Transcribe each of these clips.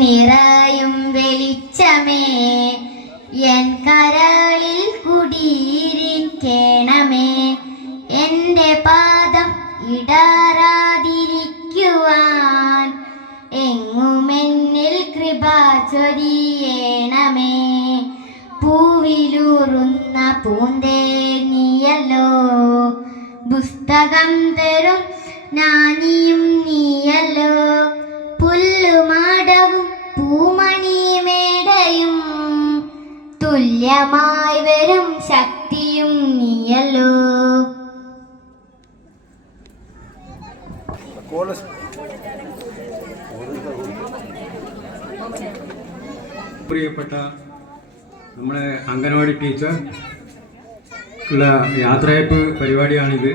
നിറയും വെളിച്ചമേ എൻ കരളിൽ കുടിയിരിക്കണമേ. എൻ്റെ പാദം ഇടറാതിരിക്കുവാൻ എങ്ങുമെന്നിൽ കൃപ ചൊരിയണമേ. പൂവിലൂറുന്ന പൂന്തേ നീയല്ലോ, പുസ്തകം തരും നാനിയും നീയല്ലോ. പുല്ലുമാടവും പൂമണിമേടയും തുല്യമായി വരും ശക്തിയും നീയല്ലോ. പ്രിയപ്പെട്ട നമ്മുടെ അംഗനവാടി ടീച്ചർ ഉള്ള യാത്രയപ്പ് പരിപാടിയാണിത്.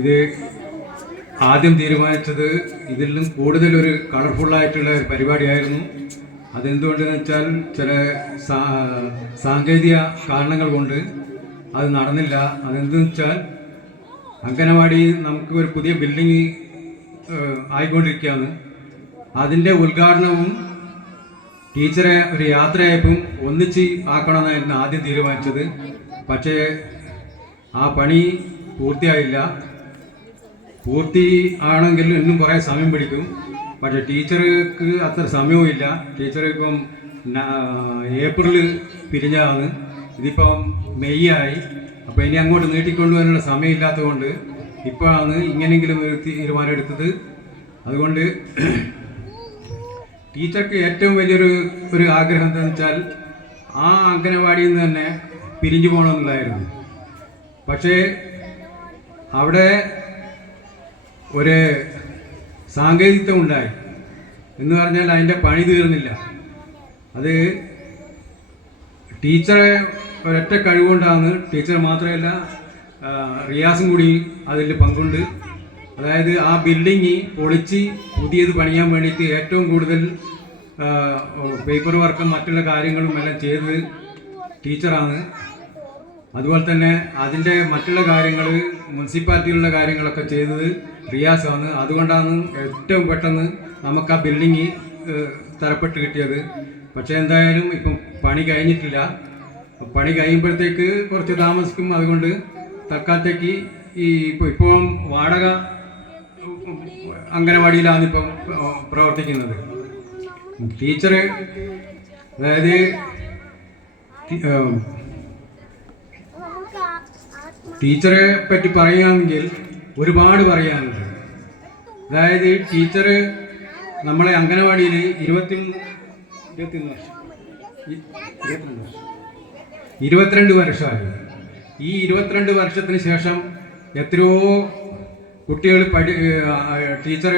ഇത് ആദ്യം തീരുമാനിച്ചത് ഇതിലും കൂടുതലൊരു കളർഫുള്ളായിട്ടുള്ള ഒരു പരിപാടിയായിരുന്നു. അതെന്തുകൊണ്ടെന്ന് വെച്ചാൽ ചില സാങ്കേതിക കാരണങ്ങൾ കൊണ്ട് അത് നടന്നില്ല. അതെന്തെന്ന് വെച്ചാൽ അംഗനവാടി നമുക്ക് ഒരു പുതിയ ബിൽഡിങ് ആയിക്കൊണ്ടിരിക്കുകയാണ്. അതിൻ്റെ ഉദ്ഘാടനവും ടീച്ചറെ ഒരു യാത്രയയപ്പും ഒന്നിച്ച് ആക്കണമെന്നായിരുന്നു ആദ്യം തീരുമാനിച്ചത്. പക്ഷേ ആ പണി പൂർത്തിയായില്ല. പൂർത്തി ആണെങ്കിൽ ഇന്നും കുറേ സമയം പിടിക്കും. പക്ഷേ ടീച്ചർക്ക് അത്ര സമയവും ഇല്ല. ടീച്ചർ ഇപ്പം ഏപ്രിൽ പിരിഞ്ഞതാണ്, ഇതിപ്പം മെയ് ആയി. അപ്പോൾ ഇനി അങ്ങോട്ട് നീട്ടിക്കൊണ്ടുവരാനുള്ള സമയമില്ലാത്തതുകൊണ്ട് ഇപ്പോഴാണ് ഇങ്ങനെയെങ്കിലും ഒരു തീരുമാനം എടുത്തത്. അതുകൊണ്ട് ടീച്ചർക്ക് ഏറ്റവും വലിയൊരു ആഗ്രഹം എന്താണെന്ന് വെച്ചാൽ ആ അംഗനവാടിയിൽ നിന്ന് തന്നെ പിരിഞ്ഞു പോകണമെന്നുള്ളതായിരുന്നു. പക്ഷേ അവിടെ ഒരു സാങ്കേതികത്വം ഉണ്ടായി എന്ന് പറഞ്ഞാൽ അതിൻ്റെ പണി തീർന്നില്ല. അത് ടീച്ചറെ ഒരൊറ്റ കഴിവുകൊണ്ടാണ്. ടീച്ചർ മാത്രമല്ല, റിയാസും കൂടി അതിൽ പങ്കുണ്ട്. അതായത് ആ ബിൽഡിങ് പൊളിച്ച് പുതിയത് പണിയാൻ വേണ്ടിയിട്ട് ഏറ്റവും കൂടുതൽ പേപ്പർ വർക്കും മറ്റുള്ള കാര്യങ്ങളും എല്ലാം ചെയ്തത് ടീച്ചറാണ്. അതുപോലെ തന്നെ അതിൻ്റെ മറ്റുള്ള കാര്യങ്ങൾ മുനിസിപ്പാലിറ്റിയിലുള്ള കാര്യങ്ങളൊക്കെ ചെയ്തത് റിയാസാണ്. അതുകൊണ്ടാണ് ഏറ്റവും പെട്ടെന്ന് നമുക്ക് ആ ബിൽഡിങ് തരപ്പെട്ട് കിട്ടിയത്. പക്ഷേ എന്തായാലും ഇപ്പം പണി കഴിഞ്ഞിട്ടില്ല. പണി കഴിയുമ്പോഴത്തേക്ക് കുറച്ച് താമസിക്കും. അതുകൊണ്ട് തൽക്കാലത്തേക്ക് ഇപ്പം വാടക അംഗനവാടിയിലാണ് ഇപ്പം പ്രവർത്തിക്കുന്നത്. ടീച്ചറ് അതായത് ടീച്ചറെ പറ്റി പറയുകയാണെങ്കിൽ ഒരുപാട് പറയാനുണ്ട്. അതായത് ടീച്ചർ നമ്മളെ അംഗനവാടിയിൽ 22 വർഷമായി. ഈ 22 വർഷത്തിന് ശേഷം എത്രയോ കുട്ടികൾ ടീച്ചർ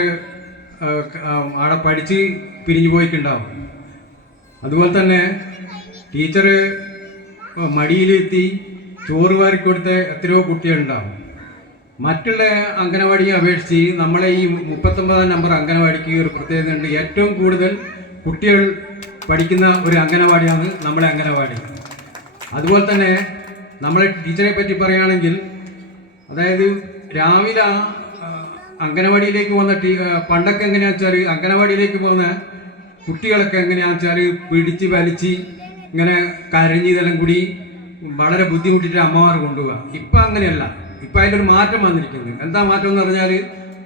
അവിടെ പഠിച്ച് പിരിഞ്ഞു പോയിട്ടുണ്ടാവും. അതുപോലെ തന്നെ ടീച്ചർ മടിയിലെത്തി ചോറ് വാരിക്കൊടുത്ത എത്രയോ കുട്ടികളുണ്ടാവും. മറ്റുള്ള അംഗനവാടിയെ അപേക്ഷിച്ച് നമ്മളെ ഈ 39 നമ്പർ അംഗനവാടിക്ക് ഒരു പ്രത്യേകത ഉണ്ട്. ഏറ്റവും കൂടുതൽ കുട്ടികൾ പഠിക്കുന്ന ഒരു അംഗനവാടിയാണ് നമ്മളെ അംഗനവാടി. അതുപോലെ തന്നെ നമ്മളെ ടീച്ചറെ പറ്റി പറയുകയാണെങ്കിൽ, അതായത് രാവിലെ അംഗനവാടിയിലേക്ക് പോകുന്ന പണ്ടൊക്കെ എങ്ങനെയാണെന്ന് വെച്ചാൽ അംഗനവാടിയിലേക്ക് പോകുന്ന കുട്ടികളൊക്കെ എങ്ങനെയാണെന്ന് വെച്ചാൽ പിടിച്ച് വലിച്ച് ഇങ്ങനെ കരഞ്ഞ് ഇതെല്ലാം കൂടി വളരെ ബുദ്ധിമുട്ടിട്ട് അമ്മമാർ കൊണ്ടുപോവുക. ഇപ്പം അങ്ങനെയല്ല. ഇപ്പം അതിൻ്റെ ഒരു മാറ്റം വന്നിരിക്കുന്നത്. എന്താ മാറ്റം എന്ന് പറഞ്ഞാൽ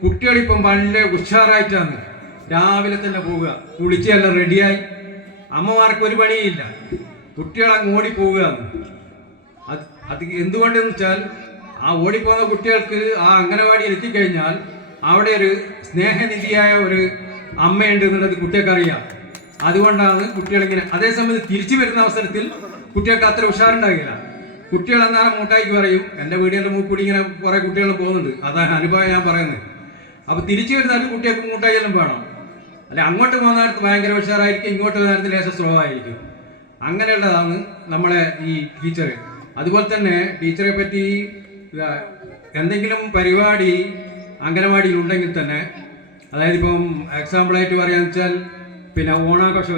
കുട്ടികളിപ്പം വളരെ ഉഷാറായിട്ടാണ് രാവിലെ തന്നെ പോവുക. കുളിച്ചെല്ലാം റെഡിയായി. അമ്മമാർക്ക് ഒരു പണിയില്ല, കുട്ടികളങ്ങ് ഓടിപ്പോവുകയാണ്. അത് എന്തുകൊണ്ടെന്ന് വെച്ചാൽ ആ ഓടിപ്പോകുന്ന കുട്ടികൾക്ക് ആ അംഗനവാടിയിൽ എത്തിക്കഴിഞ്ഞാൽ അവിടെ ഒരു സ്നേഹനിധിയായ ഒരു അമ്മയുണ്ട് എന്നുള്ളത് കുട്ടികൾക്കറിയാം. അതുകൊണ്ടാണ് കുട്ടികളിങ്ങനെ. അതേസമയത്ത് തിരിച്ചു വരുന്ന അവസരത്തിൽ കുട്ടികൾക്ക് അത്ര ഉഷാറുണ്ടാകില്ല. കുട്ടികൾ എന്നാലും മൂട്ടായിക്ക് പറയും, എൻ്റെ വീടിൻ്റെ മൂക്കൂടി ഇങ്ങനെ കുറേ കുട്ടികൾ പോകുന്നുണ്ട്. അതാണ് അനുഭവം ഞാൻ പറയുന്നത്. അപ്പോൾ തിരിച്ചു വരുന്നാലും കുട്ടികൾക്ക് മൂട്ടായെല്ലാം വേണം. അല്ലെ അങ്ങോട്ട് പോകുന്ന നേരത്ത് ഭയങ്കര ഉഷാറായിരിക്കും, ഇങ്ങോട്ട് പോകുന്ന നേരത്ത് ലേശം സ്ലോ ആയിരിക്കും. അങ്ങനെയുള്ളതാണ് നമ്മളെ ഈ ടീച്ചർ. അതുപോലെ തന്നെ ടീച്ചറെ പറ്റി എന്തെങ്കിലും പരിപാടി അംഗനവാടിയിൽ ഉണ്ടെങ്കിൽ തന്നെ, അതായത് ഇപ്പം എക്സാമ്പിളായിട്ട് പറയാന്ന് വെച്ചാൽ പിന്നെ ഓണാഘോഷ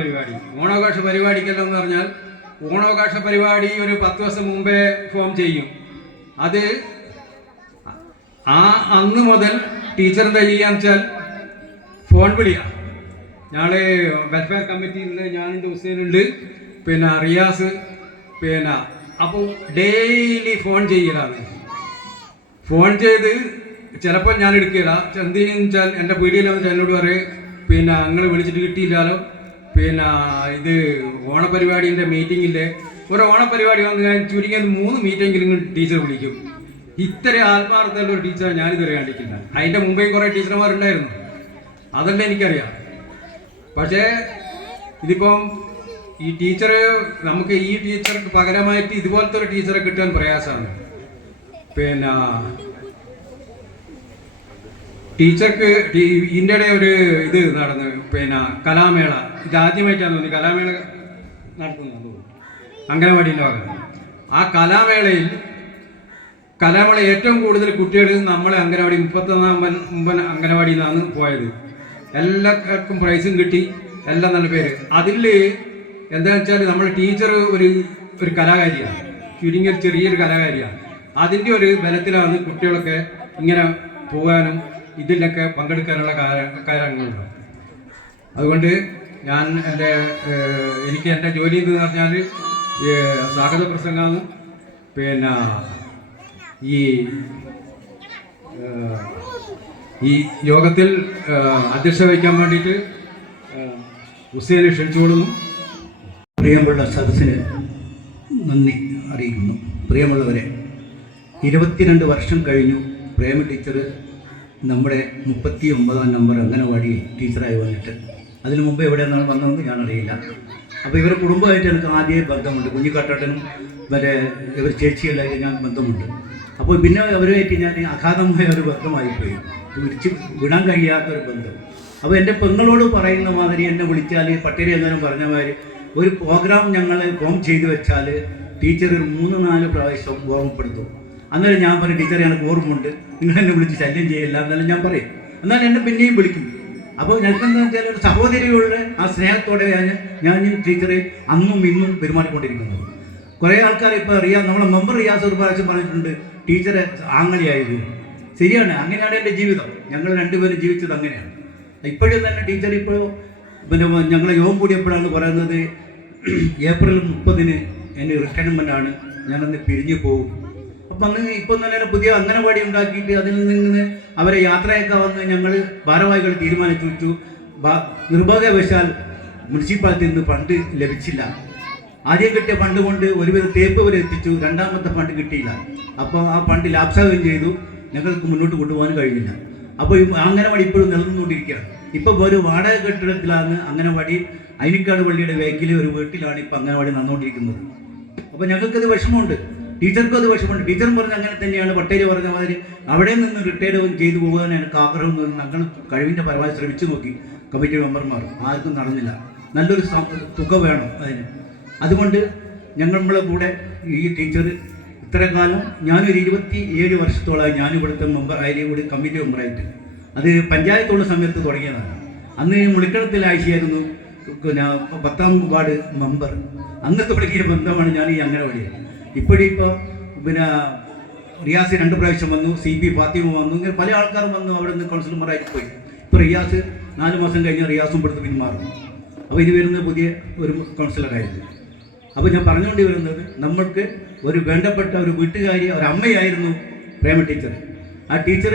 പരിപാടിക്കെല്ലാം എന്ന് പറഞ്ഞാൽ ഓണാഘോഷ പരിപാടി ഒരു 10 ദിവസം മുമ്പേ ഫോം ചെയ്യും. അത് അന്ന് മുതൽ ടീച്ചർ എന്താ ചെയ്യാന്ന് വെച്ചാൽ ഫോൺ വിളിയാണ്. ഞങ്ങൾ വെൽഫെയർ കമ്മിറ്റിയിൽ ഞാനുണ്ട്, ഹുസൈനുണ്ട്, പിന്നെ റിയാസ്, പിന്നെ അപ്പോൾ ഡെയിലി ഫോൺ ചെയ്യലാണ്. ഫോൺ ചെയ്ത് ചിലപ്പോൾ ഞാൻ എടുക്കില്ല. എന്തിനെന്ന് വെച്ചാൽ എൻ്റെ പീടികയിലാണെന്ന് എന്നോട് പറയും, പിന്നെ നിങ്ങൾ വിളിച്ചിട്ട് കിട്ടിയില്ലല്ലോ, പിന്നെ ഇത് ഓണപരിപാടിൻ്റെ മീറ്റിങ്ങില്ലേ, ഒരു ഓണപരിപാടി വന്ന് ഞാൻ ചുരുങ്ങിയത് 3 മീറ്റിംഗിലും ടീച്ചർ വിളിക്കും. ഇത്ര ആത്മാർത്ഥമുള്ള ഒരു ടീച്ചറെ ഞാനിതുവരെ കണ്ടിട്ടില്ല. അതിൻ്റെ മുമ്പേ കുറേ ടീച്ചർമാരുണ്ടായിരുന്നു, അതെല്ലാം എനിക്കറിയാം. പക്ഷേ ഇതിപ്പം ഈ ടീച്ചർ, നമുക്ക് ഈ ടീച്ചർക്ക് പകരമായിട്ട് ഇതുപോലത്തെ ഒരു ടീച്ചറെ കിട്ടാൻ പ്രയാസമാണ്. പിന്നെ ടീച്ചർക്ക് ഇതിൻ്റെ ഇടയിൽ ഒരു ഇത് നടന്ന്, പിന്നെ കലാമേള, ഇതാദ്യമായിട്ടാണ് തോന്നി കലാമേള നടത്തുന്നത് അംഗനവാടിൻ്റെ ഭാഗം. ആ കലാമേള ഏറ്റവും കൂടുതൽ കുട്ടികൾ നമ്മളെ അംഗനവാടി 31 അംഗനവാടിയിൽ നിന്നാണ് പോയത്. എല്ലാവർക്കും പ്രൈസും കിട്ടി, എല്ലാം നല്ല പേര്. അതിൽ എന്താണെന്ന് വെച്ചാൽ നമ്മൾ ടീച്ചർ ഒരു കലാകാരിയാണ്, ചുരുങ്ങിയ ചെറിയൊരു കലാകാരിയാണ്. അതിൻ്റെ ഒരു ബലത്തിലാണ് കുട്ടികളൊക്കെ ഇങ്ങനെ പോകാനും ഇതിലൊക്കെ പങ്കെടുക്കാനുള്ള കാര്യങ്ങളുണ്ട്. അതുകൊണ്ട് ഞാൻ എനിക്ക് എൻ്റെ ജോലി എന്ന് പറഞ്ഞാൽ സ്വാഗത പ്രസംഗമാണ്. പിന്നെ ഈ യോഗത്തിൽ അധ്യക്ഷത വഹിക്കാൻ വേണ്ടിയിട്ട് ഹുസൈനെ ക്ഷണിച്ചുകൊള്ളുന്നു. പ്രിയമുള്ള സദസ്സിന് നന്ദി അറിയിക്കുന്നു. പ്രിയമുള്ളവരെ, 22 വർഷം കഴിഞ്ഞു പ്രേമ ടീച്ചർ നമ്മുടെ 39-ാം നമ്പർ അംഗനവാടിയിൽ ടീച്ചറായി വന്നിട്ട്. അതിനു മുമ്പ് എവിടെയാണ് വന്നതെന്ന് ഞാനറിയില്ല. അപ്പോൾ ഇവരുടെ കുടുംബമായിട്ട് എനിക്ക് ആദ്യമേ ബന്ധമുണ്ട്. കുഞ്ഞിക്കാട്ടനും മറ്റേ ഇവർ ചേച്ചികളായിട്ട് ഞാൻ ബന്ധമുണ്ട്. അപ്പോൾ പിന്നെ അവരുമായിട്ട് ഞാൻ അഗാധമായ ഒരു ബന്ധമായിപ്പോയി, വിളിച്ച് വിടാൻ കഴിയാത്തൊരു ബന്ധം. അപ്പോൾ എൻ്റെ പെങ്ങളോട് പറയുന്ന മാതിരി എന്നെ വിളിച്ചാൽ പട്ടേരി എങ്ങാനും പറഞ്ഞ മാതിരി ഒരു പ്രോഗ്രാം ഞങ്ങൾ ഫോം ചെയ്തു വെച്ചാൽ ടീച്ചർ ഒരു 3-4 പ്രാവശ്യം ഓർമ്മപ്പെടുത്തും. അന്നേരം ഞാൻ പറയും, ടീച്ചറെ എനിക്ക് ഓർമ്മയുണ്ട്, നിങ്ങൾ എന്നെ വിളിച്ച് ശല്യം ചെയ്യില്ല എന്നാലും ഞാൻ പറയും. എന്നാലും എന്നെ പിന്നെയും വിളിക്കും. അപ്പോൾ ഞങ്ങൾക്കെന്താ വെച്ചാൽ ഒരു സഹോദരികളുടെ ആ സ്നേഹത്തോടെയാണ് ഞാൻ ടീച്ചറെ അന്നും ഇന്നും പെരുമാറിക്കൊണ്ടിരിക്കുന്നത്. കുറേ ആൾക്കാർ ഇപ്പോൾ അറിയാം, നമ്മളെ മെമ്പർ റിയാസ് ഒരു പ്രാവശ്യം പറഞ്ഞിട്ടുണ്ട് ടീച്ചറെ ആങ്ങളെയായത്. ശരിയാണ്, അങ്ങനെയാണ് എൻ്റെ ജീവിതം. ഞങ്ങൾ രണ്ടുപേരും ജീവിച്ചത് അങ്ങനെയാണ്. ഇപ്പോഴും തന്നെ ടീച്ചർ ഇപ്പോൾ പിന്നെ ഞങ്ങളെ യോഗം കൂടിയപ്പോഴാണ് പറയുന്നത് ഏപ്രിൽ 30-ന് എൻ്റെ റിട്ടയർമെൻ്റാണ്, ഞാനന്ന് പിരിഞ്ഞു പോകും. അപ്പം അന്ന് ഇപ്പം തന്നെ പുതിയ അംഗനവാടി ഉണ്ടാക്കിയിട്ട് അതിൽ നിന്ന് അവരെ യാത്രയൊക്കെ വന്ന് ഞങ്ങൾ ഭാരവാഹികൾ തീരുമാനിച്ചു വെച്ചു. നിർഭാഗ്യവശാൽ മുനിസിപ്പാലിറ്റിയിൽ നിന്ന് ഫണ്ട് ലഭിച്ചില്ല. ആദ്യം കിട്ടിയ ഫണ്ട് കൊണ്ട് ഒരുവിധം തേപ്പ് വരെ എത്തിച്ചു, രണ്ടാമത്തെ ഫണ്ട് കിട്ടിയില്ല. അപ്പോൾ ആ ഫണ്ട് ലാപ്സാവുകയും ചെയ്തു, ഞങ്ങൾക്ക് മുന്നോട്ട് കൊണ്ടുപോകാൻ കഴിഞ്ഞില്ല. അപ്പോൾ അംഗനവാടി ഇപ്പോഴും നിലനിന്നുകൊണ്ടിരിക്കുകയാണ്. ഇപ്പം ഒരു വാടക കെട്ടിടത്തിലാണ് അംഗനവാടി, അയിനിക്കാട് പള്ളിയുടെ വേക്കിൽ ഒരു വീട്ടിലാണ് ഇപ്പം അംഗനവാടി നടന്നുകൊണ്ടിരിക്കുന്നത്. അപ്പോൾ ഞങ്ങൾക്കത് വിഷമമുണ്ട്, ടീച്ചർക്കും അത് വിഷമമുണ്ട്. ടീച്ചറും പറഞ്ഞ അങ്ങനെ തന്നെയാണ്, പട്ടേരി പറഞ്ഞ മാതിരി അവിടെ നിന്ന് റിട്ടയർഡ് ചെയ്തു പോകാൻ എനിക്ക് ആഗ്രഹം. ഞങ്ങൾ കഴിവിൻ്റെ പരമായി ശ്രമിച്ചു നോക്കി, കമ്മിറ്റി മെമ്പർമാർ, ആർക്കും നടന്നില്ല. നല്ലൊരു തുക വേണം അതിന്. അതുകൊണ്ട് ഞങ്ങളുടെ കൂടെ ഈ ടീച്ചർ ഇത്ര കാലം, ഞാനൊരു 27 വർഷത്തോളമായി ഞാനിവിടുത്തെ മെമ്പർ കൂടി കമ്മിറ്റി മെമ്പറായിട്ട്. അത് പഞ്ചായത്തുള്ള സമയത്ത് തുടങ്ങിയതാണ്. അന്ന് മുളിക്കളത്തിൽ ആഴ്ചയായിരുന്നു പിന്നെ 10-ാം വാർഡ് മെമ്പർ. അന്ന് തുടങ്ങിയ ബന്ധമാണ് ഞാൻ ഈ അംഗനവാടിയിൽ. ഇപ്പോഴിപ്പോൾ പിന്നെ റിയാസ് 2 പ്രാവശ്യം വന്നു, CP ഫാത്തിമ വന്നു, ഇങ്ങനെ പല ആൾക്കാരും വന്നു അവിടെ നിന്ന് കൗൺസിലർമാരായിട്ട് പോയി. ഇപ്പോൾ റിയാസ് 4 മാസം കഴിഞ്ഞ് റിയാസും പെടുത്ത് പിന്മാറും. അപ്പോൾ ഇത് വരുന്നത് പുതിയ ഒരു കൗൺസിലറായിരുന്നു. അപ്പോൾ ഞാൻ പറഞ്ഞുകൊണ്ട് വരുന്നത്, നമ്മൾക്ക് ഒരു വേണ്ടപ്പെട്ട ഒരു വീട്ടുകാരി, ഒരു അമ്മയായിരുന്നു പ്രേമ ടീച്ചർ. ആ ടീച്ചർ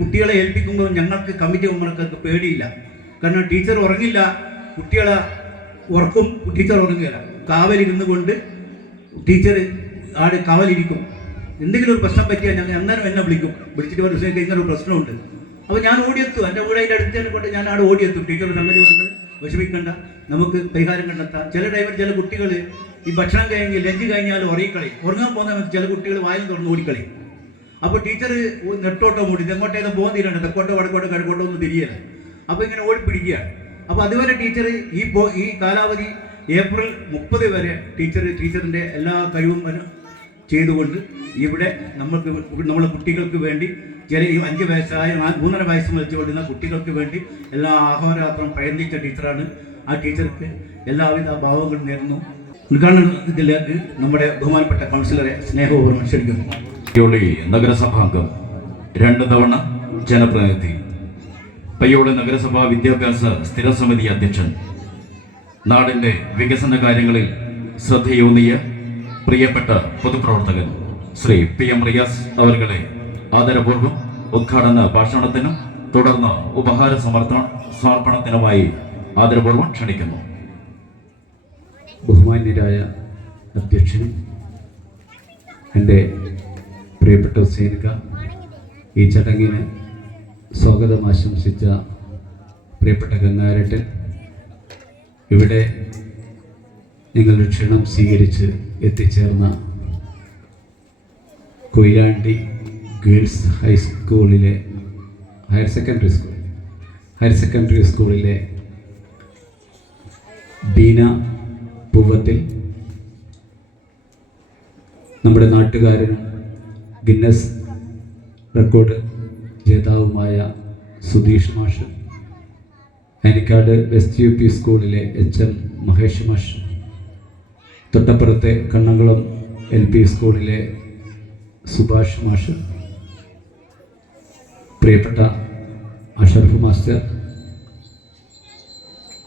കുട്ടികളെ ഏൽപ്പിക്കുമ്പോൾ ഞങ്ങൾക്ക് കമ്മിറ്റി മെമ്പർക്കൊക്കെ പേടിയില്ല. കാരണം ടീച്ചർ ഉറങ്ങില്ല, കുട്ടികളെ ഉറക്കും, ടീച്ചർ ഉറങ്ങുകയില്ല. കാവലിരുന്നു കൊണ്ട് ടീച്ചർ ആടെ കാവലിരിക്കും. എന്തെങ്കിലും ഒരു പ്രശ്നം പറ്റിയാൽ ഞങ്ങൾ അന്നേരം എന്നെ വിളിച്ചിട്ട് ഒരു ദിവസം ഇങ്ങനെ ഒരു പ്രശ്നമുണ്ട്. അപ്പോൾ ഞാൻ ഓടിയെത്തും, എൻ്റെ കൂടെ അതിൻ്റെ അടുത്ത് കൊണ്ട് ഞാൻ ആടെ ഓടിയെത്തും. ടീച്ചർ സംഗതി പറഞ്ഞത് വിഷമിക്കണ്ട, നമുക്ക് പരിഹാരം കണ്ടെത്താം. ചില ഡ്രൈവർ, ചില കുട്ടികൾ ഈ ഭക്ഷണം കഴിഞ്ഞ് ലഞ്ച് കഴിഞ്ഞാൽ ഉറങ്ങിക്കളി, ഉറങ്ങാൻ പോകുന്ന ചില കുട്ടികൾ വായിൽ തുറന്ന് ഓടിക്കളി. അപ്പോൾ ടീച്ചർ നെട്ടോട്ടം ഓടി, തെങ്ങോട്ടേക്ക് പോകുന്ന തീരുണ്ട്, തെക്കോട്ടോ വടക്കോട്ടോ കിഴക്കോട്ടോ ഒന്നും തിരിയല്ല. അപ്പോൾ ഇങ്ങനെ ഓടിപ്പിടിക്കുകയാണ്. അപ്പോൾ അതുവരെ ടീച്ചർ ഈ കാലാവധി ഏപ്രിൽ 30 വരെ ടീച്ചറിൻ്റെ എല്ലാ കഴിവും ചെയ്തുകൊണ്ട് ഇവിടെ നമ്മളെ കുട്ടികൾക്ക് വേണ്ടി ചില 5 വയസ്സായ 3.5 വയസ്സ് വെച്ചുകൊണ്ടിരുന്ന കുട്ടികൾക്ക് വേണ്ടി എല്ലാ ആഹോരാത്രം പ്രയത്നിച്ച ടീച്ചറാണ്. ആ ടീച്ചർക്ക് എല്ലാവിധ ഭാവങ്ങളും നേരുന്നു. ഉദ്ഘാടനത്തിലേക്ക് നമ്മുടെ ബഹുമാനപ്പെട്ട കൗൺസിലറെ സ്നേഹപൂർവ്വം ക്ഷണിക്കുന്നു. നഗരസഭാംഗം, 2 തവണ ജനപ്രതിനിധി, പയ്യോളി നഗരസഭാ വിദ്യാഭ്യാസ സ്ഥിരസമിതി അധ്യക്ഷൻ, നാടിൻ്റെ വികസന കാര്യങ്ങളിൽ ശ്രദ്ധയൂന്നിയ പ്രിയപ്പെട്ട പൊതുപ്രവർത്തകൻ ശ്രീ PM റിയാസ് അവരുടെ ആദരപൂർവ്വം ഉദ്ഘാടന ഭാഷണത്തിനും തുടർന്ന് ഉപഹാര സമർപ്പണത്തിനുമായി ആദരപൂർവ്വം ക്ഷണിക്കുന്നു. ബഹുമാന്യരായ അധ്യക്ഷനും എൻ്റെ പ്രിയപ്പെട്ട ഹുസൈൻക, ഈ ചടങ്ങിന് സ്വാഗതം ആശംസിച്ച പ്രിയപ്പെട്ട ഗംഗാരട്ടൻ, ഇവിടെ നിങ്ങളുടെ ക്ഷണം സ്വീകരിച്ച് എത്തിച്ചേർന്ന കൊയിലാണ്ടി ഗേൾസ് ഹൈസ്കൂളിലെ ഹയർ സെക്കൻഡറി സ്കൂളിലെ ബീന പൂവത്തിൽ, നമ്മുടെ നാട്ടുകാരനും ഗിന്നസ് റെക്കോർഡ് ജേതാവുമായ സുധീഷ് മാഷ്, അനിക്കാട് വെസ്റ്റ് UP സ്കൂളിലെ HM മഹേഷ് മാഷ്, തൊട്ടപ്പുറത്തെ കണ്ണംകുളം LP സ്കൂളിലെ സുഭാഷ് മാഷ്, പ്രിയപ്പെട്ട അഷറഫ് മാസ്റ്റർ,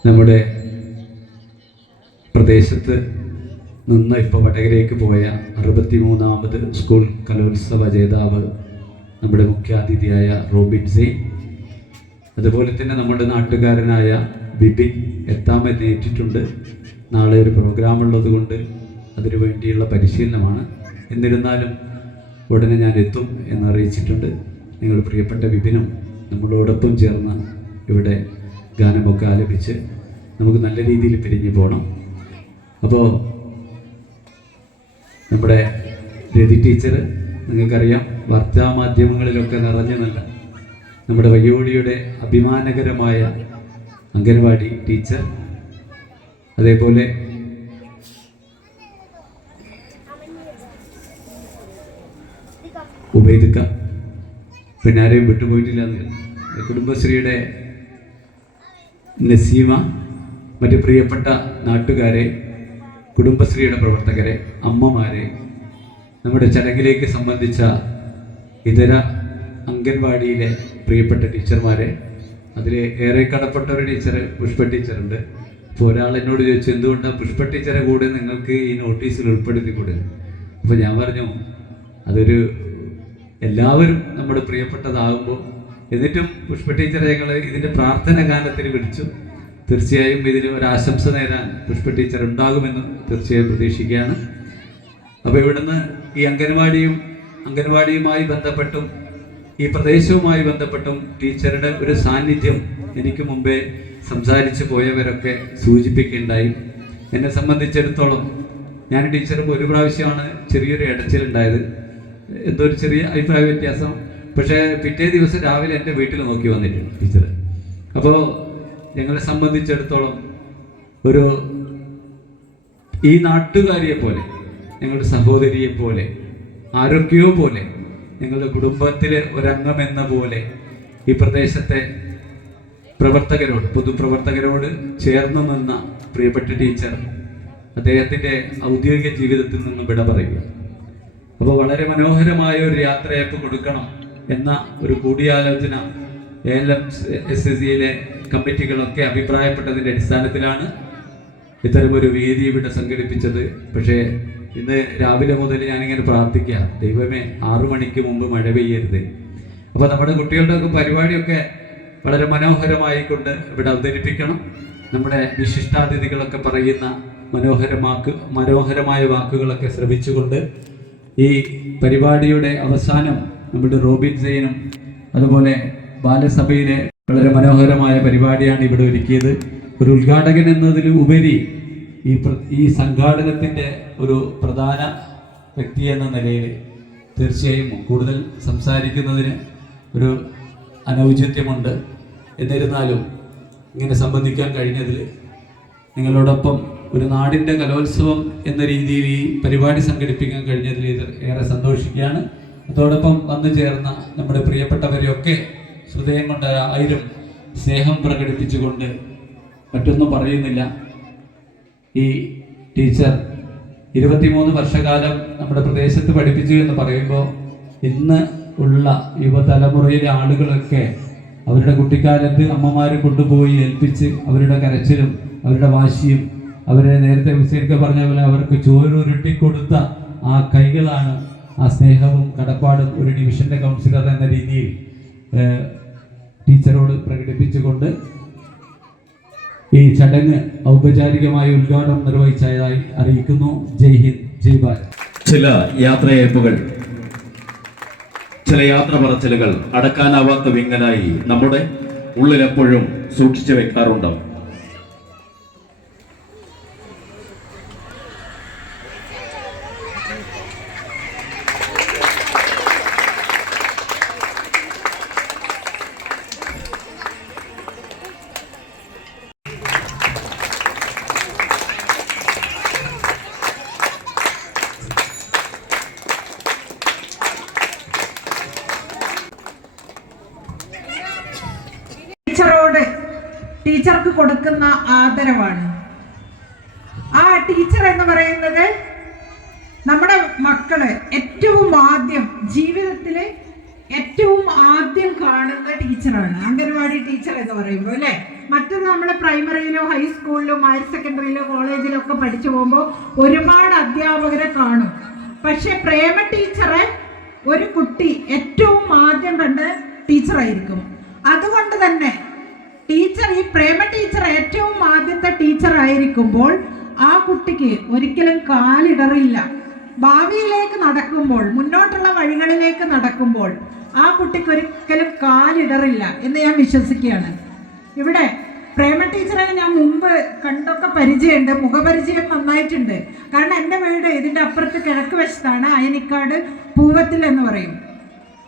നമ്മുടെ പ്രദേശത്ത് നിന്ന് ഇപ്പോൾ വടകരയ്ക്ക് പോയ 63ാമത് സ്കൂൾ കലോത്സവ ജേതാവ് നമ്മുടെ മുഖ്യാതിഥിയായ റോബിൻ സെയിൻ, അതുപോലെ തന്നെ നമ്മുടെ നാട്ടുകാരനായ ബിബിൻ എത്താമെന്നേറ്റിട്ടുണ്ട്. നാളെ ഒരു പ്രോഗ്രാം ഉള്ളത് കൊണ്ട് അതിനു വേണ്ടിയുള്ള പരിശീലനമാണ്. എന്നിരുന്നാലും ഉടനെ ഞാൻ എത്തും എന്നറിയിച്ചിട്ടുണ്ട്. നിങ്ങൾ പ്രിയപ്പെട്ട ബിബിനും നമ്മളോടൊപ്പം ചേർന്ന് ഇവിടെ ഗാനമൊക്കെ ആലപിച്ച് നമുക്ക് നല്ല രീതിയിൽ പിരിഞ്ഞു പോകണം. അപ്പോൾ നമ്മുടെ രതി ടീച്ചർ, നിങ്ങൾക്കറിയാം, വാർത്താമാധ്യമങ്ങളിലൊക്കെ നിറഞ്ഞു നല്ല നമ്മുടെ വയ്യോടിയുടെ അഭിമാനകരമായ അംഗൻവാടി ടീച്ചർ, അതേപോലെ ഉബൈദക്ക, പിന്നെ ആരെയും വിട്ടുപോയിട്ടില്ല, കുടുംബശ്രീയുടെ നസീമ, മറ്റ് പ്രിയപ്പെട്ട നാട്ടുകാരെ, കുടുംബശ്രീയുടെ പ്രവർത്തകരെ, അമ്മമാരെ, നമ്മുടെ ചടങ്ങിലേക്ക് സംബന്ധിച്ച ഇതര അംഗൻവാടിയിലെ പ്രിയപ്പെട്ട ടീച്ചർമാരെ, അതിൽ ഏറെ കടപ്പെട്ട ഒരു ടീച്ചർ പുഷ്പ ടീച്ചറുണ്ട്. അപ്പോൾ ഒരാൾ എന്നോട് ചോദിച്ചു, എന്തുകൊണ്ടാണ് പുഷ്പ ടീച്ചറെ കൂടെ നിങ്ങൾക്ക് ഈ നോട്ടീസിൽ ഉൾപ്പെടുത്തിക്കൂടെ? അപ്പോൾ ഞാൻ പറഞ്ഞു, അതൊരു എല്ലാവരും നമ്മുടെ പ്രിയപ്പെട്ടതാകുമ്പോൾ, എന്നിട്ടും പുഷ്പ ടീച്ചറെ ഞങ്ങൾ ഇതിൻ്റെ പ്രാർത്ഥന ഗാനത്തിന് വിളിച്ചു. തീർച്ചയായും ഇതിന് ഒരാശംസ നേരാൻ പുഷ്പ ടീച്ചർ ഉണ്ടാകുമെന്ന് തീർച്ചയായും പ്രതീക്ഷിക്കുകയാണ്. അപ്പോൾ ഇവിടുന്ന് ഈ അംഗൻവാടിയുമായി ബന്ധപ്പെട്ടും ഈ പ്രദേശവുമായി ബന്ധപ്പെട്ടും ടീച്ചറുടെ ഒരു സാന്നിധ്യം എനിക്ക് മുമ്പേ സംസാരിച്ച് പോയവരൊക്കെ സൂചിപ്പിക്കുകയുണ്ടായി. എന്നെ സംബന്ധിച്ചിടത്തോളം ഞാൻ ടീച്ചർക്ക് ഒരു പ്രാവശ്യമാണ് ചെറിയൊരു ഇടച്ചിലുണ്ടായത്, എന്തോ ഒരു ചെറിയ അഭിപ്രായ വ്യത്യാസം. പക്ഷേ പിറ്റേ ദിവസം രാവിലെ എൻ്റെ വീട്ടിൽ നോക്കി വന്നിട്ടുണ്ട് ടീച്ചർ. അപ്പോൾ ഞങ്ങളെ സംബന്ധിച്ചിടത്തോളം ഒരു ഈ നാട്ടുകാരിയെ പോലെ, ഞങ്ങളുടെ സഹോദരിയെ പോലെ, ആരൊക്കെയോ പോലെ, ഞങ്ങളുടെ കുടുംബത്തിലെ ഒരംഗം എന്ന പോലെ ഈ പ്രദേശത്തെ പ്രവർത്തകരോട്, പൊതുപ്രവർത്തകരോട് ചേർന്ന് നിന്ന പ്രിയപ്പെട്ട ടീച്ചർ അദ്ദേഹത്തിൻ്റെ ഔദ്യോഗിക ജീവിതത്തിൽ നിന്നും വിട പറയുക. അപ്പോൾ വളരെ മനോഹരമായ ഒരു യാത്രയപ്പ് കൊടുക്കണം എന്ന ഒരു കൂടിയാലോചന ALM-SSCയിലെ കമ്മിറ്റികളൊക്കെ അഭിപ്രായപ്പെട്ടതിൻ്റെ അടിസ്ഥാനത്തിലാണ് ഇത്തരമൊരു വേദി ഇവിടെ സംഘടിപ്പിച്ചത്. പക്ഷേ ഇന്ന് രാവിലെ മുതൽ ഞാനിങ്ങനെ പ്രാർത്ഥിക്കുക, ദൈവമേ 6 മണിക്ക് മുമ്പ് മഴ പെയ്യരുത്. അപ്പോൾ നമ്മുടെ കുട്ടികളുടെ ഒക്കെ പരിപാടിയൊക്കെ വളരെ മനോഹരമായിക്കൊണ്ട് ഇവിടെ അവതരിപ്പിക്കണം. നമ്മുടെ വിശിഷ്ടാതിഥികളൊക്കെ പറയുന്ന മനോഹരമായ വാക്കുകളൊക്കെ ശ്രമിച്ചുകൊണ്ട് ഈ പരിപാടിയുടെ അവസാനം നമ്മുടെ റോബിൻ സെയിനും അതുപോലെ ബാലസഭയിലെ വളരെ മനോഹരമായ പരിപാടിയാണ് ഇവിടെ ഒരുക്കിയത്. ഒരു ഉദ്ഘാടകൻ എന്നതിലും ഉപരി ഈ സംഘാടനത്തിൻ്റെ ഒരു പ്രധാന വ്യക്തി എന്ന നിലയിൽ തീർച്ചയായും കൂടുതൽ സംസാരിക്കുന്നതിന് ഒരു അനൗചിത്യമുണ്ട്. എന്നിരുന്നാലും ഇങ്ങനെ സംബന്ധിക്കാൻ കഴിഞ്ഞതിൽ, നിങ്ങളോടൊപ്പം ഒരു നാടിൻ്റെ കലോത്സവം എന്ന രീതിയിൽ ഈ പരിപാടി സംഘടിപ്പിക്കാൻ കഴിഞ്ഞതിൽ ഏറെ സന്തോഷിക്കുകയാണ്. അതോടൊപ്പം വന്നു ചേർന്ന നമ്മുടെ പ്രിയപ്പെട്ടവരെയൊക്കെ ഹൃദയം കൊണ്ട് 1000 സ്നേഹം പ്രകടിപ്പിച്ചുകൊണ്ട് മറ്റൊന്നും പറയുന്നില്ല. ഈ ടീച്ചർ 23 വർഷക്കാലം നമ്മുടെ പ്രദേശത്ത് പഠിപ്പിച്ചു എന്ന് പറയുമ്പോൾ, ഇന്ന് ഉള്ള യുവതലമുറയിലെ ആളുകളൊക്കെ അവരുടെ കുട്ടിക്കാലത്ത് അമ്മമാർ കൊണ്ടുപോയി ഏൽപ്പിച്ച് അവരുടെ കരച്ചിലും അവരുടെ വാശിയും അവരെ നേരത്തെ ഹുസൈൻക്ക് പറഞ്ഞ പോലെ അവർക്ക് ചോരുരുട്ടിക്കൊടുത്ത ആ കൈകളാണ് ആ സ്നേഹവും കടപ്പാടും ഒരു ഡിവിഷൻ്റെ കൗൺസിലർ എന്ന രീതിയിൽ ടീച്ചറോട് പ്രകടിപ്പിച്ചുകൊണ്ട് ഈ ചടങ്ങ് ഔപചാരികമായി ഉദ്ഘാടനം നിർവഹിച്ചതായി അറിയിക്കുന്നു. ജയ് ഹിന്ദ്, ജയ് ഭാരത്. ചില യാത്രയയപ്പുകൾ, ചില യാത്ര പറച്ചിലുകൾ അടക്കാനാവാത്ത വിങ്ങലായി നമ്മുടെ ഉള്ളിലെപ്പോഴും സൂക്ഷിച്ചു വെക്കാറുണ്ട്. ടീച്ചർക്ക് കൊടുക്കുന്ന ആദരവാണ്. ആ ടീച്ചർ എന്ന് പറയുന്നത് നമ്മുടെ മക്കള് ഏറ്റവും ആദ്യം ജീവിതത്തില് ഏറ്റവും ആദ്യം കാണുന്ന ടീച്ചറാണ് അംഗൻവാടി ടീച്ചർ എന്ന് പറയുമ്പോൾ അല്ലേ. മറ്റത് നമ്മൾ പ്രൈമറിയിലോ ഹൈസ്കൂളിലോ ഹയർ സെക്കൻഡറിയിലോ കോളേജിലോ ഒക്കെ പഠിച്ചു പോകുമ്പോൾ ഒരുപാട് അധ്യാപകരെ കാണും. പക്ഷെ പ്രേമ ടീച്ചറെ ഒരു കുട്ടി ഏറ്റവും ആദ്യം കണ്ട ടീച്ചറായിരിക്കും. അതുകൊണ്ട് തന്നെ ടീച്ചർ, ഈ പ്രേമ ടീച്ചർ ഏറ്റവും ആദ്യത്തെ ടീച്ചർ ആയിരിക്കുമ്പോൾ ആ കുട്ടിക്ക് ഒരിക്കലും കാലിടറില്ല. ഭാവിയിലേക്ക് നടക്കുമ്പോൾ, മുന്നോട്ടുള്ള വഴികളിലേക്ക് നടക്കുമ്പോൾ ആ കുട്ടിക്ക് ഒരിക്കലും കാലിടറില്ല എന്ന് ഞാൻ വിശ്വസിക്കുകയാണ്. ഇവിടെ പ്രേമ ടീച്ചറെ ഞാൻ മുമ്പ് കണ്ടൊക്കെ പരിചയമുണ്ട്, മുഖപരിചയം നന്നായിട്ടുണ്ട്. കാരണം എൻ്റെ വീട് ഇതിൻ്റെ അപ്പുറത്ത് കിഴക്ക് വശത്താണ്, അയനിക്കാട് പൂവത്തിൽ എന്ന് പറയും.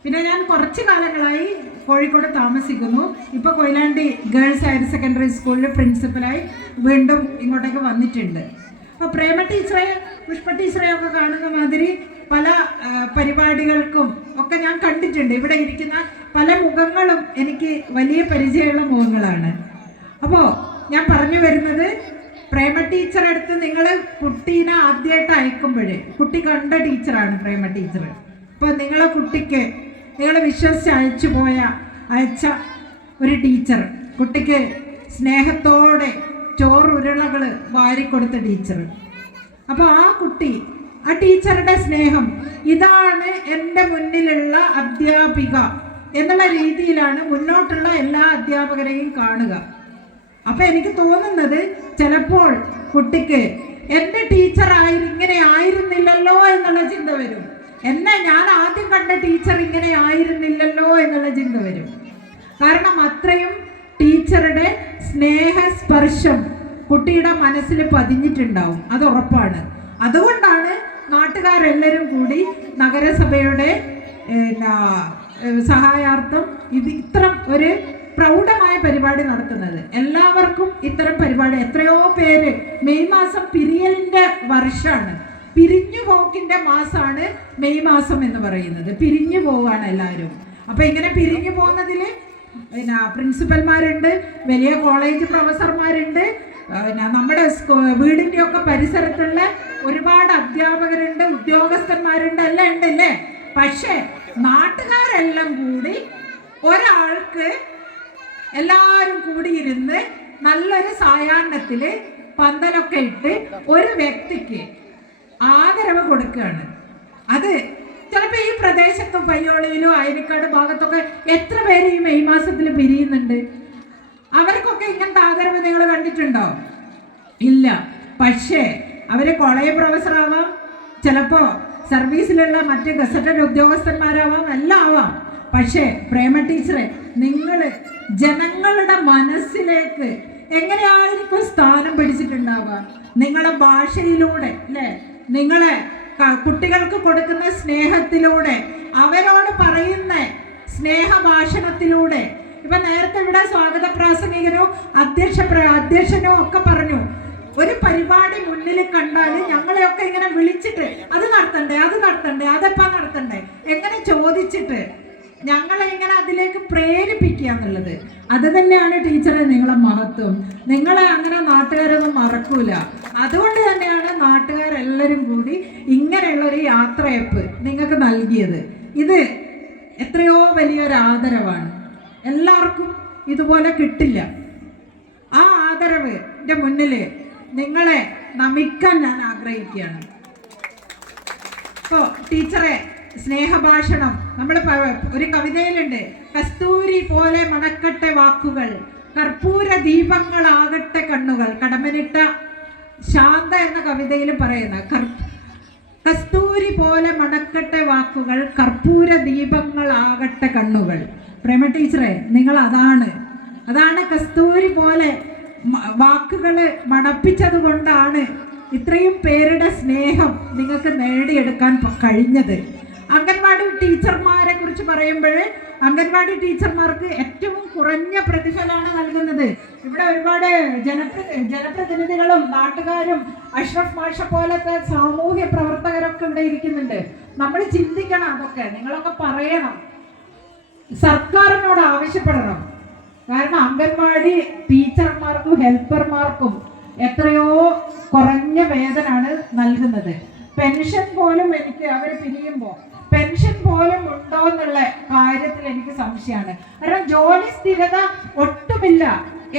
പിന്നെ ഞാൻ കുറച്ച് കാലങ്ങളായി കോഴിക്കോട് താമസിക്കുന്നു. ഇപ്പോൾ കൊയിലാണ്ടി ഗേൾസ് ഹയർ സെക്കൻഡറി സ്കൂളിൽ പ്രിൻസിപ്പലായി വീണ്ടും ഇങ്ങോട്ടേക്ക് വന്നിട്ടുണ്ട്. അപ്പോൾ പ്രേമ ടീച്ചറെ, പുഷ്പ ടീച്ചറെ ഒക്കെ കാണുന്ന മാതിരി പല പരിപാടികൾക്കും ഒക്കെ ഞാൻ കണ്ടിട്ടുണ്ട്. ഇവിടെ ഇരിക്കുന്ന പല മുഖങ്ങളും എനിക്ക് വലിയ പരിചയമുള്ള മുഖങ്ങളാണ്. അപ്പോൾ ഞാൻ പറഞ്ഞു വരുന്നത്, പ്രേമ ടീച്ചറെ അടുത്ത് നിങ്ങൾ കുട്ടീനെ ആദ്യമായിട്ട് അയക്കുമ്പോഴേ കുട്ടി കണ്ട ടീച്ചറാണ് പ്രേമ ടീച്ചർ. അപ്പോൾ നിങ്ങളെ കുട്ടിക്ക് നിങ്ങൾ വിശ്വസിച്ച് അയച്ച ഒരു ടീച്ചർ, കുട്ടിക്ക് സ്നേഹത്തോടെ ചോറുരുളകൾ വാരിക്കൊടുത്ത ടീച്ചർ. അപ്പോൾ ആ കുട്ടി, ആ ടീച്ചറുടെ സ്നേഹം, ഇതാണ് എൻ്റെ മുന്നിലുള്ള അധ്യാപിക എന്നുള്ള രീതിയിലാണ് മുന്നോട്ടുള്ള എല്ലാ അധ്യാപകരെയും കാണുക. അപ്പം എനിക്ക് തോന്നുന്നത് ചിലപ്പോൾ കുട്ടിക്ക് എൻ്റെ ടീച്ചർ ഇങ്ങനെ ആയിരുന്നില്ലല്ലോ എന്നുള്ള ചിന്ത വരും. ഞാൻ ആദ്യം കണ്ട ടീച്ചർ ഇങ്ങനെ ആയിരുന്നില്ലല്ലോ എന്നുള്ള ചിന്ത വരും. കാരണം അത്രയും ടീച്ചറുടെ സ്നേഹസ്പർശം കുട്ടിയുടെ മനസ്സിൽ പതിഞ്ഞിട്ടുണ്ടാവും, അത് ഉറപ്പാണ്. അതുകൊണ്ടാണ് നാട്ടുകാരെല്ലാവരും കൂടി നഗരസഭയുടെ സഹായാർത്ഥം ഇത്തരം ഒരു പ്രൗഢമായ പരിപാടി നടത്തുന്നത്. എല്ലാവർക്കും ഇത്തരം പരിപാടി, എത്രയോ പേര്, മെയ് മാസം പിരിയലിൻ്റെ വർഷമാണ്, പിരിഞ്ഞു പോക്കിൻ്റെ മാസമാണ് മെയ് മാസം എന്ന് പറയുന്നത്. പിരിഞ്ഞു പോവാണ് എല്ലാവരും. അപ്പോൾ ഇങ്ങനെ പിരിഞ്ഞു പോകുന്നതിൽ പ്രിൻസിപ്പൽമാരുണ്ട്, വലിയ കോളേജ് പ്രൊഫസർമാരുണ്ട്, നമ്മുടെ വീടിൻ്റെ ഒക്കെ പരിസരത്തുള്ള ഒരുപാട് അധ്യാപകരുണ്ട്, ഉദ്യോഗസ്ഥന്മാരുണ്ട്, എല്ലാം ഉണ്ട് അല്ലേ. പക്ഷേ നാട്ടുകാരെല്ലാം കൂടി ഒരാൾക്ക് എല്ലാവരും കൂടിയിരുന്ന് നല്ലൊരു സായാഹ്നത്തിൽ പന്തലൊക്കെ ഇട്ട് ഒരു വ്യക്തിക്ക് ആദരവ് കൊടുക്കുകയാണ്. അത് ചിലപ്പോൾ ഈ പ്രദേശത്തും പയ്യോളിയിലും അയനിക്കാട് ഭാഗത്തൊക്കെ എത്ര പേര് ഈ മെയ് മാസത്തിൽ പിരിയുന്നുണ്ട്? അവർക്കൊക്കെ ഇങ്ങനത്തെ ആദരവ് നിങ്ങൾ കണ്ടിട്ടുണ്ടോ? ഇല്ല. പക്ഷേ അവർ കോളേജ് പ്രൊഫസറാവാം, ചിലപ്പോൾ സർവീസിലുള്ള മറ്റ് ഗസറ്റഡ് ഉദ്യോഗസ്ഥന്മാരാവാം, എല്ലാം ആവാം. പക്ഷേ പ്രേമ ടീച്ചറെ, നിങ്ങൾ ജനങ്ങളുടെ മനസ്സിലേക്ക് എങ്ങനെയായിരിക്കും സ്ഥാനം പിടിച്ചിട്ടുണ്ടാവുക? നിങ്ങളുടെ ഭാഷയിലൂടെ അല്ലേ, നിങ്ങളെ കുട്ടികൾക്ക് കൊടുക്കുന്ന സ്നേഹത്തിലൂടെ, അവരോട് പറയുന്ന സ്നേഹഭാഷണത്തിലൂടെ. ഇപ്പൊ നേരത്തെ ഇവിടെ സ്വാഗത പ്രാസംഗികനോ അധ്യക്ഷനോ ഒക്കെ പറഞ്ഞു, ഒരു പരിപാടി മുന്നിൽ കണ്ടാൽ ഞങ്ങളെയൊക്കെ ഇങ്ങനെ വിളിച്ചിട്ട് അത് നടത്തണ്ടേ, അതെപ്പാ നടത്തണ്ടേ, എങ്ങനെ ചോദിച്ചിട്ട് ഞങ്ങളെ ഇങ്ങനെ അതിലേക്ക് പ്രേരിപ്പിക്കുക എന്നുള്ളത്. അത് തന്നെയാണ് ടീച്ചറെ നിങ്ങളെ മഹത്വം. നിങ്ങളെ അങ്ങനെ നാട്ടുകാരൊന്നും മറക്കൂല. അതുകൊണ്ട് തന്നെയാണ് നാട്ടുകാരെല്ലാവരും കൂടി ഇങ്ങനെയുള്ളൊരു യാത്രയപ്പ് നിങ്ങൾക്ക് നൽകിയത്. ഇത് എത്രയോ വലിയൊരു ആദരവാണ്. എല്ലാവർക്കും ഇതുപോലെ കിട്ടില്ല. ആ ആദരവിൻ്റെ മുന്നിൽ നിങ്ങളെ നമിക്കാൻ ഞാൻ ആഗ്രഹിക്കുകയാണ്. ഇപ്പോൾ ടീച്ചറെ സ്നേഹഭാഷണം നമ്മൾ ഒരു കവിതയിലുണ്ട്, കസ്തൂരി പോലെ മണക്കട്ടെ വാക്കുകൾ, കർപ്പൂര ദീപങ്ങളാകട്ടെ കണ്ണുകൾ. കടമ്മനിട്ട ശാന്ത എന്ന കവിതയിൽ പറയുന്ന കസ്തൂരി പോലെ മണക്കട്ടെ വാക്കുകൾ, കർപ്പൂര ദീപങ്ങളാകട്ടെ കണ്ണുകൾ. പ്രേമ ടീച്ചറെ, നിങ്ങൾ അതാണ് കസ്തൂരി പോലെ വാക്കുകൾ മണപ്പിച്ചത് കൊണ്ടാണ് ഇത്രയും പേരുടെ സ്നേഹം നിങ്ങൾക്ക് നേടിയെടുക്കാൻ കഴിഞ്ഞത്. അംഗൻവാടി ടീച്ചർമാരെ കുറിച്ച് പറയുമ്പോൾ അംഗൻവാടി ടീച്ചർമാർക്ക് ഏറ്റവും കുറഞ്ഞ പ്രതിഫലമാണ് നൽകുന്നത്. ഇവിടെ ഒരുപാട് ജനപ്രതിനിധികളും നാട്ടുകാരും അഷ്റഫ് മാഷ പോലത്തെ സാമൂഹ്യ പ്രവർത്തകരൊക്കെ ഇവിടെ ഇരിക്കുന്നുണ്ട്. നമ്മൾ ചിന്തിക്കണം, അതൊക്കെ നിങ്ങളൊക്കെ പറയണം, സർക്കാരിനോട് ആവശ്യപ്പെടണം. കാരണം അംഗൻവാടി ടീച്ചർമാർക്കും ഹെൽപ്പർമാർക്കും എത്രയോ കുറഞ്ഞ വേതനാണ് നൽകുന്നത്. പെൻഷൻ പോലും എനിക്ക് അവർ പിരിയുമ്പോൾ പെൻഷൻ പോലും ഉണ്ടോ എന്നുള്ള കാര്യത്തിൽ എനിക്ക് സംശയമാണ്. കാരണം ജോലി സ്ഥിരത ഒട്ടുമില്ല.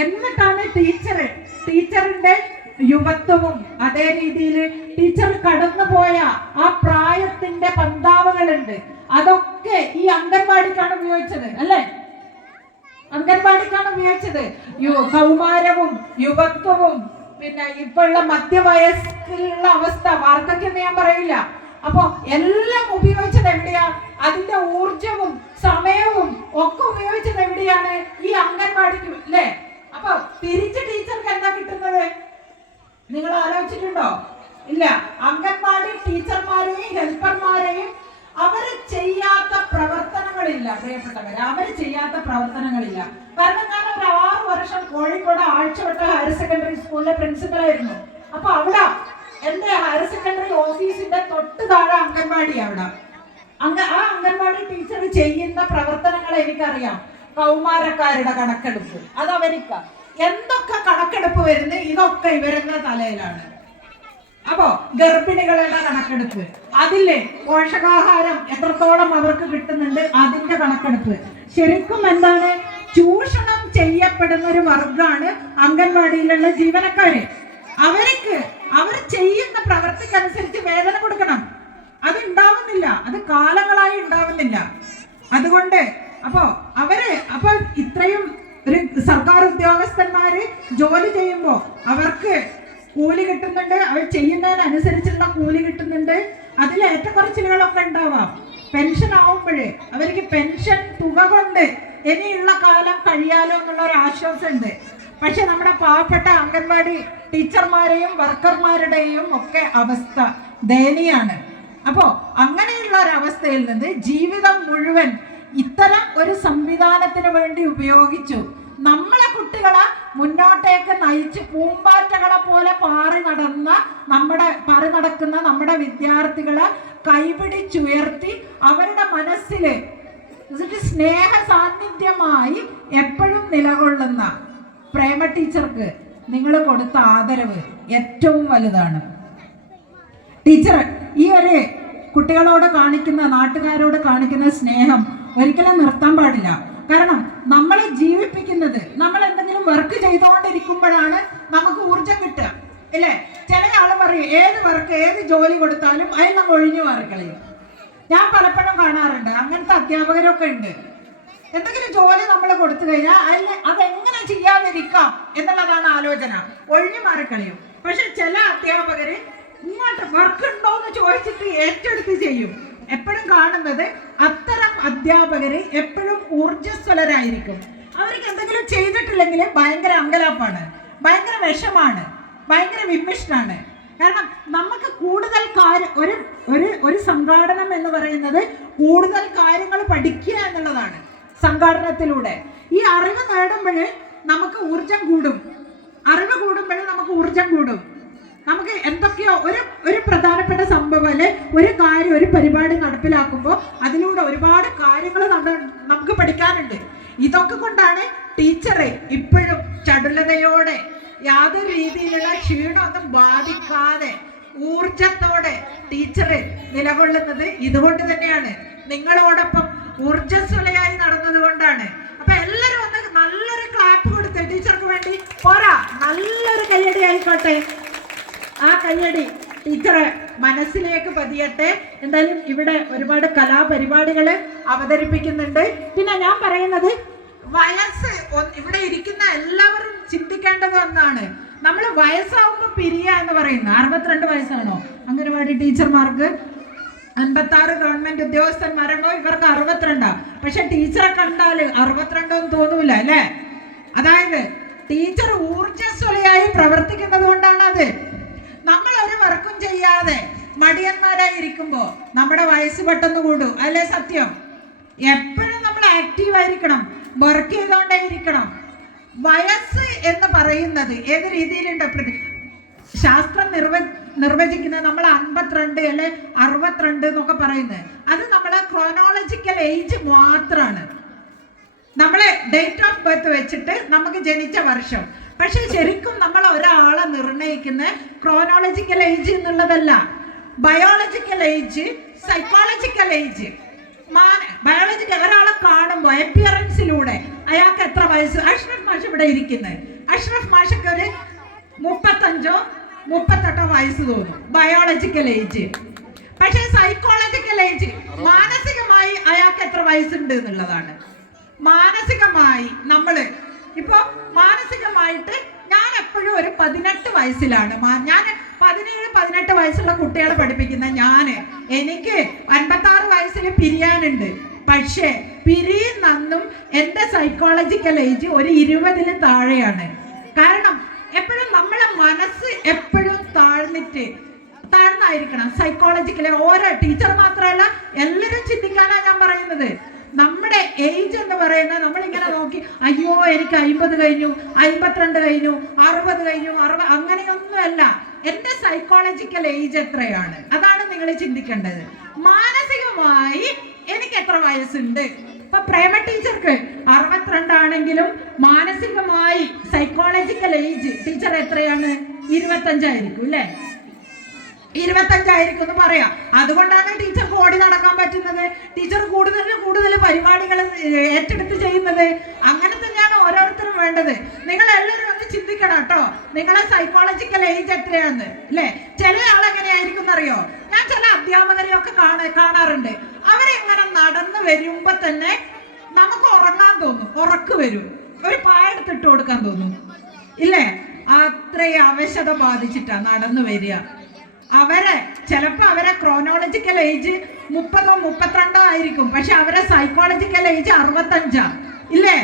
എന്നിട്ടാണ് ടീച്ചറിന്റെ യുവത്വവും അതേ രീതിയിൽ ടീച്ചർ കടന്നുപോയ ആ പ്രായത്തിന്റെ പന്താവുകളുണ്ട്, അതൊക്കെ ഈ അംഗൻവാടിക്കാണ് ഉപയോഗിച്ചത്, അല്ലേ? അംഗൻവാടിക്കാണ് ഉപയോഗിച്ചത്. കൗമാരവും യുവത്വവും പിന്നെ ഇപ്പോഴുള്ള മധ്യവയസ്സിലുള്ള അവസ്ഥ, വാർദ്ധക്യം ഞാൻ പറയില്ല. അപ്പൊ എല്ലാം ഉപയോഗിച്ചത് എവിടെയാ? അതിന്റെ ഊർജവും സമയവും ഒക്കെ ഉപയോഗിച്ചത് എവിടെയാണ്? ഈ അംഗൻവാടിക്ക്, അല്ലേ? അപ്പൊ തിരിച്ച് ടീച്ചർക്ക് എന്താ കിട്ടുന്നത്? നിങ്ങൾ ആലോചിച്ചിട്ടുണ്ടോ? ഇല്ല. അംഗൻവാടി ടീച്ചർമാരെയും ഹെൽപ്പർമാരെയും അവര് ചെയ്യാത്ത പ്രവർത്തനങ്ങളില്ല. പ്രിയപ്പെട്ടവരെ, അവര് ചെയ്യാത്ത പ്രവർത്തനങ്ങളില്ല. കാരണം ഞാൻ ഒരു 6 വർഷം കോഴിക്കോട് ആഴ്ചവട്ട ഹയർ സെക്കൻഡറി സ്കൂളിലെ പ്രിൻസിപ്പലായിരുന്നു. അപ്പൊ അവിടെ എന്റെ ഹയർ സെക്കൻഡറി ഓഫീസിന്റെ തൊട്ട് താഴെ അംഗൻവാടി. അവിടെ ആ അംഗൻവാടി ടീച്ചർ ചെയ്യുന്ന പ്രവർത്തനങ്ങൾ എനിക്കറിയാം. കൗമാരക്കാരുടെ കണക്കെടുപ്പ്, അത് അവർക്ക് എന്തൊക്കെ കണക്കെടുപ്പ് വരുന്നത്, ഇതൊക്കെ ഇവരുടെ തലയിലാണ്. അപ്പോ ഗർഭിണികളുടെ കണക്കെടുപ്പ്, അതിലെ പോഷകാഹാരം എത്രത്തോളം അവർക്ക് കിട്ടുന്നുണ്ട്, അതിന്റെ കണക്കെടുപ്പ്. ശരിക്കും എന്താണ്, ചൂഷണം ചെയ്യപ്പെടുന്ന ഒരു വർഗമാണ് അംഗൻവാടിയിലുള്ള ജീവനക്കാര്. അവർ ചെയ്യുന്ന പ്രവൃത്തിക്കനുസരിച്ച് വേതനം കൊടുക്കണം. അത് ഉണ്ടാവുന്നില്ല, അത് കാലങ്ങളായി ഉണ്ടാവുന്നില്ല. അതുകൊണ്ട് അപ്പൊ ഇത്രയും ഒരു സർക്കാർ ഉദ്യോഗസ്ഥന്മാര് ജോലി ചെയ്യുമ്പോൾ അവർക്ക് കൂലി കിട്ടുന്നുണ്ട്, അവർ ചെയ്യുന്നതിനനുസരിച്ചുള്ള കൂലി കിട്ടുന്നുണ്ട്. അതിൽ ഏറ്റക്കുറച്ചിലുകളൊക്കെ ഉണ്ടാവാം. പെൻഷൻ ആവുമ്പോഴേ അവർക്ക് പെൻഷൻ തുക കൊണ്ട് ഇനിയുള്ള കാലം കഴിയാലോ എന്നുള്ള ഒരു ആശ്വാസമുണ്ട്. പക്ഷെ നമ്മുടെ പാവപ്പെട്ട അംഗൻവാടി ടീച്ചർമാരെയും വർക്കർമാരുടെയും ഒക്കെ അവസ്ഥ ദയനീയാണ്. അപ്പോൾ അങ്ങനെയുള്ള ഒരവസ്ഥയിൽ നിന്ന് ജീവിതം മുഴുവൻ ഇത്തരം ഒരു സംവിധാനത്തിന് വേണ്ടി ഉപയോഗിച്ചു നമ്മളെ കുട്ടികളെ മുന്നോട്ടേക്ക് നയിച്ച് പൂമ്പാറ്റകളെ പോലെ പാറി നടക്കുന്ന നമ്മുടെ വിദ്യാർത്ഥികളെ കൈപിടിച്ചുയർത്തി അവരുടെ മനസ്സിൽ സ്നേഹ സാന്നിധ്യമായി എപ്പോഴും നിലകൊള്ളുന്ന പ്രേമ ടീച്ചർക്ക് നിങ്ങൾ കൊടുത്ത ആദരവ് ഏറ്റവും വലുതാണ്. ടീച്ചർ ഈ ഒരു കുട്ടികളോട് കാണിക്കുന്ന, നാട്ടുകാരോട് കാണിക്കുന്ന സ്നേഹം ഒരിക്കലും നിർത്താൻ പാടില്ല. കാരണം നമ്മളെ ജീവിപ്പിക്കുന്നത്, നമ്മൾ എന്തെങ്കിലും വർക്ക് ചെയ്തുകൊണ്ടിരിക്കുമ്പോഴാണ് നമുക്ക് ഊർജം കിട്ടുക, അല്ലേ? ചില ആള് പറയും ഏത് വർക്ക്, ഏത് ജോലി കൊടുത്താലും അതിൽ നമ്മൾ ഒഴിഞ്ഞു മാറിക്കളയും. ഞാൻ പലപ്പോഴും കാണാറുണ്ട്, അങ്ങനത്തെ അധ്യാപകരൊക്കെ ഉണ്ട്. എന്തെങ്കിലും ജോലി നമ്മൾ കൊടുത്തു കഴിഞ്ഞാൽ അതെങ്ങനെ ചെയ്യാതിരിക്കാം എന്നുള്ളതാണ് ആലോചന, ഒഴിഞ്ഞു മാറിക്കളയും. പക്ഷെ ചില അധ്യാപകര് ഇങ്ങോട്ട് വർക്ക് ഉണ്ടോ എന്ന് ചോദിച്ചിട്ട് ഏറ്റെടുത്ത് ചെയ്യും. എപ്പോഴും കാണുന്നത് അത്തരം അധ്യാപകര് എപ്പോഴും ഊർജ്ജസ്വലരായിരിക്കും. അവർക്ക് എന്തെങ്കിലും ചെയ്തിട്ടില്ലെങ്കിൽ ഭയങ്കര അങ്കലാപ്പാണ്, ഭയങ്കര വിഷമാണ്, ഭയങ്കര വിമിഷ്ടാണ്. കാരണം നമുക്ക് കൂടുതൽ ഒരു സംഘാടനം എന്ന് പറയുന്നത് കൂടുതൽ കാര്യങ്ങൾ പഠിക്കുക എന്നുള്ളതാണ്. സംഘാടനത്തിലൂടെ ഈ അറിവ് നേടുമ്പോൾ നമുക്ക് ഊർജം കൂടും, അറിവ് കൂടുമ്പോൾ നമുക്ക് ഊർജം കൂടും. നമുക്ക് എന്തൊക്കെയോ ഒരു പ്രധാനപ്പെട്ട സംഭവം അല്ലെ ഒരു പരിപാടി നടപ്പിലാക്കുമ്പോൾ അതിലൂടെ ഒരുപാട് കാര്യങ്ങൾ നമുക്ക് പഠിക്കാനുണ്ട്. ഇതൊക്കെ കൊണ്ടാണ് ടീച്ചറെ ഇപ്പോഴും ചടുലതയോടെ യാതൊരു രീതിയിലുള്ള ക്ഷീണമൊന്നും ബാധിക്കാതെ ഊർജത്തോടെ ടീച്ചറ് നിലകൊള്ളുന്നത്. ഇതുകൊണ്ട് തന്നെയാണ്, നിങ്ങളോടൊപ്പം ഊർജ്ജസ്വലയായി നടന്നത് കൊണ്ടാണ്. അപ്പൊ എല്ലാ നല്ലൊരു ക്ലാപ്പ് കൊടുത്തേ ടീച്ചർക്ക് വേണ്ടി. പോരാ, നല്ലൊരു കയ്യടി ആയിക്കോട്ടെ. ആ കയ്യടി ടീച്ചറെ മനസ്സിലേക്ക് പതിയട്ടെ. എന്തായാലും ഇവിടെ ഒരുപാട് കലാപരിപാടികൾ അവതരിപ്പിക്കുന്നുണ്ട്. പിന്നെ ഞാൻ പറയുന്നത്, വയസ്സ് ഇവിടെ ഇരിക്കുന്ന എല്ലാവരും ചിന്തിക്കേണ്ടത് ഒന്നാണ്. നമ്മൾ വയസ്സാവുമ്പോൾ പിരിയ എന്ന് പറയുന്നത് 62 വയസ്സാണോ അംഗനവാടി ടീച്ചർമാർക്ക്? 56 ഗവൺമെന്റ് ഉദ്യോഗസ്ഥന്മാരുണ്ടോ? ഇവർക്ക് 62. പക്ഷെ ടീച്ചറെ കണ്ടാൽ 62 ഒന്നും തോന്നൂല അല്ലേ? അതായത് ടീച്ചർ ഊർജ്ജസ്വലയായി പ്രവർത്തിക്കുന്നത് കൊണ്ടാണ് അത്. നമ്മൾ ഒരു വർക്കും ചെയ്യാതെ മടിയന്മാരായി ഇരിക്കുമ്പോ നമ്മുടെ വയസ്സ് പെട്ടെന്ന് കൂടും അല്ലേ? സത്യം. എപ്പോഴും നമ്മൾ ആക്റ്റീവ് ആയിരിക്കണം, വർക്ക് ചെയ്തോണ്ടേ ഇരിക്കണം. വയസ്സ് എന്ന് പറയുന്നത് ഏത് രീതിയിൽ ശാസ്ത്രം നിർവചിക്കുന്നത്, നമ്മൾ 52 അല്ലെ 62 എന്നൊക്കെ പറയുന്നത്, അത് നമ്മളെ ക്രോണോളജിക്കൽ ഏജ് മാത്രമാണ്. നമ്മളെ ഡേറ്റ് ഓഫ് ബർത്ത് വെച്ചിട്ട് നമുക്ക് ജനിച്ച വർഷം. പക്ഷെ ശരിക്കും നമ്മൾ ഒരാളെ നിർണ്ണയിക്കുന്ന ക്രോണോളജിക്കൽ ഏജ് എന്നുള്ളതല്ല, biological age, psychological age. Biological ഒരാളെ കാണുമ്പോൾ അപ്പിയറൻസിലൂടെ അയാൾക്ക് എത്ര വയസ്സ്. അഷ്റഫ് മാഷ് ഇവിടെ ഇരിക്കുന്നത്, അഷ്റഫ് മാഷക്ക് ഒരു 35 38 വയസ്സ് തോന്നും, ബയോളജിക്കൽ ഏജ്. പക്ഷെ സൈക്കോളജിക്കൽ ഏജ്, മാനസികമായി അയാൾക്ക് എത്ര വയസ്സുണ്ട് എന്നുള്ളതാണ്. മാനസികമായി നമ്മള് ഇപ്പൊ മാനസികമായിട്ട് ഞാൻ എപ്പോഴും ഒരു 18 വയസ്സിലാണ്. ഞാൻ 17-18 വയസ്സുള്ള കുട്ടികളെ പഠിപ്പിക്കുന്ന എനിക്ക് 56 വയസ്സിൽ പിരിയാനുണ്ട്. പക്ഷേ പിരിയുന്നും എൻ്റെ സൈക്കോളജിക്കൽ ഏജ് ഒരു 20-ൽ താഴെയാണ്. കാരണം എപ്പോഴും നമ്മളെ മനസ്സ് എപ്പോഴും താഴ്ന്നായിരിക്കണം സൈക്കോളജിക്കലി. ഓരോ ടീച്ചർ മാത്രമല്ല, എല്ലാവരും ചിന്തിക്കാനാണ് ഞാൻ പറയുന്നത്. നമ്മുടെ ഏജ് എന്ന് പറയുന്നത് നമ്മളിങ്ങനെ നോക്കി, അയ്യോ എനിക്ക് 50 കഴിഞ്ഞു, 52 കഴിഞ്ഞു, 60 കഴിഞ്ഞു, 60, അങ്ങനെയൊന്നുമല്ല. എൻ്റെ സൈക്കോളജിക്കൽ ഏജ് എത്രയാണ്, അതാണ് നിങ്ങൾ ചിന്തിക്കേണ്ടത്. മാനസികമായി എനിക്ക് എത്ര വയസ്സുണ്ട്. ഇപ്പൊ പ്രേമ ടീച്ചർക്ക് 62 ആണെങ്കിലും മാനസികമായി സൈക്കോളജിക്കൽ ഏജ് ടീച്ചർ എത്രയാണ്? 25 ആയിരിക്കും അല്ലേ? 25 ആയിരിക്കും എന്ന് പറയാം. അതുകൊണ്ടാണ് ടീച്ചർക്ക് ഓടി നടക്കാൻ പറ്റുന്നത്, ടീച്ചർ കൂടുതൽ പരിപാടികൾ ഏറ്റെടുത്ത് ചെയ്യുന്നത്. അങ്ങനെ തന്നെയാണ് ഓരോരുത്തരും വേണ്ടത്. നിങ്ങൾ എല്ലാവരും ഒന്ന് ചിന്തിക്കണം കേട്ടോ, നിങ്ങളെ സൈക്കോളജിക്കൽ ഏജ് എത്രയാന്ന് അല്ലേ? ചില ആളെങ്ങനെയായിരിക്കും എന്നറിയോ? ഞാൻ ചില അധ്യാപകരെയൊക്കെ കാണാറുണ്ട്. അവരെങ്ങനെ നടന്നു വരുമ്പോ തന്നെ നമുക്ക് ഉറങ്ങാൻ തോന്നും, ഉറക്ക് വരും, ഒരു പായെടുത്തിട്ട് കൊടുക്കാൻ തോന്നും ഇല്ലേ? അത്രയും അവശത ബാധിച്ചിട്ടാ നടന്നു വരിക. ചിലപ്പോ അവരെ ക്രോണോളജിക്കൽ ഏജ് 30-32 ആയിരിക്കും, പക്ഷെ അവരെ സൈക്കോളജിക്കൽ ഏജ് 65 ഇല്ലേ?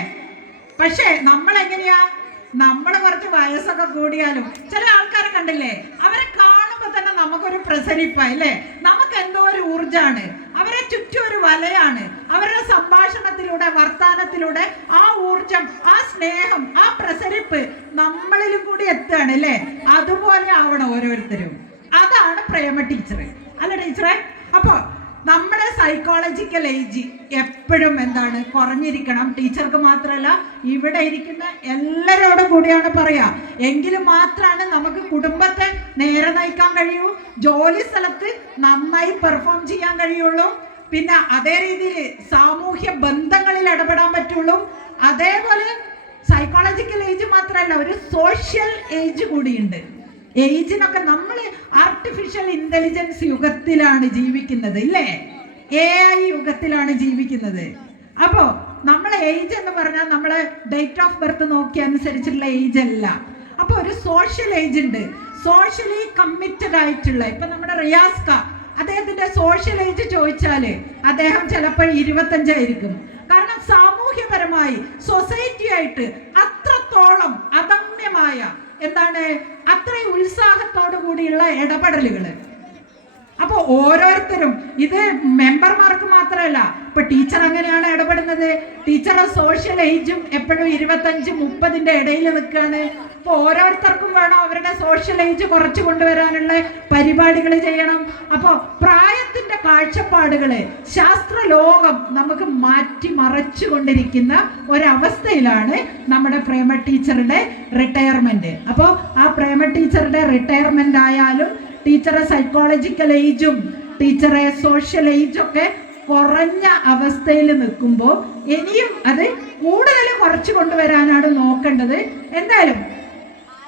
പക്ഷെ നമ്മളെങ്ങനെയാ? നമ്മൾ കുറച്ച് വയസ്സൊക്കെ കൂടിയാലും ചില ആൾക്കാരെ കണ്ടില്ലേ, അവരെ കാണുമ്പോ തന്നെ നമുക്കൊരു പ്രസരിപ്പായി അല്ലേ? നമുക്ക് എന്തോ ഒരു ഊർജാണ്, അവരെ ചുറ്റും ഒരു വലയാണ്. അവരുടെ സംഭാഷണത്തിലൂടെ, വർത്താനത്തിലൂടെ ആ ഊർജം, ആ സ്നേഹം, ആ പ്രസരിപ്പ് നമ്മളിലും കൂടി എത്തുകയാണ് അല്ലേ? അതുപോലെ ആവണം ഓരോരുത്തരും. അതാണ് പ്രേമ ടീച്ചർ അല്ല ടീച്ചറെ? അപ്പൊ നമ്മുടെ സൈക്കോളജിക്കൽ ഏജ് എപ്പോഴും എന്താണ്? കുറഞ്ഞിരിക്കണം. ടീച്ചർക്ക് മാത്രമല്ല, ഇവിടെ ഇരിക്കുന്ന എല്ലാവരോടും കൂടിയാണ് പറയാ. എങ്കിലും മാത്രമാണ് നമുക്ക് കുടുംബത്തെ നേരെ നയിക്കാൻ കഴിയൂ, ജോലി സ്ഥലത്ത് നന്നായി പെർഫോം ചെയ്യാൻ കഴിയുള്ളൂ, പിന്നെ അതേ രീതിയിൽ സാമൂഹ്യ ബന്ധങ്ങളിൽ ഇടപെടാൻ പറ്റുള്ളൂ. അതേപോലെ സൈക്കോളജിക്കൽ ഏജ് മാത്രമല്ല, ഒരു സോഷ്യൽ ഏജ് കൂടിയുണ്ട്. ഏജിനൊക്കെ നമ്മൾ ആർട്ടിഫിഷ്യൽ ഇന്റലിജൻസ് യുഗത്തിലാണ് ജീവിക്കുന്നത് ഇല്ലേ? AI യുഗത്തിലാണ് ജീവിക്കുന്നത്. അപ്പോ നമ്മളെ ഏജ് എന്ന് പറഞ്ഞാൽ നമ്മളെ ഡേറ്റ് ഓഫ് ബർത്ത് നോക്കി അനുസരിച്ചുള്ള ഏജ് അല്ല. അപ്പൊ ഒരു സോഷ്യൽ ഏജ് ഉണ്ട്, സോഷ്യലി കമ്മിറ്റഡ് ആയിട്ടുള്ള. ഇപ്പൊ നമ്മുടെ റിയാസ്ക, അദ്ദേഹത്തിന്റെ സോഷ്യൽ ഏജ് ചോദിച്ചാല് അദ്ദേഹം ചിലപ്പോൾ 25 ആയിരിക്കും. കാരണം സാമൂഹ്യപരമായി സൊസൈറ്റി ആയിട്ട് അത്രത്തോളം അദമ്യമായ അത്രയും ഉത്സാഹത്തോടു കൂടിയുള്ള ഇടപെടലുകൾ. അപ്പൊ ഓരോരുത്തരും, ഇത് മെമ്പർമാർക്ക് മാത്രമല്ല, ഇപ്പൊ ടീച്ചർ അങ്ങനെയാണ് ഇടപെടുന്നത്. ടീച്ചറുടെ സോഷ്യൽ ഏജും എപ്പോഴും 25-30 ഇടയിൽ നിൽക്കുകയാണ്. അപ്പൊ ഓരോരുത്തർക്കും വേണം അവരുടെ സോഷ്യൽ ഏജ് കുറച്ച് കൊണ്ടുവരാനുള്ള പരിപാടികൾ ചെയ്യണം. അപ്പൊ പ്രായത്തിന്റെ കാഴ്ചപ്പാടുകളെ ശാസ്ത്രലോകം നമുക്ക് മാറ്റി കൊണ്ടിരിക്കുന്ന ഒരവസ്ഥയിലാണ് നമ്മുടെ പ്രേമ ടീച്ചറുടെ റിട്ടയർമെന്റ്. അപ്പോൾ ആ പ്രേമ ടീച്ചറുടെ റിട്ടയർമെന്റ് ആയാലും ടീച്ചറെ സൈക്കോളജിക്കൽ ഏജും ടീച്ചറെ സോഷ്യൽ ഏജൊക്കെ കുറഞ്ഞ അവസ്ഥയിൽ നിൽക്കുമ്പോൾ ഇനിയും അത് കൂടുതൽ കുറച്ച് കൊണ്ടുവരാനാണ് നോക്കേണ്ടത്. എന്തായാലും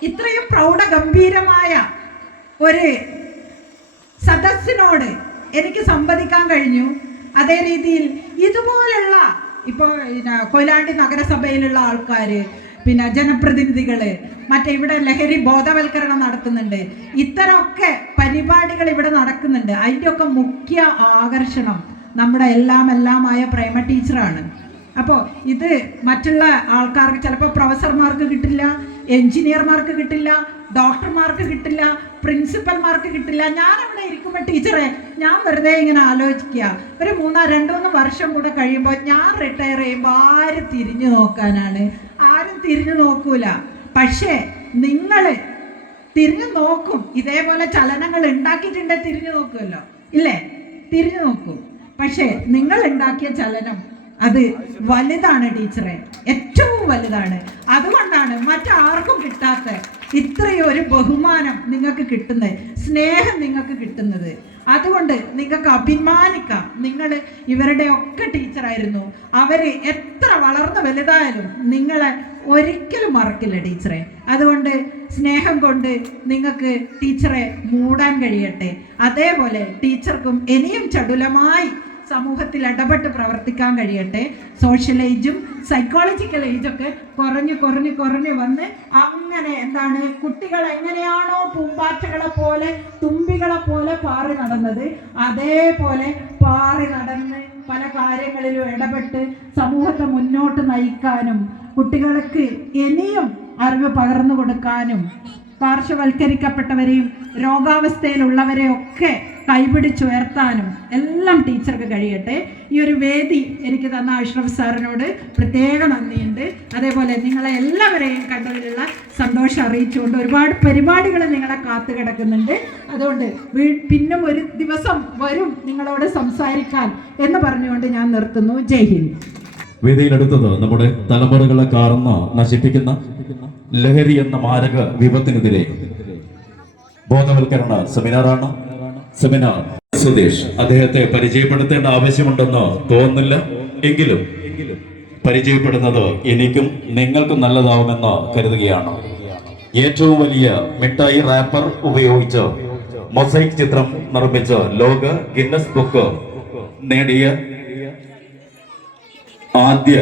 ഇത്രയും പ്രൗഢഗംഭീരമായ ഒരു സദസ്സിനോട് എനിക്ക് സംവദിക്കാൻ കഴിഞ്ഞു. അതേ രീതിയിൽ ഇതുപോലുള്ള ഇപ്പോൾ കൊയിലാണ്ടി നഗരസഭയിലുള്ള ആൾക്കാർ, പിന്നെ ജനപ്രതിനിധികൾ, മറ്റേ ഇവിടെ ലഹരി ബോധവൽക്കരണം നടത്തുന്നുണ്ട്. ഇത്തരമൊക്കെ പരിപാടികൾ ഇവിടെ നടക്കുന്നുണ്ട്. അതിൻ്റെയൊക്കെ മുഖ്യ ആകർഷണം നമ്മുടെ എല്ലാമായ പ്രേമ ടീച്ചറാണ്. അപ്പോൾ ഇത് മറ്റുള്ള ആൾക്കാർക്ക് ചിലപ്പോൾ പ്രൊഫസർമാർക്ക് കിട്ടില്ല, എഞ്ചിനീയർമാർക്ക് കിട്ടില്ല, ഡോക്ടർമാർക്ക് കിട്ടില്ല, പ്രിൻസിപ്പൽമാർക്ക് കിട്ടില്ല. ഞാൻ അവിടെ ഇരിക്കുമ്പോൾ ടീച്ചറെ ഞാൻ വെറുതെ ഇങ്ങനെ ആലോചിക്കുക, ഒരു 2-3 വർഷം കൂടെ കഴിയുമ്പോൾ ഞാൻ റിട്ടയർ ചെയ്യുമ്പോൾ ആര് തിരിഞ്ഞു നോക്കാനാണ്? ആരും തിരിഞ്ഞു നോക്കൂല. പക്ഷേ നിങ്ങൾ തിരിഞ്ഞു നോക്കും. ഇതേപോലെ ചലനങ്ങൾ ഉണ്ടാക്കിയിട്ടുണ്ടെങ്കിൽ തിരിഞ്ഞു നോക്കുമല്ലോ, ഇല്ലേ? തിരിഞ്ഞു നോക്കും. പക്ഷേ നിങ്ങൾ ഉണ്ടാക്കിയ ചലനം അത് വലുതാണ് ടീച്ചറെ, ഏറ്റവും വലുതാണ്. അതുകൊണ്ടാണ് മറ്റാർക്കും കിട്ടാത്ത ഇത്രയും ഒരു ബഹുമാനം നിങ്ങൾക്ക് കിട്ടുന്നത്, സ്നേഹം നിങ്ങൾക്ക് കിട്ടുന്നത്. അതുകൊണ്ട് നിങ്ങൾക്ക് അഭിമാനിക്കാം. നിങ്ങൾ ഇവരുടെ ഒക്കെ ടീച്ചറായിരുന്നു. അവർ എത്ര വളർന്ന് വലുതായാലും നിങ്ങളെ ഒരിക്കലും മറക്കില്ല ടീച്ചറെ. അതുകൊണ്ട് സ്നേഹം കൊണ്ട് നിങ്ങൾക്ക് ടീച്ചറെ മൂടാൻ കഴിയട്ടെ. അതേപോലെ ടീച്ചർക്കും ഇനിയും ചടുലമായി സമൂഹത്തിൽ ഇടപെട്ട് പ്രവർത്തിക്കാൻ കഴിയട്ടെ. സോഷ്യൽ ഏജും സൈക്കോളജിക്കൽ ഏജൊക്കെ കുറഞ്ഞു വന്ന് അങ്ങനെ കുട്ടികൾ എങ്ങനെയാണോ പൂമ്പാറ്റകളെ പോലെ തുമ്പികളെ പോലെ പാറി നടന്നത്, അതേപോലെ പാറി നടന്ന് പല കാര്യങ്ങളിലും ഇടപെട്ട് സമൂഹത്തെ മുന്നോട്ട് നയിക്കാനും കുട്ടികൾക്ക് ഇനിയും അറിവ് പകർന്നു കൊടുക്കാനും പാർശ്വവൽക്കരിക്കപ്പെട്ടവരെയും രോഗാവസ്ഥയിലുള്ളവരെയൊക്കെ കൈപിടിച്ചുയർത്താനും എല്ലാം ടീച്ചർക്ക് കഴിയട്ടെ. ഈ ഒരു വേദി എനിക്ക് തന്ന അഷ്റഫ് സാറിനോട് പ്രത്യേക നന്ദിയുണ്ട്. അതേപോലെ നിങ്ങളെ എല്ലാവരെയും കണ്ടതിലുള്ള സന്തോഷം അറിയിച്ചുകൊണ്ട് ഒരുപാട് പരിപാടികൾ നിങ്ങളെ കാത്തു കിടക്കുന്നുണ്ട്. അതുകൊണ്ട് പിന്നും ഒരു ദിവസം വരും നിങ്ങളോട് സംസാരിക്കാൻ എന്ന് പറഞ്ഞുകൊണ്ട് ഞാൻ നിർത്തുന്നു. ജയ് ഹിന്ദ്. വേദിയിലെടുത്തത് നമ്മുടെ തലമുറകളെ കാർന്ന് നശിപ്പിക്കുന്ന ലഹരി എന്ന മാരക വിപത്തിനെതിരെ ബോധവൽക്കരണ സെമിനാറാണ്. സെമിനാർ സുധീഷ് അദ്ദേഹത്തെ പരിചയപ്പെടുത്തേണ്ട ആവശ്യമുണ്ടെന്ന് തോന്നുന്നില്ല. എങ്കിലും പരിചയപ്പെടുന്നത് എനിക്കും നിങ്ങൾക്കും നല്ലതാവുമെന്ന് കരുതുകയാണ്. ഏറ്റവും വലിയ മിഠായി റാപ്പർ ഉപയോഗിച്ച് മൊസൈക്ക് ചിത്രം നിർമ്മിച്ച് ലോക ഗിന്നസ് ബുക്ക് നേടിയ ആദ്യ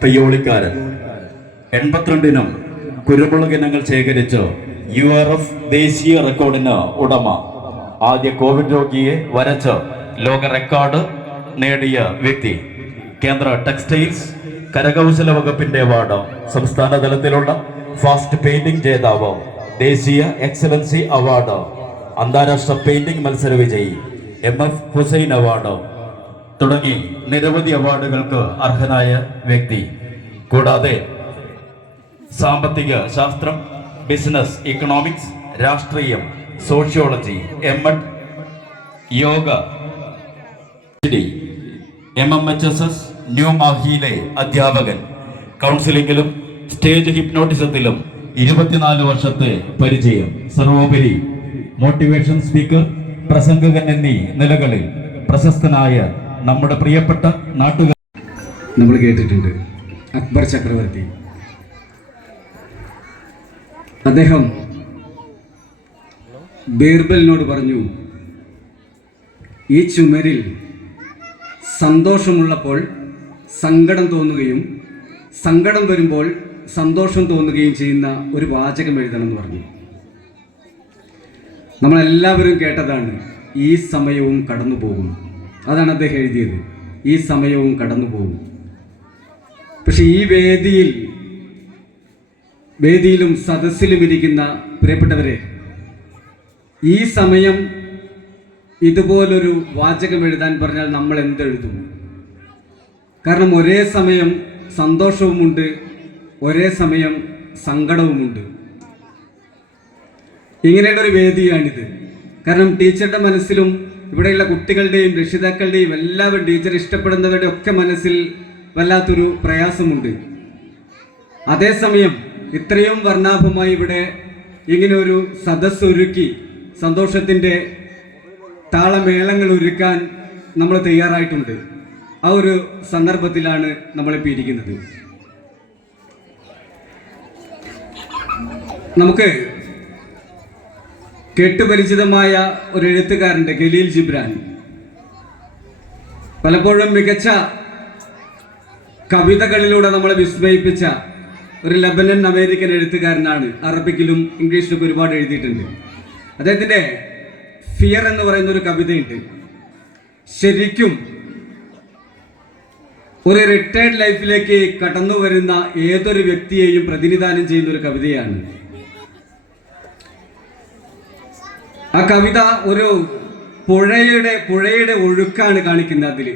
പെയ്യോളിക്കാരൻ, 82 കുരുമുളക് ഇനങ്ങൾ ശേഖരിച്ച് URF ദേശീയ റെക്കോർഡിന് ഉടമ, ആദ്യ കോവിഡ് രോഗിയെ വരച്ച് ലോക റെക്കോർഡ് നേടിയ വ്യക്തി, കേന്ദ്ര ടെക്സ്റ്റൈൽസ് കരകൗശല വകുപ്പിന്റെ അവാർഡ്, സംസ്ഥാന തലത്തിലുള്ള ഫാസ്റ്റ് പെയിന്റിംഗ് ജേതാവ്, ദേശീയ എക്സലൻസി അവാർഡ്, അന്താരാഷ്ട്ര പെയിന്റിംഗ് മത്സര വിജയി, MF ഹുസൈൻ അവാർഡ് തുടങ്ങി നിരവധി അവാർഡുകൾക്ക് അർഹനായ വ്യക്തി. കൂടാതെ സാമ്പത്തിക ശാസ്ത്രം, ബിസിനസ്, ഇക്കണോമിക്സ്, രാഷ്ട്രീയം, sociology, MEd, yoga, MMHSS new മാഹിയിലെ അധ്യാപകൻ, കൗൺസിലിംഗിലും സ്റ്റേജ് ഹിപ്നോട്ടിസത്തിലും 24 വർഷത്തെ പരിചയം, സർവോപരി മോട്ടിവേഷൻ സ്പീക്കർ, പ്രസംഗകൻ എന്നീ നിലകളിൽ പ്രശസ്തനായ നമ്മുടെ പ്രിയപ്പെട്ട നാട്ടുകാർ നമ്മൾ കേട്ടിട്ടുണ്ട്. അക്ബർ ചക്രവർത്തി, അദ്ദേഹം ബീർബലിനോട് പറഞ്ഞു, ഈ ചുമരിൽ സന്തോഷമുള്ളപ്പോൾ സങ്കടം തോന്നുകയും സങ്കടം വരുമ്പോൾ സന്തോഷം തോന്നുകയും ചെയ്യുന്ന ഒരു വാചകം എഴുതണം എന്ന് പറഞ്ഞു. നമ്മളെല്ലാവരും കേട്ടതാണ്, ഈ സമയവും കടന്നു പോകും. അതാണ് അദ്ദേഹം എഴുതിയത്, ഈ സമയവും കടന്നു പോകും. പക്ഷെ ഈ വേദിയിലും സദസ്സിലും ഇരിക്കുന്ന പ്രിയപ്പെട്ടവരെ, ഈ സമയം ഇതുപോലൊരു വാചകം എഴുതാൻ പറഞ്ഞാൽ നമ്മൾ എന്തെഴുതും? കാരണം ഒരേ സമയം സന്തോഷവുമുണ്ട്, ഒരേ സമയം സങ്കടവുമുണ്ട്. ഇങ്ങനെയുള്ളൊരു വേദിയാണിത്. കാരണം ടീച്ചറുടെ മനസ്സിലും ഇവിടെയുള്ള കുട്ടികളുടെയും രക്ഷിതാക്കളുടെയും എല്ലാവരും ടീച്ചർ ഇഷ്ടപ്പെടുന്നവരുടെ ഒക്കെ മനസ്സിൽ വല്ലാത്തൊരു പ്രയാസമുണ്ട്. അതേസമയം ഇത്രയും വർണ്ണാഭമായി ഇവിടെ ഇങ്ങനെ ഒരു സദസ്സ് ഒരുക്കി സന്തോഷത്തിൻ്റെ താളമേളങ്ങൾ ഒരുക്കാൻ നമ്മൾ തയ്യാറായിട്ടുണ്ട്. ആ ഒരു സന്ദർഭത്തിലാണ് നമ്മളിപ്പോൾ ഇരിക്കുന്നത്. നമുക്ക് കേട്ടുപരിചിതമായ ഒരു എഴുത്തുകാരുണ്ട്, ഖലീൽ ജിബ്രാൻ. പലപ്പോഴും മികച്ച കവിതകളിലൂടെ നമ്മളെ വിസ്മയിപ്പിച്ച ഒരു ലബനൻ അമേരിക്കൻ എഴുത്തുകാരനാണ്. അറബിക്കിലും ഇംഗ്ലീഷിലൊക്കെ ഒരുപാട് എഴുതിയിട്ടുണ്ട്. അദ്ദേഹത്തിൻ്റെ ഫിയർ എന്ന് പറയുന്ന ഒരു കവിതയുണ്ട്. ശരിക്കും ഒരു റിട്ടയർഡ് ലൈഫിലേക്ക് കടന്നു വരുന്ന ഏതൊരു വ്യക്തിയെയും പ്രതിനിധാനം ചെയ്യുന്ന ഒരു കവിതയാണ്. ആ കവിത ഒരു പുഴയുടെ ഒഴുക്കാണ് കാണിക്കുന്നത്. അതിൽ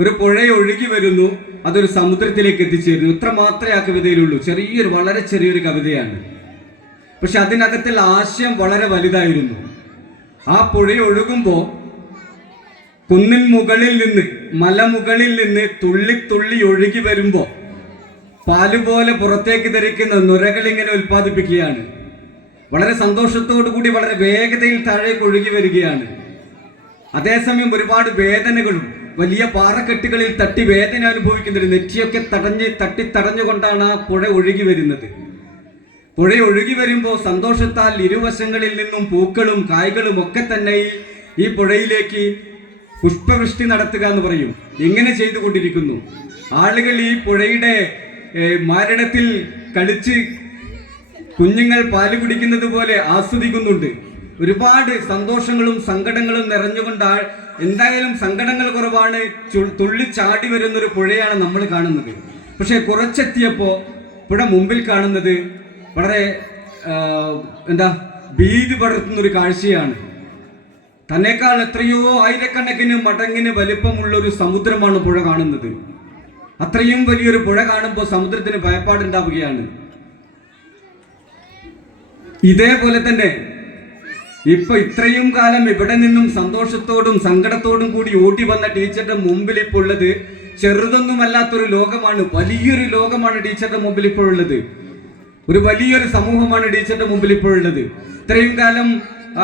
ഒരു പുഴ ഒഴുകി വരുന്നു, അതൊരു സമുദ്രത്തിലേക്ക് എത്തിച്ചേരുന്നു. ഇത്ര മാത്രമേ ആ കവിതയിലുള്ളൂ. വളരെ ചെറിയൊരു കവിതയാണ്. പക്ഷെ അതിനകത്തുള്ള ആശയം വളരെ വലുതായിരുന്നു. ആ പുഴ ഒഴുകുമ്പോൾ കുന്നിൻ മുകളിൽ നിന്ന്, മലമുകളിൽ നിന്ന് തുള്ളി തുള്ളി ഒഴുകി വരുമ്പോൾ പാലുപോലെ പുറത്തേക്ക് തെറിക്കുന്ന നുരകൾ ഇങ്ങനെ ഉൽപ്പാദിപ്പിക്കുകയാണ്. വളരെ സന്തോഷത്തോടു കൂടി വളരെ വേഗതയിൽ താഴേക്ക് ഒഴുകി വരികയാണ്. അതേസമയം ഒരുപാട് വേദനകളും വലിയ പാറക്കെട്ടുകളിൽ തട്ടി വേദന അനുഭവിക്കുന്നൊരു നെറ്റിയൊക്കെ തടഞ്ഞുകൊണ്ടാണ് ആ പുഴ ഒഴുകി വരുന്നത്. പുഴ ഒഴുകി വരുമ്പോൾ സന്തോഷത്താൽ ഇരുവശങ്ങളിൽ നിന്നും പൂക്കളും കായ്കളും ഒക്കെ തന്നെ ഈ പുഴയിലേക്ക് പുഷ്പവൃഷ്ടി നടത്തുക എന്ന് പറയും. ഇങ്ങനെ ചെയ്തുകൊണ്ടിരിക്കുന്നു. ആളുകൾ ഈ പുഴയുടെ മാരണത്തിൽ കളിച്ച് കുഞ്ഞുങ്ങൾ പാല് കുടിക്കുന്നത് പോലെ ആസ്വദിക്കുന്നുണ്ട്. ഒരുപാട് സന്തോഷങ്ങളും സങ്കടങ്ങളും നിറഞ്ഞുകൊണ്ട് എന്തായാലും സങ്കടങ്ങൾ കുറവാണ്. തുള്ളിച്ചാടി വരുന്നൊരു പുഴയാണ് നമ്മൾ കാണുന്നത്. പക്ഷെ കുറച്ചെത്തിയപ്പോൾ പുഴ മുമ്പിൽ കാണുന്നത് വളരെ ഭീതി പടർത്തുന്നൊരു കാഴ്ചയാണ്. തന്നെക്കാൾ എത്രയോ ആയിരക്കണക്കിന് മടങ്ങിന് വലിപ്പമുള്ള ഒരു സമുദ്രമാണ് പുഴ കാണുന്നത്. അത്രയും വലിയൊരു പുഴ കാണുമ്പോൾ സമുദ്രത്തിന് ഭയപ്പാടുണ്ടാവുകയാണ്. ഇതേപോലെ തന്നെ ഇപ്പൊ ഇത്രയും കാലം ഇവിടെ നിന്നും സന്തോഷത്തോടും സങ്കടത്തോടും കൂടി ഓടി വന്ന ടീച്ചറുടെ മുമ്പിൽ ഇപ്പോൾ ഉള്ളത് ചെറുതൊന്നുമല്ലാത്തൊരു ലോകമാണ്. വലിയൊരു ലോകമാണ് ടീച്ചറുടെ മുമ്പിൽ ഇപ്പോഴുള്ളത്. ഒരു വലിയൊരു സമൂഹമാണ് ടീച്ചറുടെ മുമ്പിൽ ഇപ്പോഴുള്ളത്. ഇത്രയും കാലം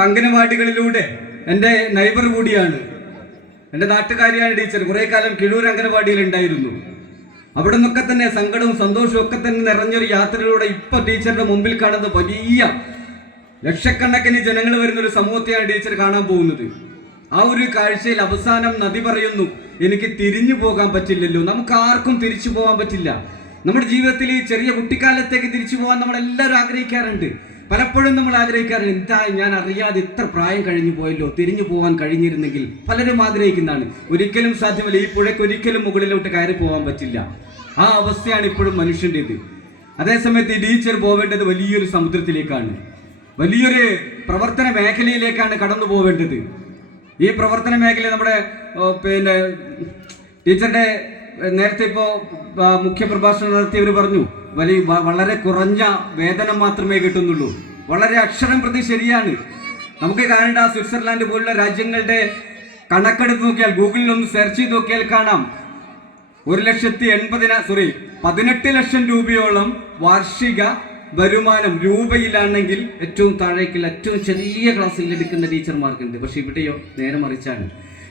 അംഗനവാടികളിലൂടെ എൻ്റെ നൈബർ കൂടിയാണ്, എൻ്റെ നാട്ടുകാരിയാണ് ടീച്ചർ. കുറെ കാലം കിഴൂർ അംഗനവാടിയിൽ ഉണ്ടായിരുന്നു. അവിടെ നിന്നൊക്കെ തന്നെ സങ്കടവും സന്തോഷവും ഒക്കെ തന്നെ നിറഞ്ഞൊരു യാത്രയിലൂടെ ഇപ്പൊ ടീച്ചറുടെ മുമ്പിൽ കാണുന്ന വലിയ ലക്ഷക്കണക്കിന് ജനങ്ങൾ വരുന്ന ഒരു സമൂഹത്തെയാണ് ടീച്ചർ കാണാൻ പോകുന്നത്. ആ ഒരു കാഴ്ചയിൽ അവസാനം നദി പറയുന്നു, എനിക്ക് തിരിഞ്ഞു പോകാൻ പറ്റില്ലല്ലോ. നമുക്ക് ആർക്കും തിരിച്ചു പോകാൻ പറ്റില്ല. നമ്മുടെ ജീവിതത്തിൽ ഈ ചെറിയ കുട്ടിക്കാലത്തേക്ക് തിരിച്ചു പോകാൻ നമ്മളെല്ലാവരും ആഗ്രഹിക്കാറുണ്ട്. പലപ്പോഴും നമ്മൾ ആഗ്രഹിക്കാറുണ്ട്, എന്താ ഞാൻ അറിയാതെ ഇത്ര പ്രായം കഴിഞ്ഞു പോയല്ലോ, തിരിഞ്ഞു പോകാൻ കഴിഞ്ഞിരുന്നെങ്കിൽ. പലരും ആഗ്രഹിക്കുന്നതാണ്. ഒരിക്കലും സാധ്യമല്ല. ഈ പുഴയ്ക്ക് ഒരിക്കലും മുകളിലോട്ട് കയറി പോകാൻ പറ്റില്ല. ആ അവസ്ഥയാണ് ഇപ്പോഴും മനുഷ്യൻ്റെത്. അതേസമയത്ത് ഈ ടീച്ചർ പോവേണ്ടത് വലിയൊരു സമുദ്രത്തിലേക്കാണ്, വലിയൊരു പ്രവർത്തന മേഖലയിലേക്കാണ് കടന്നു പോവേണ്ടത്. ഈ പ്രവർത്തന മേഖല നമ്മുടെ ടീച്ചറുടെ നേരത്തെ ഇപ്പോൾ മുഖ്യ പ്രഭാഷണം നടത്തിയവർ പറഞ്ഞു, വളരെ കുറഞ്ഞ വേതനം മാത്രമേ കിട്ടുന്നുള്ളൂ. വളരെ അക്ഷരം പ്രതി ശരിയാണ്. നമുക്ക് കാനഡ, സ്വിറ്റ്സർലാൻഡ് പോലുള്ള രാജ്യങ്ങളുടെ കണക്കെടുത്ത് നോക്കിയാൽ, ഗൂഗിളിൽ ഒന്ന് സെർച്ച് ചെയ്ത് നോക്കിയാൽ കാണാം, 18 ലക്ഷം രൂപയോളം വാർഷിക വരുമാനം രൂപയിലാണെങ്കിൽ ഏറ്റവും താഴേക്കുള്ള ഏറ്റവും ചെറിയ ക്ലാസ്സിൽ എടുക്കുന്ന ടീച്ചർമാർക്കുണ്ട്. പക്ഷെ ഇവിടെയോ നേരെ മറിച്ചാണ്.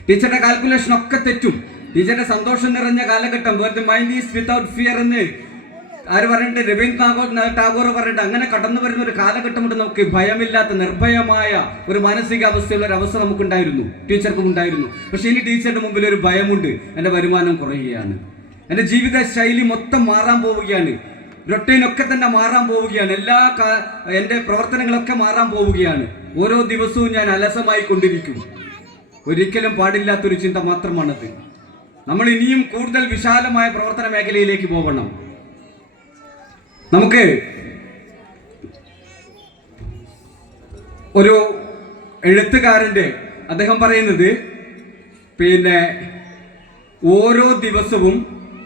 ടീച്ചറുടെ കാൽക്കുലേഷൻ ഒക്കെ തെറ്റും. ടീച്ചറുടെ സന്തോഷം നിറഞ്ഞ കാലഘട്ടം, മൈൻഡ് ഈസ് വിത്തൗട്ട് ഫിയർ എന്ന് ആര് പറഞ്ഞിട്ട്, രവീന്ദ്രനാഥ് ടാഗോർ പറഞ്ഞിട്ട്, അങ്ങനെ കടന്നു വരുന്ന ഒരു കാലഘട്ടമുണ്ട്. നമുക്ക് ഭയമില്ലാത്ത നിർഭയമായ ഒരു മാനസികാവസ്ഥയുള്ള ഒരു അവസ്ഥ നമുക്കുണ്ടായിരുന്നു, ടീച്ചർക്കും ഉണ്ടായിരുന്നു. പക്ഷെ ഇനി ടീച്ചറുടെ മുമ്പിൽ ഒരു ഭയമുണ്ട്. എൻ്റെ വരുമാനം കുറയുകയാണ്, എൻ്റെ ജീവിത ശൈലി മൊത്തം മാറാൻ പോവുകയാണ്, റൊട്ടീനൊക്കെ തന്നെ മാറാൻ പോവുകയാണ്, എൻ്റെ പ്രവർത്തനങ്ങളൊക്കെ മാറാൻ പോവുകയാണ്. ഓരോ ദിവസവും ഞാൻ അലസമായി കൊണ്ടിരിക്കും. ഒരിക്കലും പാടില്ലാത്തൊരു ചിന്ത മാത്രമാണത്. നമ്മൾ ഇനിയും കൂടുതൽ വിശാലമായ പ്രവർത്തന മേഖലയിലേക്ക് പോകണം. നമുക്ക് ഒരു എഴുത്തുകാരൻ്റെ അദ്ദേഹം പറയുന്നത്, ഓരോ ദിവസവും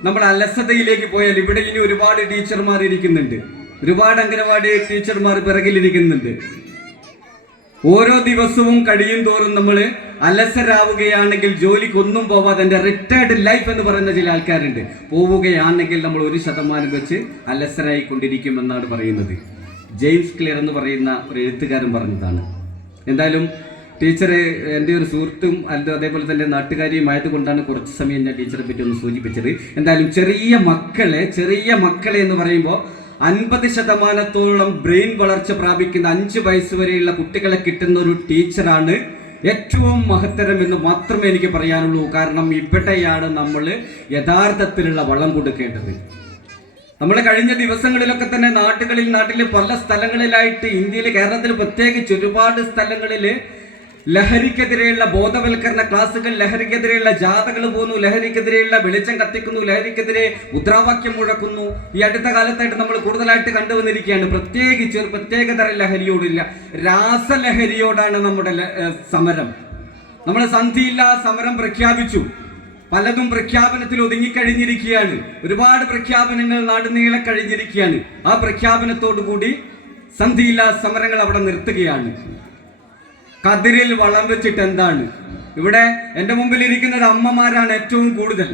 നമ്മൾ അലസതയിലേക്ക് പോയാൽ, ഇവിടെ ഇനി ഒരുപാട് ടീച്ചർമാർ ഇരിക്കുന്നുണ്ട്, ഒരുപാട് അംഗനവാടി ടീച്ചർമാർ പിറകിലിരിക്കുന്നുണ്ട്. ഓരോ ദിവസവും കഴിയും തോറും നമ്മൾ അലസരാവുകയാണെങ്കിൽ, ജോലിക്കൊന്നും പോവാതെ എൻ്റെ റിട്ടയർഡ് ലൈഫ് എന്ന് പറയുന്ന ചില ആൾക്കാരുണ്ട്, പോവുകയാണെങ്കിൽ നമ്മൾ 1% വെച്ച് അലസരായി കൊണ്ടിരിക്കുമെന്നാണ് പറയുന്നത്. ജെയിംസ് ക്ലിയർ എന്ന് പറയുന്ന ഒരു എഴുത്തുകാരൻ പറഞ്ഞതാണ്. എന്തായാലും ടീച്ചർ എൻ്റെ ഒരു സുഹൃത്തും അതേപോലെ തന്നെ നാട്ടുകാരിയുമായത് കൊണ്ടാണ് കുറച്ച് സമയം ഞാൻ ടീച്ചറെ പറ്റി ഒന്ന് സൂചിപ്പിച്ചത്. എന്തായാലും ചെറിയ മക്കളെ എന്ന് പറയുമ്പോൾ 50% ബ്രെയിൻ വളർച്ച പ്രാപിക്കുന്ന 5 വയസ്സ് വരെയുള്ള കുട്ടികളെ കിട്ടുന്ന ഒരു ടീച്ചറാണ് ഏറ്റവും മഹത്തരം എന്ന് മാത്രമേ എനിക്ക് പറയാനുള്ളൂ. കാരണം ഇവിടെയാണ് നമ്മൾ യഥാർത്ഥത്തിലുള്ള വളം കൊടുക്കേണ്ടത്. നമ്മൾ കഴിഞ്ഞ ദിവസങ്ങളിലൊക്കെ തന്നെ നാട്ടിൽ പല സ്ഥലങ്ങളിലായിട്ട് ഇന്ത്യയിൽ, കേരളത്തിൽ പ്രത്യേകിച്ച് ഒരുപാട് സ്ഥലങ്ങളിൽ ലഹരിക്കെതിരെയുള്ള ബോധവൽക്കരണ ക്ലാസുകൾ, ലഹരിക്കെതിരെയുള്ള ജാഥകൾ പോകുന്നു, ലഹരിക്കെതിരെയുള്ള വെളിച്ചം കത്തിക്കുന്നു, ലഹരിക്കെതിരെ മുദ്രാവാക്യം മുഴക്കുന്നു. ഈ അടുത്ത കാലത്തായിട്ട് നമ്മൾ കൂടുതലായിട്ട് കണ്ടുവന്നിരിക്കുകയാണ്. പ്രത്യേകിച്ച് ഒരു പ്രത്യേകതരം ലഹരിയോടില്ല, രാസലഹരിയോടാണ് നമ്മുടെ സമരം. നമ്മൾ സന്ധിയില്ലാ സമരം പ്രഖ്യാപിച്ചു. പലതും പ്രഖ്യാപനത്തിൽ ഒതുങ്ങിക്കഴിഞ്ഞിരിക്കുകയാണ്. ഒരുപാട് പ്രഖ്യാപനങ്ങൾ നാടുനീളെ കഴിഞ്ഞിരിക്കുകയാണ്. ആ പ്രഖ്യാപനത്തോടു കൂടി സന്ധിയില്ലാ സമരങ്ങൾ അവിടെ നിർത്തുകയാണ്. കതിരിൽ വളം വെച്ചിട്ട് എന്താണ്? ഇവിടെ എൻ്റെ മുമ്പിൽ ഇരിക്കുന്നത് അമ്മമാരാണ് ഏറ്റവും കൂടുതൽ.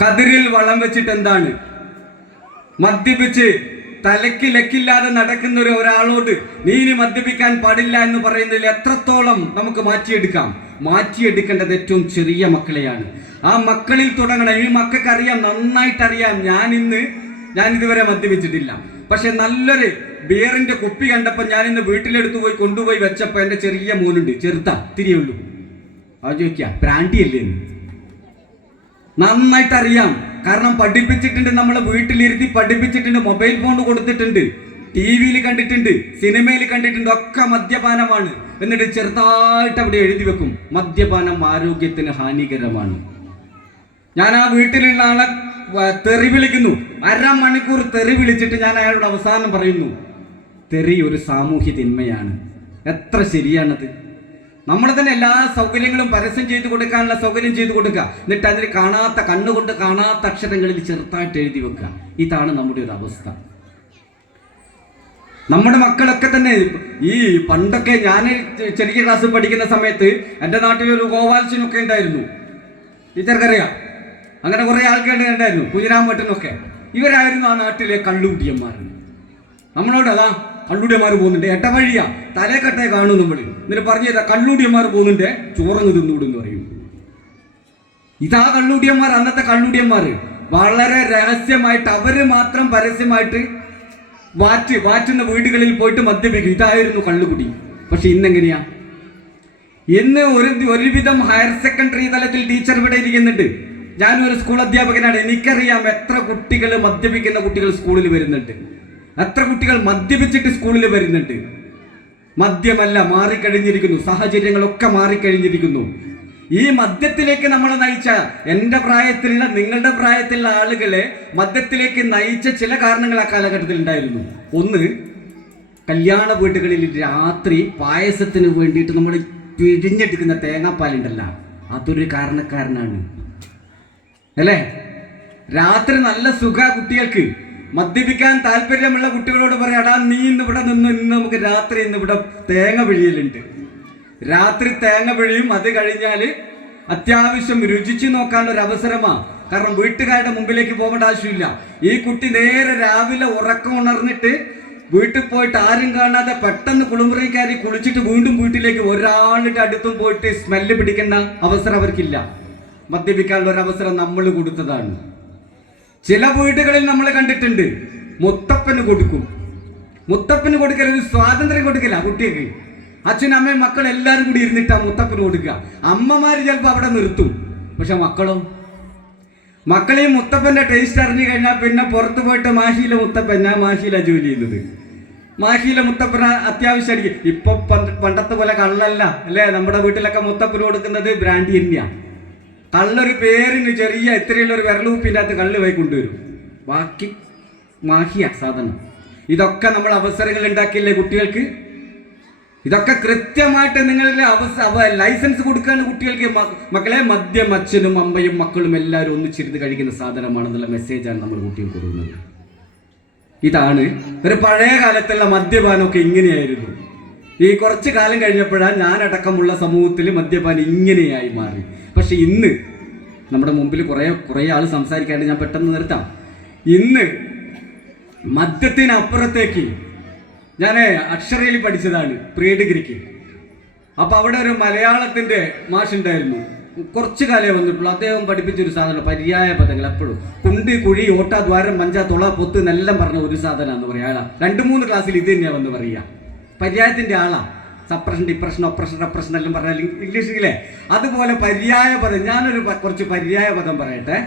കതിരിൽ വളം വെച്ചിട്ട് എന്താണ്? മദ്യപിച്ച് തലയ്ക്ക് ലക്കില്ലാതെ നടക്കുന്ന ഒരാളോട് നീ ഇനി മദ്യപിക്കാൻ പാടില്ല എന്ന് പറയുന്നതിൽ എത്രത്തോളം നമുക്ക് മാറ്റിയെടുക്കേണ്ടത് ഏറ്റവും ചെറിയ മക്കളെയാണ്. ആ മക്കളിൽ തുടങ്ങണം. ഈ മക്കൾക്ക് അറിയാം, നന്നായിട്ടറിയാം, ഞാൻ ഇതുവരെ മദ്യപിച്ചിട്ടില്ല. പക്ഷെ നല്ലൊരു ബിയറിന്റെ കുപ്പി കണ്ടപ്പോൾ ഞാൻ ഇന്ന് കൊണ്ടുപോയി വെച്ചപ്പോൾ എൻ്റെ ചെറിയ മോനുണ്ട്, ചെറുതാ, തിരിയുള്ളൂ. അവൻ ചോദിക്കുക ബ്രാൻഡി അല്ലേ എന്ന്. നന്നായിട്ടറിയാം, കാരണം പഠിപ്പിച്ചിട്ടുണ്ട്, നമ്മളെ വീട്ടിലിരുത്തി പഠിപ്പിച്ചിട്ടുണ്ട്, മൊബൈൽ ഫോൺ കൊടുത്തിട്ടുണ്ട്, TV-യിൽ കണ്ടിട്ടുണ്ട്, സിനിമയിൽ കണ്ടിട്ടുണ്ട്, ഒക്കെ മദ്യപാനമാണ്. എന്നിട്ട് ചെറുതായിട്ട് അവിടെ എഴുതി വെക്കും, മദ്യപാനം ആരോഗ്യത്തിന് ഹാനികരമാണ്. ഞാൻ ആ വീട്ടിലുള്ള ആളെ തെറി വിളിക്കുന്നു, 1/2 മണിക്കൂർ തെറി വിളിച്ചിട്ട് ഞാൻ അയാളോട് അവസാനം പറയുന്നു, തെറി ഒരു സാമൂഹ്യ തിന്മയാണ്. എത്ര ശരിയാണത്? നമ്മൾ തന്നെ എല്ലാ സൗകര്യങ്ങളും പരസ്യം ചെയ്തു കൊടുക്കാനുള്ള സൗകര്യം ചെയ്തു കൊടുക്കുക, എന്നിട്ട് അതിൽ കണ്ണുകൊണ്ട് കാണാത്ത അക്ഷരങ്ങളിൽ ചെറുതായിട്ട് എഴുതി വെക്കുക. ഇതാണ് നമ്മുടെ ഒരു അവസ്ഥ. നമ്മുടെ മക്കളൊക്കെ തന്നെ ഈ പണ്ടൊക്കെ ഞാൻ ചെറിയ ക്ലാസ്സിൽ പഠിക്കുന്ന സമയത്ത് എൻ്റെ നാട്ടിലൊരു ഗോപാൽച്ചനൊക്കെ ഉണ്ടായിരുന്നു, ടീച്ചർക്കറിയാം. അങ്ങനെ കുറേ ആൾക്കാർ ഉണ്ടായിരുന്നു, കുഞ്ഞിരാമേട്ടനൊക്കെ. ഇവരായിരുന്നു ആ നാട്ടിലെ കള്ളുകുടിയന്മാർ. നമ്മളോട് അതാ കള്ളുടിയന്മാർ പോകുന്നുണ്ട്, എട്ടവഴിയാ തലേക്കട്ടേ കാണും നമ്മൾ. എന്നിട്ട് പറഞ്ഞു തരാം, കള്ളുടിയന്മാർ പോകുന്നുണ്ട്, ചോറങ്ങ് തിന്നൂടെന്ന് പറയും. ഇതാ കള്ളുടിയന്മാർ, അന്നത്തെ കള്ളുടിയന്മാർ. വളരെ രഹസ്യമായിട്ട് അവര് മാത്രം പരസ്യമായിട്ട് വാറ്റുന്ന വീടുകളിൽ പോയിട്ട് മദ്യപിക്കും. ഇതായിരുന്നു കള്ളുകുടി. പക്ഷെ ഇന്നെങ്ങനെയാ? ഇന്ന് ഒരുവിധം ഹയർ സെക്കൻഡറി തലത്തിൽ ടീച്ചർ ഇവിടെ ഇരിക്കുന്നുണ്ട്. ഞാനൊരു സ്കൂൾ അധ്യാപകനാണ്. എനിക്കറിയാം എത്ര കുട്ടികൾ മദ്യപിക്കുന്ന കുട്ടികൾ സ്കൂളിൽ വരുന്നുണ്ട്, എത്ര കുട്ടികൾ മദ്യപിച്ചിട്ട് സ്കൂളിൽ വരുന്നുണ്ട്. മദ്യമല്ല, മാറിക്കഴിഞ്ഞിരിക്കുന്നു, സാഹചര്യങ്ങളൊക്കെ മാറിക്കഴിഞ്ഞിരിക്കുന്നു. ഈ മദ്യത്തിലേക്ക് നമ്മളെ നയിച്ച, എൻ്റെ പ്രായത്തിലുള്ള നിങ്ങളുടെ പ്രായത്തിലുള്ള ആളുകളെ മദ്യത്തിലേക്ക് നയിച്ച ചില കാരണങ്ങൾ ആ കാലഘട്ടത്തിൽ ഉണ്ടായിരുന്നു. ഒന്ന്, കല്യാണ വീടുകളിൽ രാത്രി പായസത്തിന് വേണ്ടിയിട്ട് നമ്മൾ പിഴിഞ്ഞെടുക്കുന്ന തേങ്ങാപ്പാലുണ്ടല്ല, അതൊരു കാരണക്കാരനാണ് അല്ലേ? രാത്രി നല്ല സുഖ കുട്ടികൾക്ക്. മദ്യപിക്കാൻ താല്പര്യമുള്ള കുട്ടികളോട് പറയാടാ, നീ ഇന്ന് ഇവിടെ നിന്ന് നമുക്ക് രാത്രി ഇവിടെ തേങ്ങ പിഴിയലുണ്ട്. രാത്രി തേങ്ങ പിഴിയും. അത് കഴിഞ്ഞാൽ അത്യാവശ്യം രുചിച്ച് നോക്കാനുള്ള ഒരു അവസരമാണ്. കാരണം വീട്ടുകാരുടെ മുമ്പിലേക്ക് പോകേണ്ട ആവശ്യമില്ല. ഈ കുട്ടി നേരെ രാവിലെ ഉറക്കം ഉണർന്നിട്ട് വീട്ടിൽ പോയിട്ട് ആരും കാണാതെ പെട്ടെന്ന് കുളിമുറിക്കാരി കുളിച്ചിട്ട് വീണ്ടും വീട്ടിലേക്ക് ഒരാളുടെ അടുത്തും പോയിട്ട് സ്മെല്ല് പിടിക്കുന്ന അവസരം അവർക്കില്ല. മദ്യപിക്കാനുള്ള ഒരു അവസരം നമ്മൾ കൊടുത്തതാണ്. ചില വീടുകളിൽ നമ്മൾ കണ്ടിട്ടുണ്ട്, മുത്തപ്പന് കൊടുക്കും. മുത്തപ്പന് കൊടുക്കൽ ഒരു സ്വാതന്ത്ര്യം കൊടുക്കില്ല കുട്ടിക്ക്. അച്ഛനും അമ്മയും മക്കൾ എല്ലാവരും കൂടി ഇരുന്നിട്ടാ മുത്തപ്പന് കൊടുക്കുക. അമ്മമാര് ചിലപ്പോൾ അവിടെ നിർത്തും. പക്ഷെ മക്കളെയും മുത്തപ്പന്റെ ടേസ്റ്റ് അറിഞ്ഞു കഴിഞ്ഞാൽ പിന്നെ പുറത്ത് പോയിട്ട് മാഹിയിലെ മുത്തപ്പൻ, ഞാൻ മാഹിയിലാണ് ജോലി ചെയ്യുന്നത്, മാഹിയിലെ മുത്തപ്പന അത്യാവശ്യം അടിക്കും. ഇപ്പൊ പണ്ടത്തെ പോലെ കള്ളല്ല അല്ലേ? നമ്മുടെ വീട്ടിലൊക്കെ മുത്തപ്പന് കൊടുക്കുന്നത് ബ്രാൻഡി തന്നെയാണ്. കള്ളൊരു പേരിന് ചെറിയ ഇത്രയുള്ള ഒരു വിരലൂപ്പിൻ്റെ അകത്ത് കള്ള് പോയി കൊണ്ടുവരും, ബാക്കി മാഹിയ സാധനം. ഇതൊക്കെ നമ്മൾ അവസരങ്ങൾ ഉണ്ടാക്കിയില്ലേ കുട്ടികൾക്ക്? ഇതൊക്കെ കൃത്യമായിട്ട് നിങ്ങളുടെ ലൈസൻസ് കൊടുക്കാണ് കുട്ടികൾക്ക്. മക്കളെ, മദ്യം അച്ഛനും അമ്മയും മക്കളും എല്ലാവരും ഒന്നിച്ചിരുന്ന് കഴിക്കുന്ന സാധനമാണെന്നുള്ള മെസ്സേജാണ് നമ്മൾ കുട്ടികൾക്ക് കൊടുക്കുന്നത്. ഇതാണ് ഒരു പഴയ കാലത്തുള്ള മദ്യപാനമൊക്കെ ഇങ്ങനെയായിരുന്നു. ഈ കുറച്ച് കാലം കഴിഞ്ഞപ്പോഴാണ് ഞാനടക്കമുള്ള സമൂഹത്തിൽ മദ്യപാനം ഇങ്ങനെയായി മാറി. പക്ഷെ ഇന്ന് നമ്മുടെ മുമ്പിൽ കുറേ ആൾ സംസാരിക്കാണ്ട് ഞാൻ പെട്ടെന്ന് നിർത്താം. ഇന്ന് മദ്യത്തിനപ്പുറത്തേക്ക്, ഞാൻ അക്ഷരയിൽ പഠിച്ചതാണ്, പ്രീ ഡിഗ്രിക്ക് അപ്പോൾ അവിടെ ഒരു മലയാളത്തിൻ്റെ മാഷുണ്ടായിരുന്നു, കുറച്ച് കാലേ വന്നിട്ടുള്ളൂ. അദ്ദേഹം പഠിപ്പിച്ചൊരു സാധനം പര്യായ പദങ്ങൾ. എപ്പോഴും കുണ്ട്, കുഴി, ഓട്ട, ദ്വാരം, മഞ്ച, തുള, പൊത്ത് എന്നെല്ലാം പറഞ്ഞ ഒരു സാധനം എന്ന് പറയാം. അയാളാ 2-3 ക്ലാസ്സിൽ ഇത് തന്നെയാണ് വന്ന് പറയുക. പര്യായത്തിൻ്റെ ആളാ. സപ്രഷൻ, ഡിപ്രഷൻ, ഒപ്രഷൻ, റെപ്രഷൻ എല്ലാം പറഞ്ഞാൽ ഇംഗ്ലീഷിലെ അതുപോലെ പര്യായ പദം. ഞാനൊരു കുറച്ച് പര്യായ പദം പറയട്ടെ.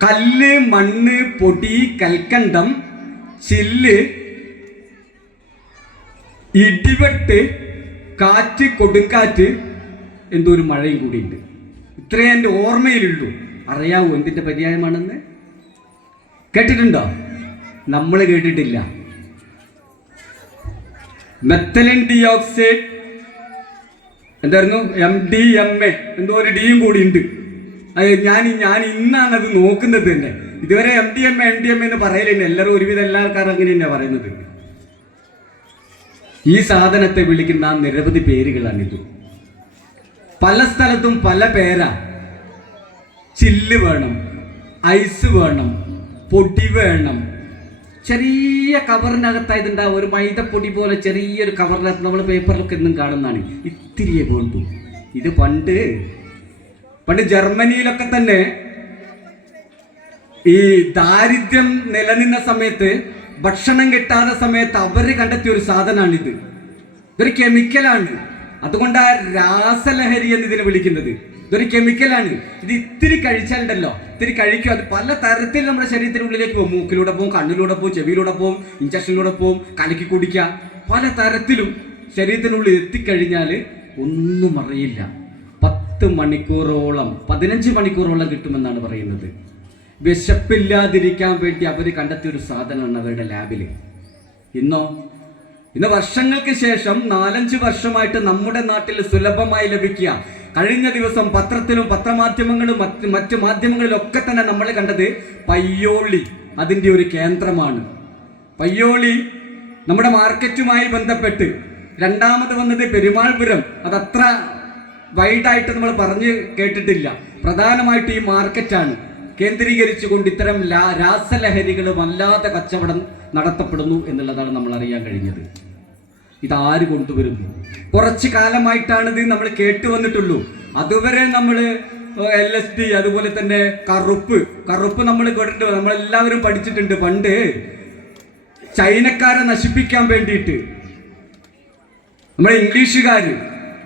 കല്ല്, മണ്ണ്, പൊടി, കൽക്കണ്ടം, ചില്ല്, ഇടിവെട്ട്, കാറ്റ്, കൊടുങ്കാറ്റ്, എന്തോ ഒരു മഴയും കൂടിയുണ്ട്. ഇത്രയും എൻ്റെ ഓർമ്മയിലുള്ളൂ. അറിയാവൂ എന്തിൻ്റെ പര്യായമാണെന്ന്? കേട്ടിട്ടുണ്ടോ? നമ്മൾ കേട്ടിട്ടില്ല. മെത്തലിൻ ഡിയോക്സൈഡ് എന്തായിരുന്നു? MDMA, എന്തോ ഒരു ഡിയും കൂടി ഉണ്ട്. അത് ഞാൻ ഇന്നാണ് അത് നോക്കുന്നത് തന്നെ. ഇതുവരെ MDMA എന്ന് പറയലുണ്ട്. എല്ലാവരും ഒരുവിധം എല്ലാ ആൾക്കാരും അങ്ങനെ തന്നെയാണ് പറയുന്നത്. ഈ സാധനത്തെ വിളിക്കുന്ന നിരവധി പേരുകളാണിത്. പല സ്ഥലത്തും പല പേരാ. ചില്ല് വേണം, ഐസ് വേണം, പൊടി വേണം. ചെറിയ കവറിനകത്തായതുണ്ടാവും, ഒരു മൈദപ്പൊടി പോലെ ചെറിയൊരു കവറിനകത്ത്. നമ്മൾ പേപ്പറിലൊക്കെ എന്നും കാണുന്നതാണ്. ഇത്തിരിയെ വേണ്ടു. ഇത് പണ്ട് ജർമ്മനിയിലൊക്കെ തന്നെ ഈ ദാരിദ്ര്യം നിലനിന്ന സമയത്ത്, ഭക്ഷണം കിട്ടാത്ത സമയത്ത് അവർ കണ്ടെത്തിയ ഒരു സാധനമാണിത്. ഇതൊരു കെമിക്കലാണ്. അതുകൊണ്ട് ആ രാസലഹരി എന്ന് ഇതിനെ വിളിക്കുന്നത്. ഇതൊരു കെമിക്കലാണ്. ഇത് ഇത്തിരി കഴിച്ചാലുണ്ടല്ലോ, ഇത്തിരി കഴിക്കും, അത് പല തരത്തിൽ നമ്മുടെ ശരീരത്തിനുള്ളിലേക്ക് പോകും. മൂക്കിലൂടെ പോകും, കണ്ണിലൂടെ പോകും, ചെവിയിലൂടെ പോകും, ഇഞ്ചക്ഷനിലൂടെ പോകും, കലക്കി കുടിക്കുക. പല തരത്തിലും ശരീരത്തിനുള്ളിൽ എത്തിക്കഴിഞ്ഞാൽ ഒന്നും അറിയില്ല. 10 മണിക്കൂറോളം 15 മണിക്കൂറോളം കിട്ടുമെന്നാണ് പറയുന്നത്. വിശപ്പില്ലാതിരിക്കാൻ വേണ്ടി അവർ കണ്ടെത്തിയൊരു സാധനമാണ് അവരുടെ ലാബിൽ. ഇന്ന് വർഷങ്ങൾക്ക് ശേഷം 4-5 വർഷമായിട്ട് നമ്മുടെ നാട്ടിൽ സുലഭമായി ലഭിക്കുക. കഴിഞ്ഞ ദിവസം പത്രത്തിലും പത്രമാധ്യമങ്ങളും മറ്റു മാധ്യമങ്ങളിലൊക്കെ തന്നെ നമ്മൾ കണ്ടത് പയ്യോളി അതിൻ്റെ ഒരു കേന്ദ്രമാണ്. പയ്യോളി നമ്മുടെ മാർക്കറ്റുമായി ബന്ധപ്പെട്ട്. രണ്ടാമത് വന്നത് പെരുമാൾപുരം. അതത്ര വൈഡായിട്ട് നമ്മൾ പറഞ്ഞ് കേട്ടിട്ടില്ല. പ്രധാനമായിട്ട് ഈ മാർക്കറ്റാണ് കേന്ദ്രീകരിച്ചുകൊണ്ട് ഇത്തരം രാസലഹരികൾ വല്ലാതെ കച്ചവടം നടത്തപ്പെടുന്നു എന്നുള്ളതാണ് നമ്മൾ അറിയാൻ കഴിഞ്ഞത്. ഇതാര് കൊണ്ടുവരുന്നു? കുറച്ച് കാലമായിട്ടാണ് ഇത് നമ്മൾ കേട്ടു വന്നിട്ടുള്ളൂ. അതുവരെ നമ്മൾ LSD, അതുപോലെ തന്നെ കറുപ്പ് നമ്മൾ കേട്ടിട്ടുണ്ട്, നമ്മളെല്ലാവരും പഠിച്ചിട്ടുണ്ട്. പണ്ട് ചൈനക്കാരെ നശിപ്പിക്കാൻ വേണ്ടിയിട്ട് നമ്മളെ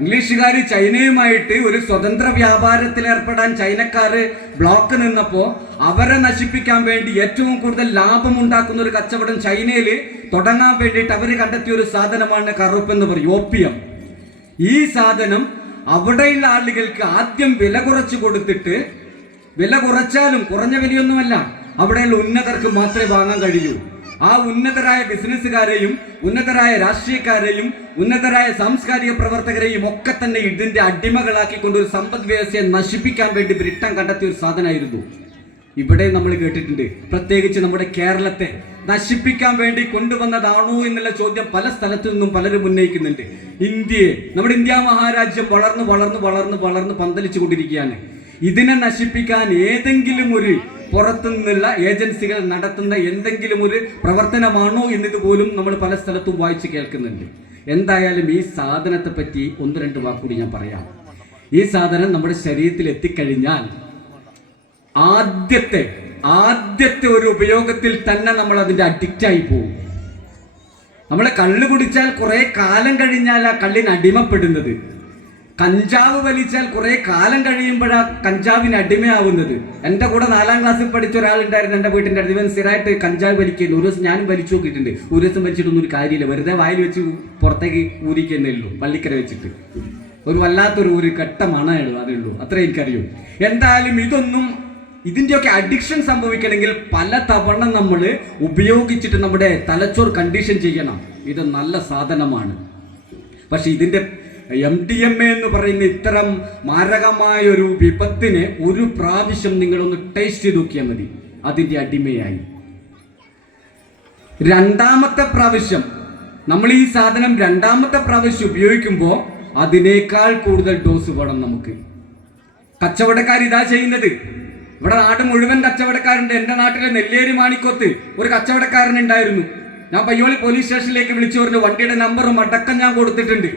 ഇംഗ്ലീഷുകാർ ചൈനയുമായിട്ട് ഒരു സ്വതന്ത്ര വ്യാപാരത്തിൽ ഏർപ്പെടാൻ ചൈനക്കാര് ബ്ലോക്ക് നിന്നപ്പോൾ അവരെ നശിപ്പിക്കാൻ വേണ്ടി ഏറ്റവും കൂടുതൽ ലാഭം ഉണ്ടാക്കുന്ന ഒരു കച്ചവടം ചൈനയിൽ തുടങ്ങാൻ വേണ്ടിയിട്ട് അവർ കണ്ടെത്തിയ ഒരു സാധനമാണ് കറുപ്പ് എന്ന് പറയും, ഓപ്പിയം. ഈ സാധനം അവിടെയുള്ള ആളുകൾക്ക് ആദ്യം വില കുറച്ച് കൊടുത്തിട്ട്, വില കുറച്ചാലും കുറഞ്ഞ വിലയൊന്നുമല്ല, അവിടെയുള്ള ഉന്നതർക്ക് മാത്രമേ വാങ്ങാൻ കഴിയൂ. ആ ഉന്നതരായ ബിസിനസ്സുകാരെയും ഉന്നതരായ രാഷ്ട്രീയക്കാരെയും ഉന്നതരായ സാംസ്കാരിക പ്രവർത്തകരെയും ഒക്കെ തന്നെ ഇതിന്റെ അടിമകളാക്കിക്കൊണ്ട് ഒരു സമ്പദ് വ്യവസ്ഥയെ നശിപ്പിക്കാൻ വേണ്ടി ബ്രിട്ടൻ കണ്ടെത്തിയ ഒരു സാധനമായിരുന്നു. ഇവിടെ നമ്മൾ കേട്ടിട്ടുണ്ട്, പ്രത്യേകിച്ച് നമ്മുടെ കേരളത്തെ നശിപ്പിക്കാൻ വേണ്ടി കൊണ്ടുവന്നതാണോ എന്നുള്ള ചോദ്യം പല സ്ഥലത്തു നിന്നും പലരും ഉന്നയിക്കുന്നുണ്ട്. നമ്മുടെ ഇന്ത്യ മഹാരാജ്യം വളർന്ന് പന്തലിച്ചു കൊണ്ടിരിക്കുകയാണ്. ഇതിനെ നശിപ്പിക്കാൻ ഏതെങ്കിലും ഒരു പുറത്തു നിന്നുള്ള ഏജൻസികൾ നടത്തുന്ന എന്തെങ്കിലും ഒരു പ്രവർത്തനമാണോ എന്നതുപോലും നമ്മൾ പല സ്ഥലത്തും വായിച്ച് കേൾക്കുന്നുണ്ട്. എന്തായാലും ഈ സാധനത്തെ പറ്റി 1-2 വാക്കുകൂടി ഞാൻ പറയാം. ഈ സാധനം നമ്മുടെ ശരീരത്തിൽ എത്തിക്കഴിഞ്ഞാൽ ആദ്യത്തെ ഒരു ഉപയോഗത്തിൽ തന്നെ നമ്മൾ അതിൻ്റെ അഡിക്റ്റായി പോകും. നമ്മൾ കള്ള് കുടിച്ചാൽ കുറെ കാലം കഴിഞ്ഞാൽ ആ കള്ളിന് അടിമപ്പെടുന്നത്. കഞ്ചാവ് വലിച്ചാൽ കുറെ കാലം കഴിയുമ്പോഴാണ് കഞ്ചാവിന് അടിമയാവുന്നത്. എൻ്റെ കൂടെ 4ാം ക്ലാസ്സിൽ പഠിച്ച ഒരാളുണ്ടായിരുന്നു എൻ്റെ വീട്ടിൻ്റെ അടുത്ത്. ഇവൻ സ്ഥിരമായിട്ട് കഞ്ചാവ് വലിക്കുന്നു. ഒരു ദിവസം ഞാനും വലിച്ചു നോക്കിയിട്ടുണ്ട്. ഒരു ദിവസം വലിച്ചിട്ടൊന്നും ഒരു കാര്യമില്ല, വെറുതെ വായിൽ വെച്ച് പുറത്തേക്ക് ഊരിക്കുന്നേ ഉള്ളൂ, പള്ളിക്കര വെച്ചിട്ട്. ഒരു വല്ലാത്തൊരു കെട്ട മണമാണ് അതേ ഉള്ളൂ, അത്രേ എനിക്കറിയൂ. എന്തായാലും ഇതിൻ്റെയൊക്കെ അഡിക്ഷൻ സംഭവിക്കണമെങ്കിൽ പല തവണ നമ്മൾ ഉപയോഗിച്ചിട്ട് നമ്മുടെ തലച്ചോർ കണ്ടീഷൻ ചെയ്യണം. ഇത് നല്ല സാധനമാണ്. പക്ഷെ ഇതിൻ്റെ MDMA എന്ന് പറയുന്ന ഇത്തരം മാരകമായ ഒരു വിപത്തിനെ ഒരു പ്രാവശ്യം നിങ്ങളൊന്ന് ടേസ്റ്റ് ചെയ്ത് നോക്കിയാൽ മതി, അതിൻ്റെ അടിമയായി. രണ്ടാമത്തെ പ്രാവശ്യം നമ്മൾ ഈ സാധനം ഉപയോഗിക്കുമ്പോൾ അതിനേക്കാൾ കൂടുതൽ ഡോസ് വേണം നമുക്ക്. കച്ചവടക്കാർ ഇതാ ചെയ്യുന്നത്. ഇവിടെ നാട് മുഴുവൻ കച്ചവടക്കാരുണ്ട്. എൻ്റെ നാട്ടിലെ നെല്ലേരി മാണിക്കോത്ത് ഒരു കച്ചവടക്കാരനുണ്ടായിരുന്നു. ഞാൻ പയ്യോളി പോലീസ് സ്റ്റേഷനിലേക്ക് വിളിച്ചു പറഞ്ഞു, വണ്ടിയുടെ നമ്പറും അടക്കം ഞാൻ കൊടുത്തിട്ടുണ്ട്.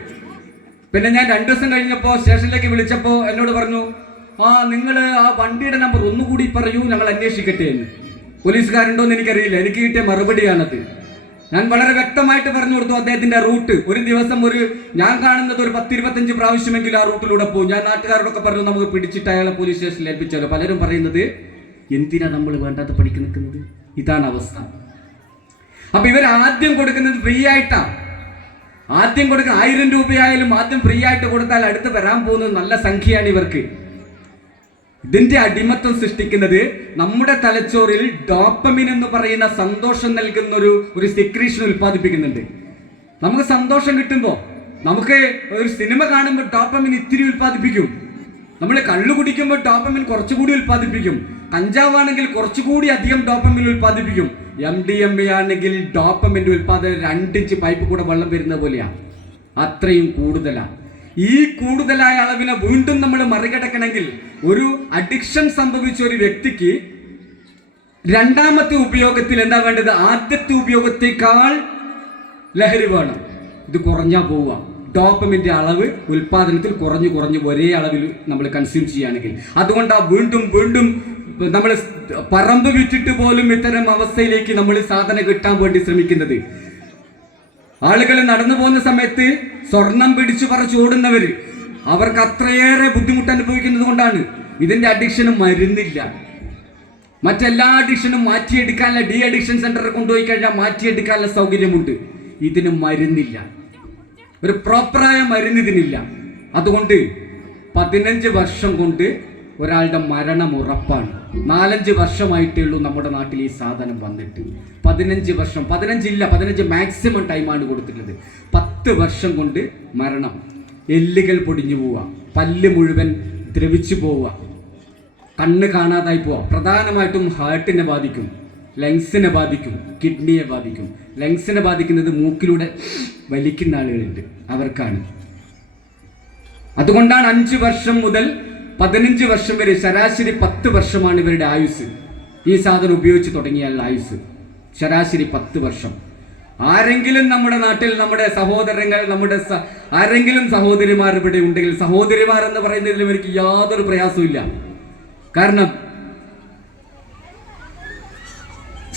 പിന്നെ ഞാൻ 2 ദിവസം കഴിഞ്ഞപ്പോൾ സ്റ്റേഷനിലേക്ക് വിളിച്ചപ്പോൾ എന്നോട് പറഞ്ഞു, നിങ്ങൾ ആ വണ്ടിയുടെ നമ്പർ ഒന്നുകൂടി പറയൂ, ഞങ്ങൾ അന്വേഷിക്കട്ടെ എന്ന്. പോലീസുകാരുണ്ടോ എന്ന് എനിക്കറിയില്ല. എനിക്ക് കിട്ടിയ മറുപടിയാണത്. ഞാൻ വളരെ വ്യക്തമായിട്ട് പറഞ്ഞു കൊടുത്തു അദ്ദേഹത്തിന്റെ റൂട്ട്. ഒരു ദിവസം ഞാൻ കാണുന്നത് ഒരു 10-25 പ്രാവശ്യമെങ്കിലും ആ റൂട്ടിലൂടെ പോകും. ഞാൻ നാട്ടുകാരോടൊക്കെ പറഞ്ഞു നമുക്ക് പിടിച്ചിട്ട് അയാളെ പോലീസ് സ്റ്റേഷനിൽ ഏൽപ്പിച്ചാലോ. പലരും പറയുന്നത് എന്തിനാ നമ്മൾ വേണ്ടാത്ത പഠിക്ക് നിൽക്കുന്നത്. ഇതാണ് അവസ്ഥ. അപ്പൊ ഇവർ ആദ്യം കൊടുക്കുന്നത് ഫ്രീ ആയിട്ടാ. ആദ്യം കൊടുക്കുന്ന 1000 രൂപയായാലും ആദ്യം ഫ്രീ ആയിട്ട് കൊടുത്താൽ അടുത്ത് വരാൻ പോകുന്നത് നല്ല സംഖ്യയാണ് ഇവർക്ക്. ഇതിന്റെ അടിമത്തം സൃഷ്ടിക്കുന്നത് നമ്മുടെ തലച്ചോറിൽ ഡോപ്പമിൻ എന്ന് പറയുന്ന സന്തോഷം നൽകുന്ന ഒരു സെക്രീഷൻ ഉൽപ്പാദിപ്പിക്കുന്നുണ്ട്. നമുക്ക് സന്തോഷം കിട്ടുമ്പോൾ, നമുക്ക് ഒരു സിനിമ കാണുമ്പോൾ ഡോപ്പമിൻ ഇത്തിരി ഉൽപ്പാദിപ്പിക്കും. നമ്മൾ കള്ളു കുടിക്കുമ്പോൾ ഡോപ്പമിൻ കുറച്ചുകൂടി ഉൽപ്പാദിപ്പിക്കും. കഞ്ചാവാണെങ്കിൽ കുറച്ചുകൂടി അധികം ഡോപ്പമിൻ ഉൽപ്പാദിപ്പിക്കും. MDMA ആണെങ്കിൽ ഡോപ്പമിന്റെ ഉൽപ്പാദനം 2 ഇഞ്ച് പൈപ്പ് കൂടെ വെള്ളം വരുന്ന പോലെയാണ്. അത്രയും കൂടുതലാണ്. ഈ കൂടുതലായ അളവിനെ വീണ്ടും നമ്മൾ മറികടക്കണമെങ്കിൽ ഒരു അഡിക്ഷൻ സംഭവിച്ച ഒരു വ്യക്തിക്ക് രണ്ടാമത്തെ ഉപയോഗത്തിൽ എന്താ വേണ്ടത്? ആദ്യത്തെ ഉപയോഗത്തെക്കാൾ ലഹരി വേണം. ഇത് കുറഞ്ഞാ പോവുക. ഡോപ്പമിന്റെ അളവ് ഉൽപാദനത്തിൽ കുറഞ്ഞു ഒരേ അളവിൽ നമ്മൾ കൺസ്യൂം ചെയ്യുകയാണെങ്കിൽ. അതുകൊണ്ടാണ് വീണ്ടും നമ്മൾ പറമ്പ് വിറ്റിട്ട് പോലും ഇത്തരം അവസ്ഥയിലേക്ക് നമ്മൾ സാധനം കിട്ടാൻ വേണ്ടി ശ്രമിക്കുന്നത്. ആളുകൾ നടന്നു പോകുന്ന സമയത്ത് സ്വർണം പിടിച്ചു പറിച്ചു ഓടുന്നവര് അവർക്ക് അത്രയേറെ ബുദ്ധിമുട്ട് അനുഭവിക്കുന്നത് കൊണ്ടാണ്. ഇതിന്റെ അഡിക്ഷനും മരുന്നില്ല. മറ്റെല്ലാ അഡിക്ഷനും മാറ്റിയെടുക്കാനുള്ള ഡി അഡിക്ഷൻ സെന്ററിൽ കൊണ്ടുപോയി കഴിഞ്ഞാൽ മാറ്റിയെടുക്കാനുള്ള സൗകര്യമുണ്ട്. ഇതിന് മരുന്നില്ല. ഒരു പ്രോപ്പറായ മരുന്ന് ഇതിനില്ല. അതുകൊണ്ട് 15 വർഷം കൊണ്ട് ഒരാളുടെ മരണം ഉറപ്പാണ്. 4-5 വർഷമായിട്ടേ ഉള്ളൂ നമ്മുടെ നാട്ടിൽ ഈ സാധനം വന്നിട്ട്. 15 വർഷം, 15 ഇല്ല, 15 മാക്സിമം ടൈമാണ് കൊടുത്തിട്ടുള്ളത്. 10 വർഷം കൊണ്ട് മരണം. എല്ലുകൾ പൊടിഞ്ഞു പോവുക, പല്ല് മുഴുവൻ ദ്രവിച്ചു പോവുക, കണ്ണ് കാണാതായി പോവുക. പ്രധാനമായിട്ടും ഹാർട്ടിനെ ബാധിക്കും, ലങ്സിനെ ബാധിക്കും, കിഡ്നിയെ ബാധിക്കും. ലങ്സിനെ ബാധിക്കുന്നത് മൂക്കിലൂടെ വലിക്കുന്ന ആളുകളുണ്ട്, അവർക്കാണ്. അതുകൊണ്ടാണ് 5 വർഷം മുതൽ 15 വർഷം വരെ ശരാശരി 10 വർഷമാണ് ഇവരുടെ ആയുസ്. ഈ സാധനം ഉപയോഗിച്ച് തുടങ്ങിയാൽ ആയുസ് ശരാശരി 10 വർഷം. ആരെങ്കിലും നമ്മുടെ നാട്ടിൽ നമ്മുടെ സഹോദരങ്ങൾ, ആരെങ്കിലും സഹോദരിമാർ ഇവിടെ ഉണ്ടെങ്കിൽ, സഹോദരിമാർ എന്ന് പറയുന്നതിലും എനിക്ക് യാതൊരു പ്രയാസവും ഇല്ല. കാരണം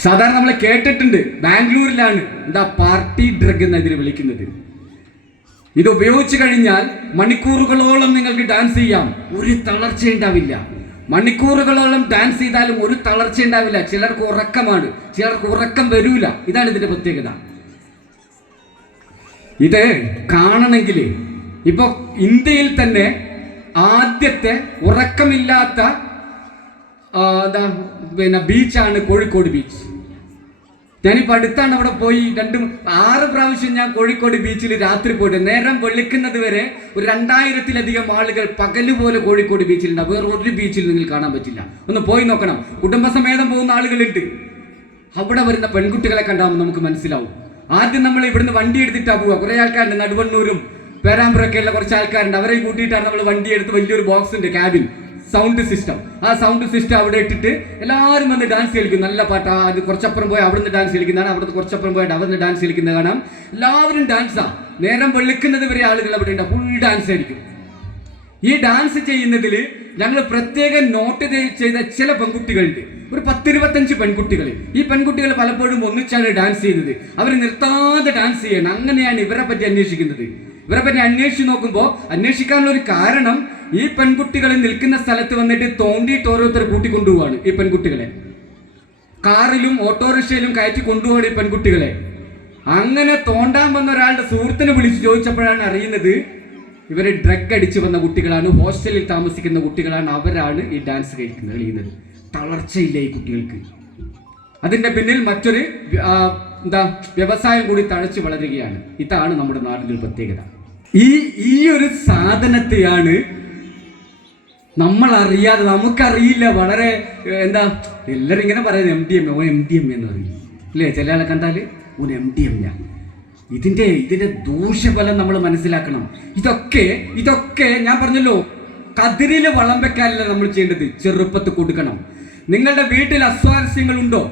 സാധാരണ നമ്മൾ കേട്ടിട്ടുണ്ട്, ബാംഗ്ലൂരിലാണ് എന്താ പാർട്ടി ഡ്രഗ് എന്ന് ഇതിനെ വിളിക്കുന്നത്. ഇത് ഉപയോഗിച്ചു കഴിഞ്ഞാൽ മണിക്കൂറുകളോളം നിങ്ങൾക്ക് ഡാൻസ് ചെയ്യാം, ഒരു തളർച്ച ഉണ്ടാവില്ല. മണിക്കൂറുകളോളം ഡാൻസ് ചെയ്താലും ഒരു തളർച്ച ഉണ്ടാവില്ല. ചിലർക്ക് ഉറക്കമാണ്, ചിലർക്ക് ഉറക്കം വരൂല. ഇതാണ് ഇതിന്റെ പ്രത്യേകത. ഇത് കാണണമെങ്കിൽ ഇപ്പൊ ഇന്ത്യയിൽ തന്നെ ആദ്യത്തെ ഉറക്കമില്ലാത്ത ബീച്ചാണ് കോഴിക്കോട് ബീച്ച്. ഞാനിപ്പോൾ അടുത്താണ് അവിടെ പോയി 6 പ്രാവശ്യം ഞാൻ കോഴിക്കോട് ബീച്ചിൽ രാത്രി പോയിട്ട്. നേരം വെളുക്കുന്നത് വരെ ഒരു 2000-ലധികം ആളുകൾ പകലുപോലെ കോഴിക്കോട് ബീച്ചിലുണ്ടാവും. വേറെ ഒരു ബീച്ചിൽ നിങ്ങൾ കാണാൻ പറ്റില്ല. ഒന്ന് പോയി നോക്കണം. കുടുംബസമേതം പോകുന്ന ആളുകളുണ്ട്. അവിടെ വരുന്ന പെൺകുട്ടികളെ കണ്ടാൽ നമുക്ക് മനസ്സിലാവും. ആദ്യം നമ്മൾ ഇവിടുന്ന് വണ്ടി എടുത്തിട്ടാണ് പോവുക. കുറേ ആൾക്കാരുണ്ട്, നടുവണ്ണൂരും പേരാമ്പ്രയൊക്കെ ഉള്ള കുറച്ച് ആൾക്കാരുണ്ട്. അവരെ കൂട്ടിയിട്ടാണ് നമ്മൾ വണ്ടി എടുത്ത് വലിയൊരു ബോക്സ് ഉണ്ട്, ക്യാബിൻ സൗണ്ട് സിസ്റ്റം. ആ സൗണ്ട് സിസ്റ്റം അവിടെ ഇട്ടിട്ട് എല്ലാവരും വന്ന് ഡാൻസ് കളിക്കും. നല്ല പാട്ടാ. അത് കുറച്ചപ്പുറം പോയി അവിടുന്ന് ഡാൻസ് കളിക്കുന്നതാണ്, അവിടുന്ന് കുറച്ചപ്പുറം പോയിട്ട് അവിടുന്ന് ഡാൻസ് കളിക്കുന്നത് കാണാം. എല്ലാവരും ഡാൻസാ. നേരം വെളുക്കുന്നത് വരെ ആളുകൾ അവിടെ ഉണ്ട്, ഫുൾ ഡാൻസ് ആയിരിക്കും. ഈ ഡാൻസ് ചെയ്യുന്നതിൽ ഞങ്ങൾ പ്രത്യേകം നോട്ട് ചെയ്ത ചില പെൺകുട്ടികളുണ്ട്. ഒരു 10-25 പെൺകുട്ടികൾ. ഈ പെൺകുട്ടികൾ പലപ്പോഴും ഒന്നിച്ചാണ് ഡാൻസ് ചെയ്യുന്നത്. അവർ നിർത്താതെ ഡാൻസ് ചെയ്യണം. അങ്ങനെയാണ് ഇവരെ പറ്റി അന്വേഷിക്കുന്നത്. ഇവരെ പറ്റി അന്വേഷിച്ച് നോക്കുമ്പോൾ അന്വേഷിക്കാനുള്ള ഒരു കാരണം, ഈ പെൺകുട്ടികൾ നിൽക്കുന്ന സ്ഥലത്ത് വന്നിട്ട് തോണ്ടിയിട്ട് ഓരോരുത്തർ കൂട്ടിക്കൊണ്ടുപോവാണ്. ഈ പെൺകുട്ടികളെ കാറിലും ഓട്ടോറിക്ഷയിലും കയറ്റി കൊണ്ടുപോവാണ് ഈ പെൺകുട്ടികളെ. അങ്ങനെ തോണ്ടാൻ വന്ന ഒരാളുടെ സുഹൃത്തിനെ വിളിച്ച് ചോദിച്ചപ്പോഴാണ് അറിയുന്നത് ഇവര് ഡ്രഗ് അടിച്ച് വന്ന കുട്ടികളാണ്, ഹോസ്റ്റലിൽ താമസിക്കുന്ന കുട്ടികളാണ്. അവരാണ് ഈ ഡാൻസ് കളിക്കുന്നത്. തളർച്ചയില്ല ഈ കുട്ടികൾക്ക്. അതിന്റെ പിന്നിൽ മറ്റൊരു വ്യവസായം കൂടി തഴച്ചു വളരുകയാണ്. ഇതാണ് നമ്മുടെ നാടിന്റെ പ്രത്യേകത. ഈ ഒരു സാധനത്തെയാണ് നമ്മൾ അറിയാതെ, നമുക്കറിയില്ല. വളരെ എല്ലാവരും ഇങ്ങനെ പറയുന്നത് MDMA എന്ന് പറയും അല്ലേ? ചില ആളെ കണ്ടാൽ MDMA. ഇതിന്റെ ദൂഷ്യഫലം നമ്മൾ മനസ്സിലാക്കണം. ഇതൊക്കെ ഞാൻ പറഞ്ഞല്ലോ, കതിരില് വളം വെക്കാനല്ല നമ്മൾ ചെയ്യേണ്ടത്, ചെറുപ്പത്ത് കൊടുക്കണം. നിങ്ങളുടെ വീട്ടിൽ അസ്വാരസ്യങ്ങളുണ്ടോ?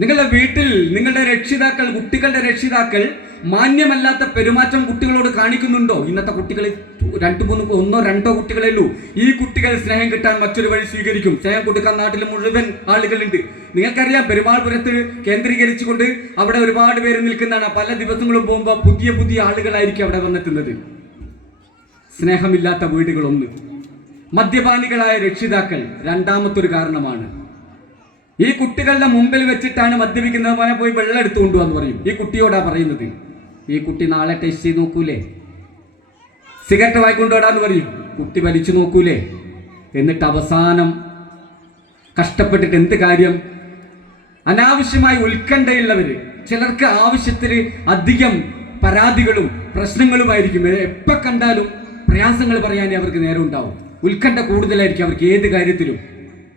നിങ്ങളുടെ വീട്ടിൽ നിങ്ങളുടെ രക്ഷിതാക്കൾ, കുട്ടികളുടെ രക്ഷിതാക്കൾ മാന്യമല്ലാത്ത പെരുമാറ്റം കുട്ടികളോട് കാണിക്കുന്നുണ്ടോ? ഇന്നത്തെ കുട്ടികൾ 1-2 കുട്ടികളേ ഉള്ളൂ. ഈ കുട്ടികൾ സ്നേഹം കിട്ടാൻ മറ്റൊരു വഴി സ്വീകരിക്കും. സ്നേഹം കൊടുക്കാൻ നാട്ടിൽ മുഴുവൻ ആളുകളുണ്ട്. നിങ്ങൾക്കറിയാം, പെരുമാൾപുരത്ത് കേന്ദ്രീകരിച്ചുകൊണ്ട് അവിടെ ഒരുപാട് പേര് നിൽക്കുന്നതാണ്. പല ദിവസങ്ങളും പോകുമ്പോൾ പുതിയ പുതിയ ആളുകളായിരിക്കും അവിടെ വന്നെത്തുന്നത്. സ്നേഹമില്ലാത്ത വീടുകളൊന്ന്, മദ്യപാനികളായ രക്ഷിതാക്കൾ രണ്ടാമത്തൊരു കാരണമാണ്. ഈ കുട്ടികളുടെ മുമ്പിൽ വെച്ചിട്ടാണ് മദ്യപിക്കുന്നത്. മോനെ പോയി വെള്ളം എടുത്തുകൊണ്ടുവന്ന് പറയും. ഈ കുട്ടിയോടാ പറയുന്നത്. ഈ കുട്ടി നാളെ ടെസ്റ്റ് ചെയ്ത് നോക്കൂലേ? സിഗരറ്റ് വായിക്കൊണ്ടുപോടാന്ന് പറയും. കുട്ടി വലിച്ചു നോക്കൂലേ? എന്നിട്ട് അവസാനം കഷ്ടപ്പെട്ടിട്ട് എന്ത് കാര്യം? അനാവശ്യമായി ഉത്കണ്ഠയുള്ളവര്, ചിലർക്ക് ആവശ്യത്തിന് അധികം പരാതികളും പ്രശ്നങ്ങളുമായിരിക്കും. എപ്പോൾ കണ്ടാലും പ്രയാസങ്ങൾ പറയാനേ അവർക്ക് നേരം ഉണ്ടാവും. ഉത്കണ്ഠ കൂടുതലായിരിക്കും അവർക്ക് ഏത് കാര്യത്തിലും.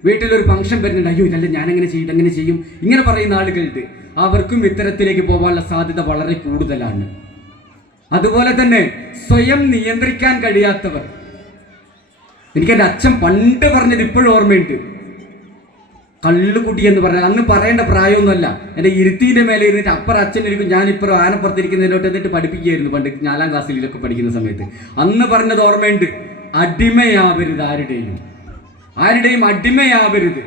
വീട്ടിലൊരു ഫംഗ്ഷൻ വരുന്നുണ്ട്, അയ്യോ ഇതല്ല ഞാനങ്ങനെ ചെയ്യും അങ്ങനെ ചെയ്യും, ഇങ്ങനെ പറയുന്ന ആളുകളുണ്ട്. അവർക്കും ഇത്തരത്തിലേക്ക് പോകാനുള്ള സാധ്യത വളരെ കൂടുതലാണ്. അതുപോലെ തന്നെ സ്വയം നിയന്ത്രിക്കാൻ കഴിയാത്തവർ. എനിക്കെൻ്റെ അച്ഛൻ പണ്ട് പറഞ്ഞത് ഇപ്പോഴും ഓർമ്മയുണ്ട്. കള്ളുകുട്ടി എന്ന് പറഞ്ഞാൽ അന്ന് പറയേണ്ട പ്രായമൊന്നുമല്ല. എൻ്റെ ഇരുത്തീൻ്റെ മേലെ ഇരുന്നിട്ട് അപ്പുറം അച്ഛനിരിക്കും, ഞാനിപ്പുറം ആനപ്പുറത്തിരിക്കുന്നതിലോട്ട് എന്നിട്ട് പഠിപ്പിക്കുകയായിരുന്നു പണ്ട് 4ാം ക്ലാസ്സിലൊക്കെ പഠിക്കുന്ന സമയത്ത്. അന്ന് പറഞ്ഞത് ഓർമ്മയുണ്ട്, അടിമയാവരുത്. ആരുടെയും അടിമയാവരുത്.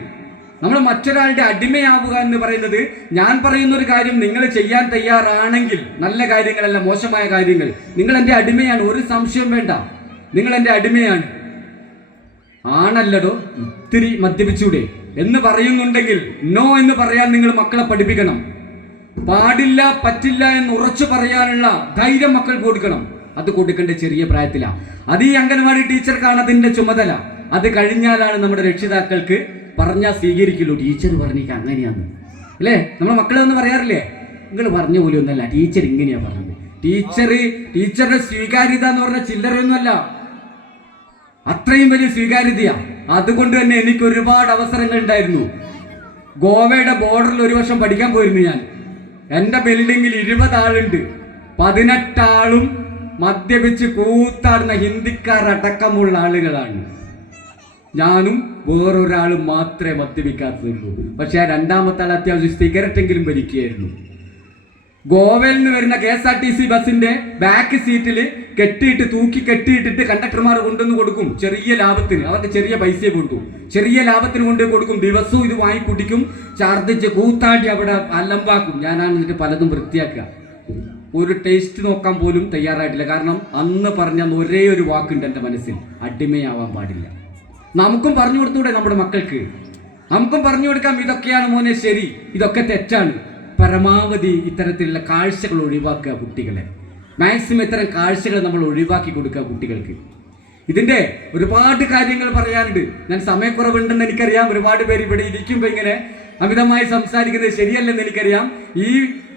നമ്മൾ മറ്റൊരാളുടെ അടിമയാവുക എന്ന് പറയുന്നത്, ഞാൻ പറയുന്ന ഒരു കാര്യം നിങ്ങൾ ചെയ്യാൻ തയ്യാറാണെങ്കിൽ, നല്ല കാര്യങ്ങളല്ല മോശമായ കാര്യങ്ങൾ, നിങ്ങൾ എൻ്റെ അടിമയാണ്, ഒരു സംശയം വേണ്ട, നിങ്ങൾ എൻ്റെ അടിമയാണ്. ആണല്ലടോ ഇത്തിരി മദ്യപിച്ചൂടെ എന്ന് പറയുന്നുണ്ടെങ്കിൽ നോ എന്ന് പറയാൻ നിങ്ങൾ മക്കളെ പഠിപ്പിക്കണം. പാടില്ല പറ്റില്ല എന്ന് ഉറച്ചു പറയാനുള്ള ധൈര്യം മക്കൾ കൊടുക്കണം. അത് കൊടുക്കേണ്ട ചെറിയ പ്രായത്തിലാണ്. അത് ഈ അംഗൻവാടി ടീച്ചർക്കാണ് അതിൻ്റെ ചുമതല. അത് കഴിഞ്ഞാലാണ് നമ്മുടെ രക്ഷിതാക്കൾക്ക് പറഞ്ഞാൽ സ്വീകരിക്കുള്ളൂ. ടീച്ചർ പറഞ്ഞിട്ട് അങ്ങനെയാന്ന് അല്ലേ? നമ്മുടെ മക്കളെ ഒന്ന് പറയാറില്ലേ, നിങ്ങൾ പറഞ്ഞ പോലും ഒന്നല്ല, ടീച്ചർ ഇങ്ങനെയാ പറഞ്ഞത്. ടീച്ചറുടെ സ്വീകാര്യത എന്ന് പറഞ്ഞാൽ ചില്ലറയൊന്നുമല്ല, അത്രയും വലിയ സ്വീകാര്യതയാ. അതുകൊണ്ട് തന്നെ എനിക്ക് ഒരുപാട് അവസരങ്ങൾ ഉണ്ടായിരുന്നു. ഗോവയുടെ ബോർഡറിൽ ഒരു വർഷം പഠിക്കാൻ പോയിരുന്നു ഞാൻ. എൻ്റെ ബിൽഡിങ്ങിൽ 20 ആളുണ്ട്. 18 ആളും മദ്യപിച്ച് കൂത്താടുന്ന ഹിന്ദിക്കാർ അടക്കമുള്ള ആളുകളാണ്. ഞാനും വേറൊരാളും മാത്രമേ മദ്യപിക്കാത്തതുള്ളൂ. പക്ഷെ ആ 2ാമത്തെ ആൾ അത്യാവശ്യം സിഗരറ്റെങ്കിലും വലിക്കുകയായിരുന്നു. ഗോവയിൽ നിന്ന് വരുന്ന KSRTC ബസിന്റെ ബാക്ക് സീറ്റിൽ തൂക്കി കെട്ടിയിട്ടിട്ട് കണ്ടക്ടർമാർ കൊണ്ടുവന്ന് കൊടുക്കും. ചെറിയ ലാഭത്തിന്, അവർക്ക് ചെറിയ പൈസ കൊണ്ടു, ചെറിയ ലാഭത്തിന് കൊണ്ട് കൊടുക്കും. ദിവസവും ഇത് വാങ്ങിക്കുടിക്കും, ഛർദ്ദിച്ച് കൂത്താടി അവിടെ അലമ്പാക്കും. ഞാനാണ് എന്നിട്ട് പലതും വൃത്തിയാക്കുക. ഒരു ടേസ്റ്റ് നോക്കാൻ പോലും തയ്യാറായിട്ടില്ല. കാരണം അന്ന് പറഞ്ഞ ഒരേ ഒരു വാക്കുണ്ട് എൻ്റെ മനസ്സിൽ, അടിമയാവാൻ പാടില്ല. നമുക്കും പറഞ്ഞു കൊടുത്തൂടെ നമ്മുടെ മക്കൾക്ക്? നമുക്കും പറഞ്ഞു കൊടുക്കാം, ഇതൊക്കെയാണ് മോനെ ശരി, ഇതൊക്കെ തെറ്റാണ്. പരമാവധി ഇത്തരത്തിലുള്ള കാഴ്ചകൾ ഒഴിവാക്കുക കുട്ടികളെ. മാക്സിമം ഇത്തരം കാഴ്ചകൾ നമ്മൾ ഒഴിവാക്കി കൊടുക്കുക കുട്ടികൾക്ക്. ഇതിൻ്റെ ഒരുപാട് കാര്യങ്ങൾ പറയാനുണ്ട്. ഞാൻ സമയക്കുറവുണ്ടെന്ന് എനിക്കറിയാം. ഒരുപാട് പേര് ഇവിടെ ഇരിക്കുമ്പോൾ ഇങ്ങനെ അമിതമായി സംസാരിക്കുന്നത് ശരിയല്ലെന്ന് എനിക്കറിയാം. ഈ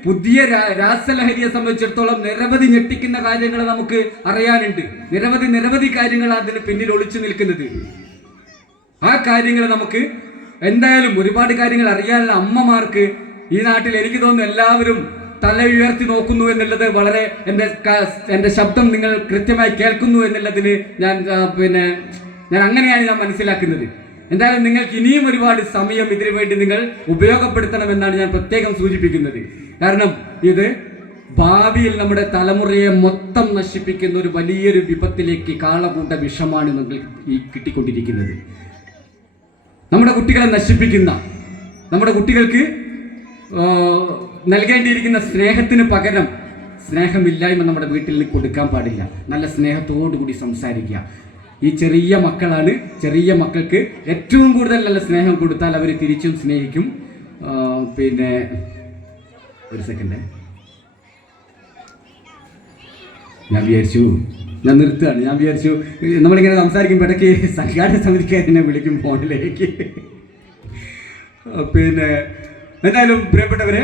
പുതിയ രാസലഹരിയെ സംബന്ധിച്ചിടത്തോളം നിരവധി ഞെട്ടിക്കുന്ന കാര്യങ്ങൾ നമുക്ക് അറിയാനുണ്ട്. നിരവധി കാര്യങ്ങൾ അതിന് പിന്നിൽ ഒളിച്ചു നിൽക്കുന്നത്. ആ കാര്യങ്ങൾ നമുക്ക് എന്തായാലും ഒരുപാട് കാര്യങ്ങൾ അറിയാനുള്ള അമ്മമാർക്ക് ഈ നാട്ടിൽ എനിക്ക് തോന്നുന്നു എല്ലാവരും തല ഉയർത്തി നോക്കുന്നു എന്നുള്ളത് വളരെ എൻ്റെ ശബ്ദം നിങ്ങൾ കൃത്യമായി കേൾക്കുന്നു എന്നുള്ളതിന് ഞാൻ അങ്ങനെയാണ് ഞാൻ മനസ്സിലാക്കുന്നത്. എന്തായാലും നിങ്ങൾക്ക് ഇനിയും ഒരുപാട് സമയം ഇതിനു വേണ്ടി നിങ്ങൾ ഉപയോഗപ്പെടുത്തണമെന്നാണ് ഞാൻ പ്രത്യേകം സൂചിപ്പിക്കുന്നത്. കാരണം ഇത് ഭാവിയിൽ നമ്മുടെ തലമുറയെ മൊത്തം നശിപ്പിക്കുന്ന ഒരു വലിയൊരു വിപത്തിലേക്ക് കാളകൂട്ട വിഷമാണ് നിങ്ങൾ ഈ കിട്ടിക്കൊണ്ടിരിക്കുന്നത്. നമ്മുടെ കുട്ടികളെ നശിപ്പിക്കുന്ന, നമ്മുടെ കുട്ടികൾക്ക് നൽകേണ്ടിയിരിക്കുന്ന സ്നേഹത്തിന് പകരം സ്നേഹമില്ലായ്മ നമ്മുടെ വീട്ടിൽ നിന്ന് കൊടുക്കാൻ പാടില്ല. നല്ല സ്നേഹത്തോടു കൂടി സംസാരിക്കുക. ഈ ചെറിയ മക്കളാണ്. ചെറിയ മക്കൾക്ക് ഏറ്റവും കൂടുതൽ നല്ല സ്നേഹം കൊടുത്താൽ അവർ തിരിച്ചും സ്നേഹിക്കും. ഒരു സെക്കൻഡ്, ഞാൻ നിർത്തുകയാണ്. ഞാൻ വിചാരിച്ചു നമ്മളിങ്ങനെ സംസാരിക്കുമ്പോൾ ഇടയ്ക്ക് സംഘാടന സമിതിക്കാരനെ വിളിക്കും ഫോണിലേക്ക്. എന്തായാലും പ്രിയപ്പെട്ടവരെ,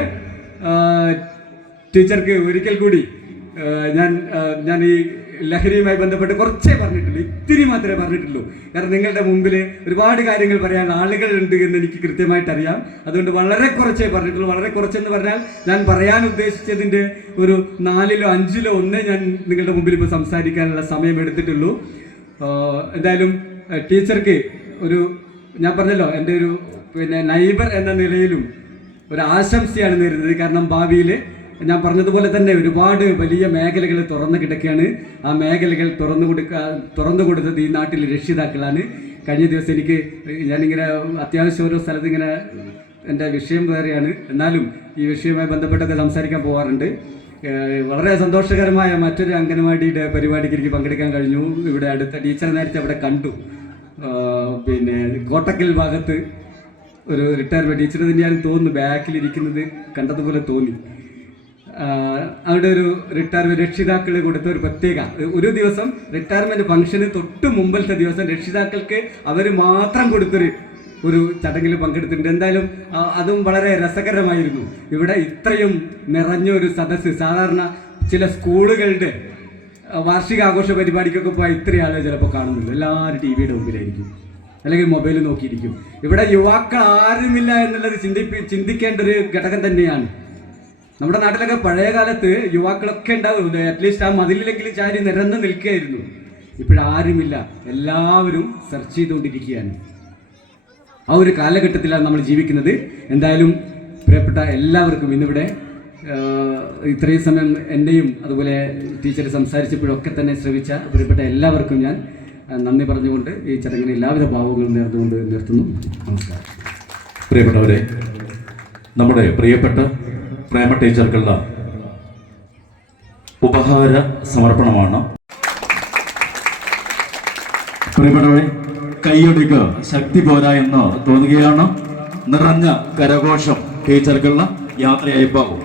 ടീച്ചർക്ക് ഒരിക്കൽ കൂടി ഞാൻ ഈ ലഹരിയുമായി ബന്ധപ്പെട്ട് കുറച്ചേ പറഞ്ഞിട്ടുള്ളൂ, ഇത്തിരി മാത്രമേ പറഞ്ഞിട്ടുള്ളൂ. കാരണം നിങ്ങളുടെ മുമ്പിൽ ഒരുപാട് കാര്യങ്ങൾ പറയാൻ ആളുകളുണ്ട് എന്ന് എനിക്ക് കൃത്യമായിട്ടറിയാം. അതുകൊണ്ട് വളരെ കുറച്ചേ പറഞ്ഞിട്ടുള്ളൂ. വളരെ കുറച്ചെന്ന് പറഞ്ഞാൽ ഞാൻ പറയാൻ ഉദ്ദേശിച്ചതിൻ്റെ ഒരു 4ലോ 5ലോ ഒന്നേ ഞാൻ നിങ്ങളുടെ മുമ്പിൽ ഇപ്പോൾ സംസാരിക്കാനുള്ള സമയം എടുത്തിട്ടുള്ളൂ. എന്തായാലും ടീച്ചർക്ക് ഞാൻ പറഞ്ഞല്ലോ, എൻ്റെ ഒരു നൈബർ എന്ന നിലയിലും ഒരു ആശംസയാണ് നേരുന്നത്. കാരണം ഭാവിയിൽ ഞാൻ പറഞ്ഞതുപോലെ തന്നെ ഒരുപാട് വലിയ മേഖലകൾ തുറന്നു കിടക്കുകയാണ്. ആ മേഖലകൾ തുറന്നു കൊടുത്തത് ഈ നാട്ടിലെ രക്ഷിതാക്കളാണ്. കഴിഞ്ഞ ദിവസം ഞാനിങ്ങനെ അത്യാവശ്യം ഓരോ സ്ഥലത്ത് ഇങ്ങനെ എൻ്റെ വിഷയം വേറെയാണ്, എന്നാലും ഈ വിഷയവുമായി ബന്ധപ്പെട്ടൊക്കെ സംസാരിക്കാൻ പോകാറുണ്ട്. വളരെ സന്തോഷകരമായ മറ്റൊരു അംഗനവാടിയുടെ പരിപാടിക്ക് എനിക്ക് പങ്കെടുക്കാൻ കഴിഞ്ഞു. ഇവിടെ അടുത്ത ടീച്ചർ നേരത്തെ അവിടെ കണ്ടു. പിന്നെ കോട്ടക്കൽ ഭാഗത്ത് ഒരു റിട്ടയർമെൻറ്റ് ടീച്ചർ തന്നെയാണ് തോന്നുന്നു, ബാക്കിലിരിക്കുന്നത് കണ്ടതുപോലെ തോന്നി. അവിടെ ഒരു റിട്ടയർമെൻറ്റ് രക്ഷിതാക്കൾ കൊടുത്ത ഒരു പ്രത്യേക ഒരു ദിവസം റിട്ടയർമെൻറ്റ് ഫംഗ്ഷന് തൊട്ട് മുമ്പത്തെ ദിവസം രക്ഷിതാക്കൾക്ക് അവർ മാത്രം ഒരു ചടങ്ങിൽ പങ്കെടുത്തിട്ടുണ്ട്. എന്തായാലും അതും വളരെ രസകരമായിരുന്നു. ഇവിടെ ഇത്രയും നിറഞ്ഞൊരു സദസ്സ് സാധാരണ ചില സ്കൂളുകളുടെ വാർഷികാഘോഷ പരിപാടിക്കൊക്കെ പോയാൽ ഇത്രയും ആളുകൾ ചിലപ്പോൾ കാണുന്നില്ല. എല്ലാവരും ടി വിയുടെ മുമ്പിലായിരിക്കും, അല്ലെങ്കിൽ മൊബൈൽ നോക്കിയിരിക്കും. ഇവിടെ യുവാക്കൾ ആരുമില്ല എന്നുള്ളത് ചിന്തിക്കേണ്ട ഒരു ഘടകം തന്നെയാണ്. നമ്മുടെ നാട്ടിലൊക്കെ പഴയ കാലത്ത് യുവാക്കളൊക്കെ ഉണ്ടാവും, അറ്റ്ലീസ്റ്റ് ആ മതിലിലെങ്കിലും ചാരി നിരന്ന് നിൽക്കുകയായിരുന്നു. ഇപ്പോഴാരുമില്ല, എല്ലാവരും സെർച്ച് ചെയ്തുകൊണ്ടിരിക്കുകയാണ്. ആ ഒരു കാലഘട്ടത്തിലാണ് നമ്മൾ ജീവിക്കുന്നത്. എന്തായാലും പ്രിയപ്പെട്ട എല്ലാവർക്കും ഇന്നിവിടെ ഇത്രയും സമയം എന്നെയും അതുപോലെ ടീച്ചർ സംസാരിച്ചപ്പോഴൊക്കെ തന്നെ ശ്രവിച്ച പ്രിയപ്പെട്ട എല്ലാവർക്കും ഞാൻ നന്ദി പറഞ്ഞുകൊണ്ട് ഈ ചടങ്ങിന് എല്ലാവിധ ഭാവങ്ങളും നേർന്നുകൊണ്ട് നിർത്തുന്നു. നമസ്കാരം. പ്രിയപ്പെട്ടവരെ, നമ്മുടെ പ്രിയപ്പെട്ട പ്രേമ ടീച്ചർക്കുള്ള ഉപഹാര സമർപ്പണമാണ്. പ്രിയപ്പെട്ടവരെ, കൈയൊടിക്ക് ശക്തി പോരാ എന്ന് തോന്നുകയാണ്. നിറഞ്ഞ കരഘോഷം ടീച്ചർക്കുള്ള യാത്രയയപ്പാകും.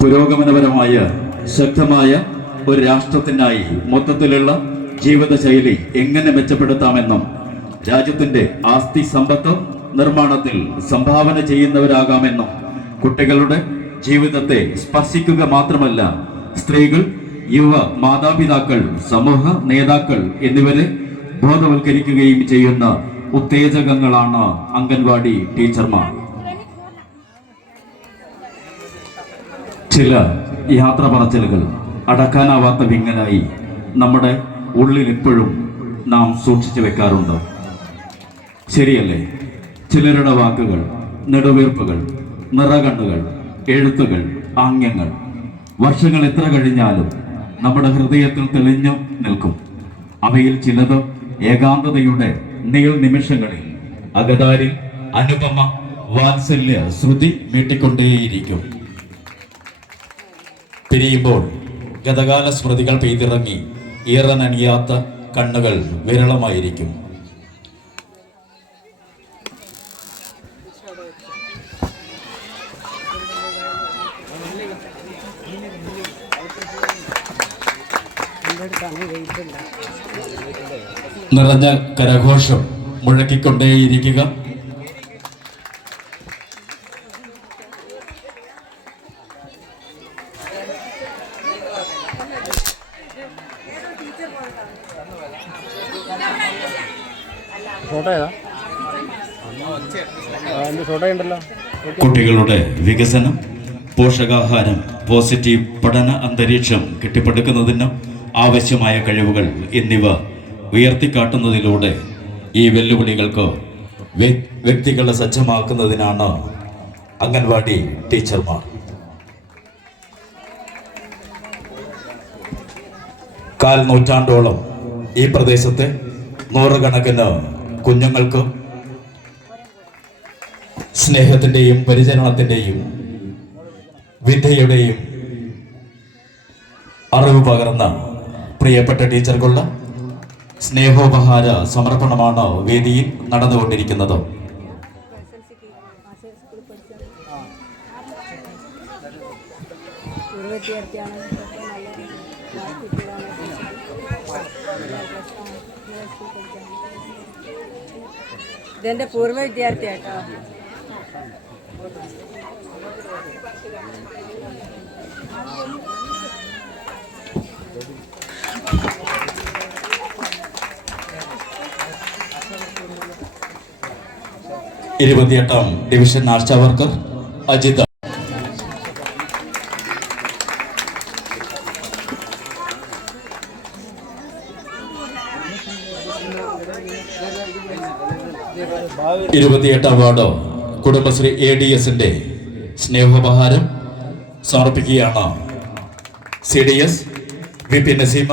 പുരോഗമനപരമായ ശക്തമായ ഒരു രാഷ്ട്രത്തിനായി മൊത്തത്തിലുള്ള ജീവിതശൈലി എങ്ങനെ മെച്ചപ്പെടുത്താമെന്നും രാജ്യത്തിന്റെ ആസ്തി സമ്പത്ത് നിർമ്മാണത്തിൽ സംഭാവന ചെയ്യുന്നവരാകാമെന്നും കുട്ടികളുടെ ജീവിതത്തെ സ്പർശിക്കുക മാത്രമല്ല, സ്ത്രീകൾ, യുവ മാതാപിതാക്കൾ, സമൂഹ നേതാക്കൾ എന്നിവരെ ബോധവൽക്കരിക്കുകയും ചെയ്യുന്ന ഉത്തേജകങ്ങളാണ് അംഗൻവാടി ടീച്ചർമാർ. ചില യാത്ര പറച്ചിലുകൾ അടക്കാനാവാത്ത വിങ്ങലായി നമ്മുടെ ഉള്ളിൽ എപ്പോഴും നാം സൂക്ഷിച്ചു വെക്കാറുണ്ട്. ശരിയല്ലേ? ചിലരുടെ വാക്കുകൾ, നെടുവീർപ്പുകൾ, നിറകണ്ണുകൾ, എഴുത്തുകൾ, ആംഗ്യങ്ങൾ വർഷങ്ങൾ എത്ര കഴിഞ്ഞാലും നമ്മുടെ ഹൃദയത്തിൽ തെളിഞ്ഞു നിൽക്കും. അവയിൽ ചിലത് ഏകാന്തതയുടെ നിമിഷങ്ങളിൽ അകതാരിൽ അനുപമ വാത്സല്യ ശ്രുതി മീട്ടിക്കൊണ്ടേയിരിക്കും. പിരിയുമ്പോൾ ഗതകാല സ്മൃതികൾ പെയ്തിറങ്ങി ഈറനണിയാത്ത കണ്ണുകൾ വിരളമായിരിക്കും. നിറഞ്ഞ കരഘോഷം മുഴക്കിക്കൊണ്ടേയിരിക്കുക. കുട്ടികളുടെ വികസനം, പോഷകാഹാരം, പോസിറ്റീവ് പഠന അന്തരീക്ഷം കെട്ടിപ്പടുക്കുന്നതിന് ആവശ്യമായ കഴിവുകൾ എന്നിവ ഉയർത്തിക്കാട്ടുന്നതിലൂടെ ഈ വെല്ലുവിളികൾക്ക് വ്യക്തികളെ സജ്ജമാക്കുന്നതിനാണ് അംഗൻവാടി ടീച്ചർമാർ. കാൽ നൂറ്റാണ്ടോളം ഈ പ്രദേശത്തെ നൂറുകണക്കിന് കുഞ്ഞുങ്ങൾക്ക് സ്നേഹത്തിൻ്റെയും പരിചരണത്തിൻ്റെയും വിദ്യയുടെയും അറിവ് പകർന്ന പ്രിയപ്പെട്ട ടീച്ചർക്കുള്ള സ്നേഹോപഹാര സമർപ്പണമാണ് വേദിയിൽ നടന്നുകൊണ്ടിരിക്കുന്നത്. ഇതെന്റെ പൂർവ്വ വിദ്യാർത്ഥിയാട്ടോ. ഇരുപത്തിയെട്ടാം ഡിവിഷൻ ആശാ വർക്കർ അജിത. ഇരുപത്തിയെട്ടാം വാർഡ് കുടുംബശ്രീ ADSന്റെ സ്നേഹോപഹാരം സമർപ്പിക്കുകയാണ് CDS VP Naseema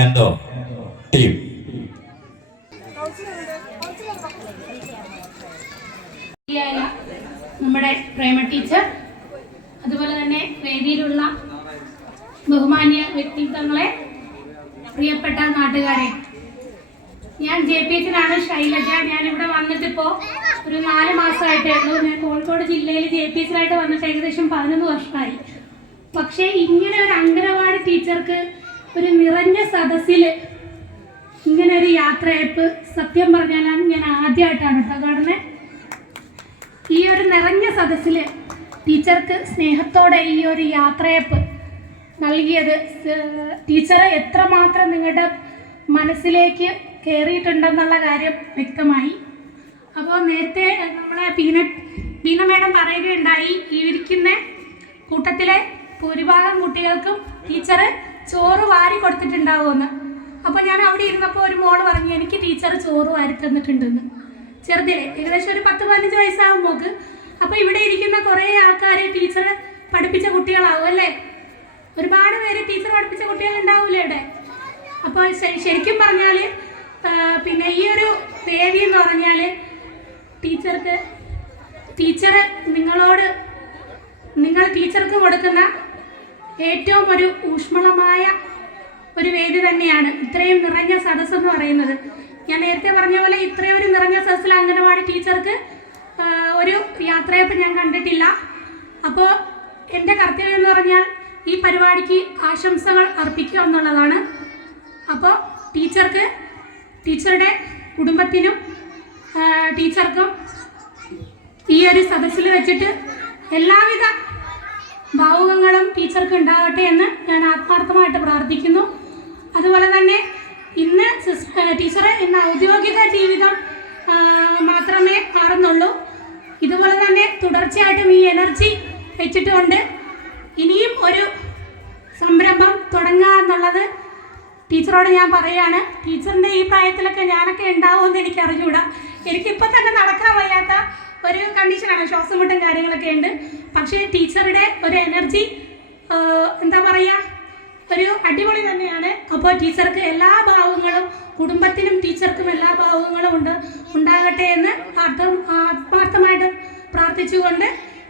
and team. നമ്മുടെ പ്രേമ ടീച്ചർ, അതുപോലെ തന്നെ വേദിയിലുള്ള ബഹുമാന്യ വ്യക്തിത്വങ്ങളെ, പ്രിയപ്പെട്ട നാട്ടുകാരെ, ഞാൻ JPHനാണ് ശൈലജ. ഞാനിവിടെ വന്നിട്ടിപ്പോൾ ഒരു 4 മാസമായിട്ടേ ഉള്ളൂ. ഞാൻ കോഴിക്കോട് ജില്ലയിൽ JPHനായിട്ട് വന്നിട്ട് ഏകദേശം 11 വർഷമായി. പക്ഷേ ഇങ്ങനെ ഒരു അംഗനവാടി ടീച്ചർക്ക് ഒരു നിറഞ്ഞ സദസ്സിൽ ഇങ്ങനെ ഒരു യാത്രയപ്പ് സത്യം പറഞ്ഞാൽ ഞാൻ ആദ്യമായിട്ടാണ് കേട്ടോ കാണുന്നത്. ഈ ഒരു നിറഞ്ഞ സദസ്സിൽ ടീച്ചർക്ക് സ്നേഹത്തോടെ ഈ ഒരു യാത്രയപ്പ് നൽകിയത് ടീച്ചറെ എത്രമാത്രം നിങ്ങളുടെ മനസ്സിലേക്ക് കയറിയിട്ടുണ്ടെന്നുള്ള കാര്യം വ്യക്തമായി. അപ്പോൾ നേരത്തെ നമ്മളെ ബീന മേഡം പറയുകയുണ്ടായി, ഈ ഇരിക്കുന്ന കൂട്ടത്തിലെ ഭൂരിഭാഗം കുട്ടികൾക്കും ടീച്ചർ ചോറ് വാരി കൊടുത്തിട്ടുണ്ടാവുമെന്ന്. അപ്പോൾ ഞാൻ അവിടെ ഇരുന്നപ്പോൾ ഒരു മോള് പറഞ്ഞു, എനിക്ക് ടീച്ചർ ചോറ് വാരി തന്നിട്ടുണ്ടെന്ന്. ചെറുതിലെ ഏകദേശം ഒരു 10-15 വയസ്സാകും മോക്ക്. അപ്പോൾ ഇവിടെ ഇരിക്കുന്ന കുറേ ആൾക്കാർ ടീച്ചർ പഠിപ്പിച്ച കുട്ടികളാവും അല്ലേ? ഒരുപാട് പേര് ടീച്ചർ പഠിപ്പിച്ച കുട്ടികളുണ്ടാവില്ലേ ഇവിടെ? അപ്പോൾ ശരിക്കും പറഞ്ഞാൽ പിന്നെ ഈ ഒരു വേദി എന്ന് പറഞ്ഞാൽ നിങ്ങൾ ടീച്ചർക്ക് കൊടുക്കുന്ന ഏറ്റവും ഒരു ഊഷ്മളമായ ഒരു വേദി തന്നെയാണ് ഇത്രയും നിറഞ്ഞ സദസ്സ് എന്ന് പറയുന്നത്. ഞാൻ നേരത്തെ പറഞ്ഞ പോലെ ഇത്രയും ഒരു നിറഞ്ഞ സദസ്സിൽ അംഗനവാടി ടീച്ചർക്ക് ഒരു യാത്രയപ്പ് ഞാൻ കണ്ടിട്ടില്ല. അപ്പോൾ എൻ്റെ കർത്തവ്യം എന്ന് പറഞ്ഞാൽ ഈ പരിപാടിക്ക് ആശംസകൾ അർപ്പിക്കുക എന്നുള്ളതാണ്. അപ്പോൾ ടീച്ചറുടെ കുടുംബത്തിനും ടീച്ചർക്കും ഈ ഒരു സദസ്സിൽ വെച്ചിട്ട് എല്ലാവിധ ഭാവുകങ്ങളും ടീച്ചർക്ക് ഉണ്ടാവട്ടെ എന്ന് ഞാൻ ആത്മാർത്ഥമായിട്ട് പ്രാർത്ഥിക്കുന്നു. അതുപോലെ തന്നെ ഇന്ന് ടീച്ചറെ ഇന്ന് ഔദ്യോഗിക ജീവിതം മാത്രമേ മാറുന്നുള്ളൂ. ഇതുപോലെ തന്നെ തുടർച്ചയായിട്ടും ഈ എനർജി വെച്ചിട്ടുകൊണ്ട് ഇനിയും ഒരു സംരംഭം തുടങ്ങുക എന്നുള്ളത് ടീച്ചറോട് ഞാൻ പറയുകയാണ്. ടീച്ചറിൻ്റെ ഈ പ്രായത്തിലൊക്കെ ഞാനൊക്കെ ഉണ്ടാവുമെന്ന് എനിക്ക് അറിഞ്ഞുകൂടാ. എനിക്കിപ്പോൾ തന്നെ നടക്കാൻ വയ്യാത്ത ഒരു കണ്ടീഷനാണ്, ശ്വാസം മുട്ടും കാര്യങ്ങളൊക്കെ ഉണ്ട്. പക്ഷേ ടീച്ചറുടെ ഒരു എനർജി എന്താ പറയുക, ഒരു അടിപൊളി തന്നെയാണ്. അപ്പോൾ ടീച്ചർക്ക് എല്ലാ ഭാവങ്ങളും, കുടുംബത്തിനും ടീച്ചർക്കും എല്ലാ ഭാവങ്ങളും ഉണ്ടാകട്ടെ എന്ന് ആത്മാർത്ഥമായിട്ട് പ്രാർത്ഥിച്ചുകൊണ്ട്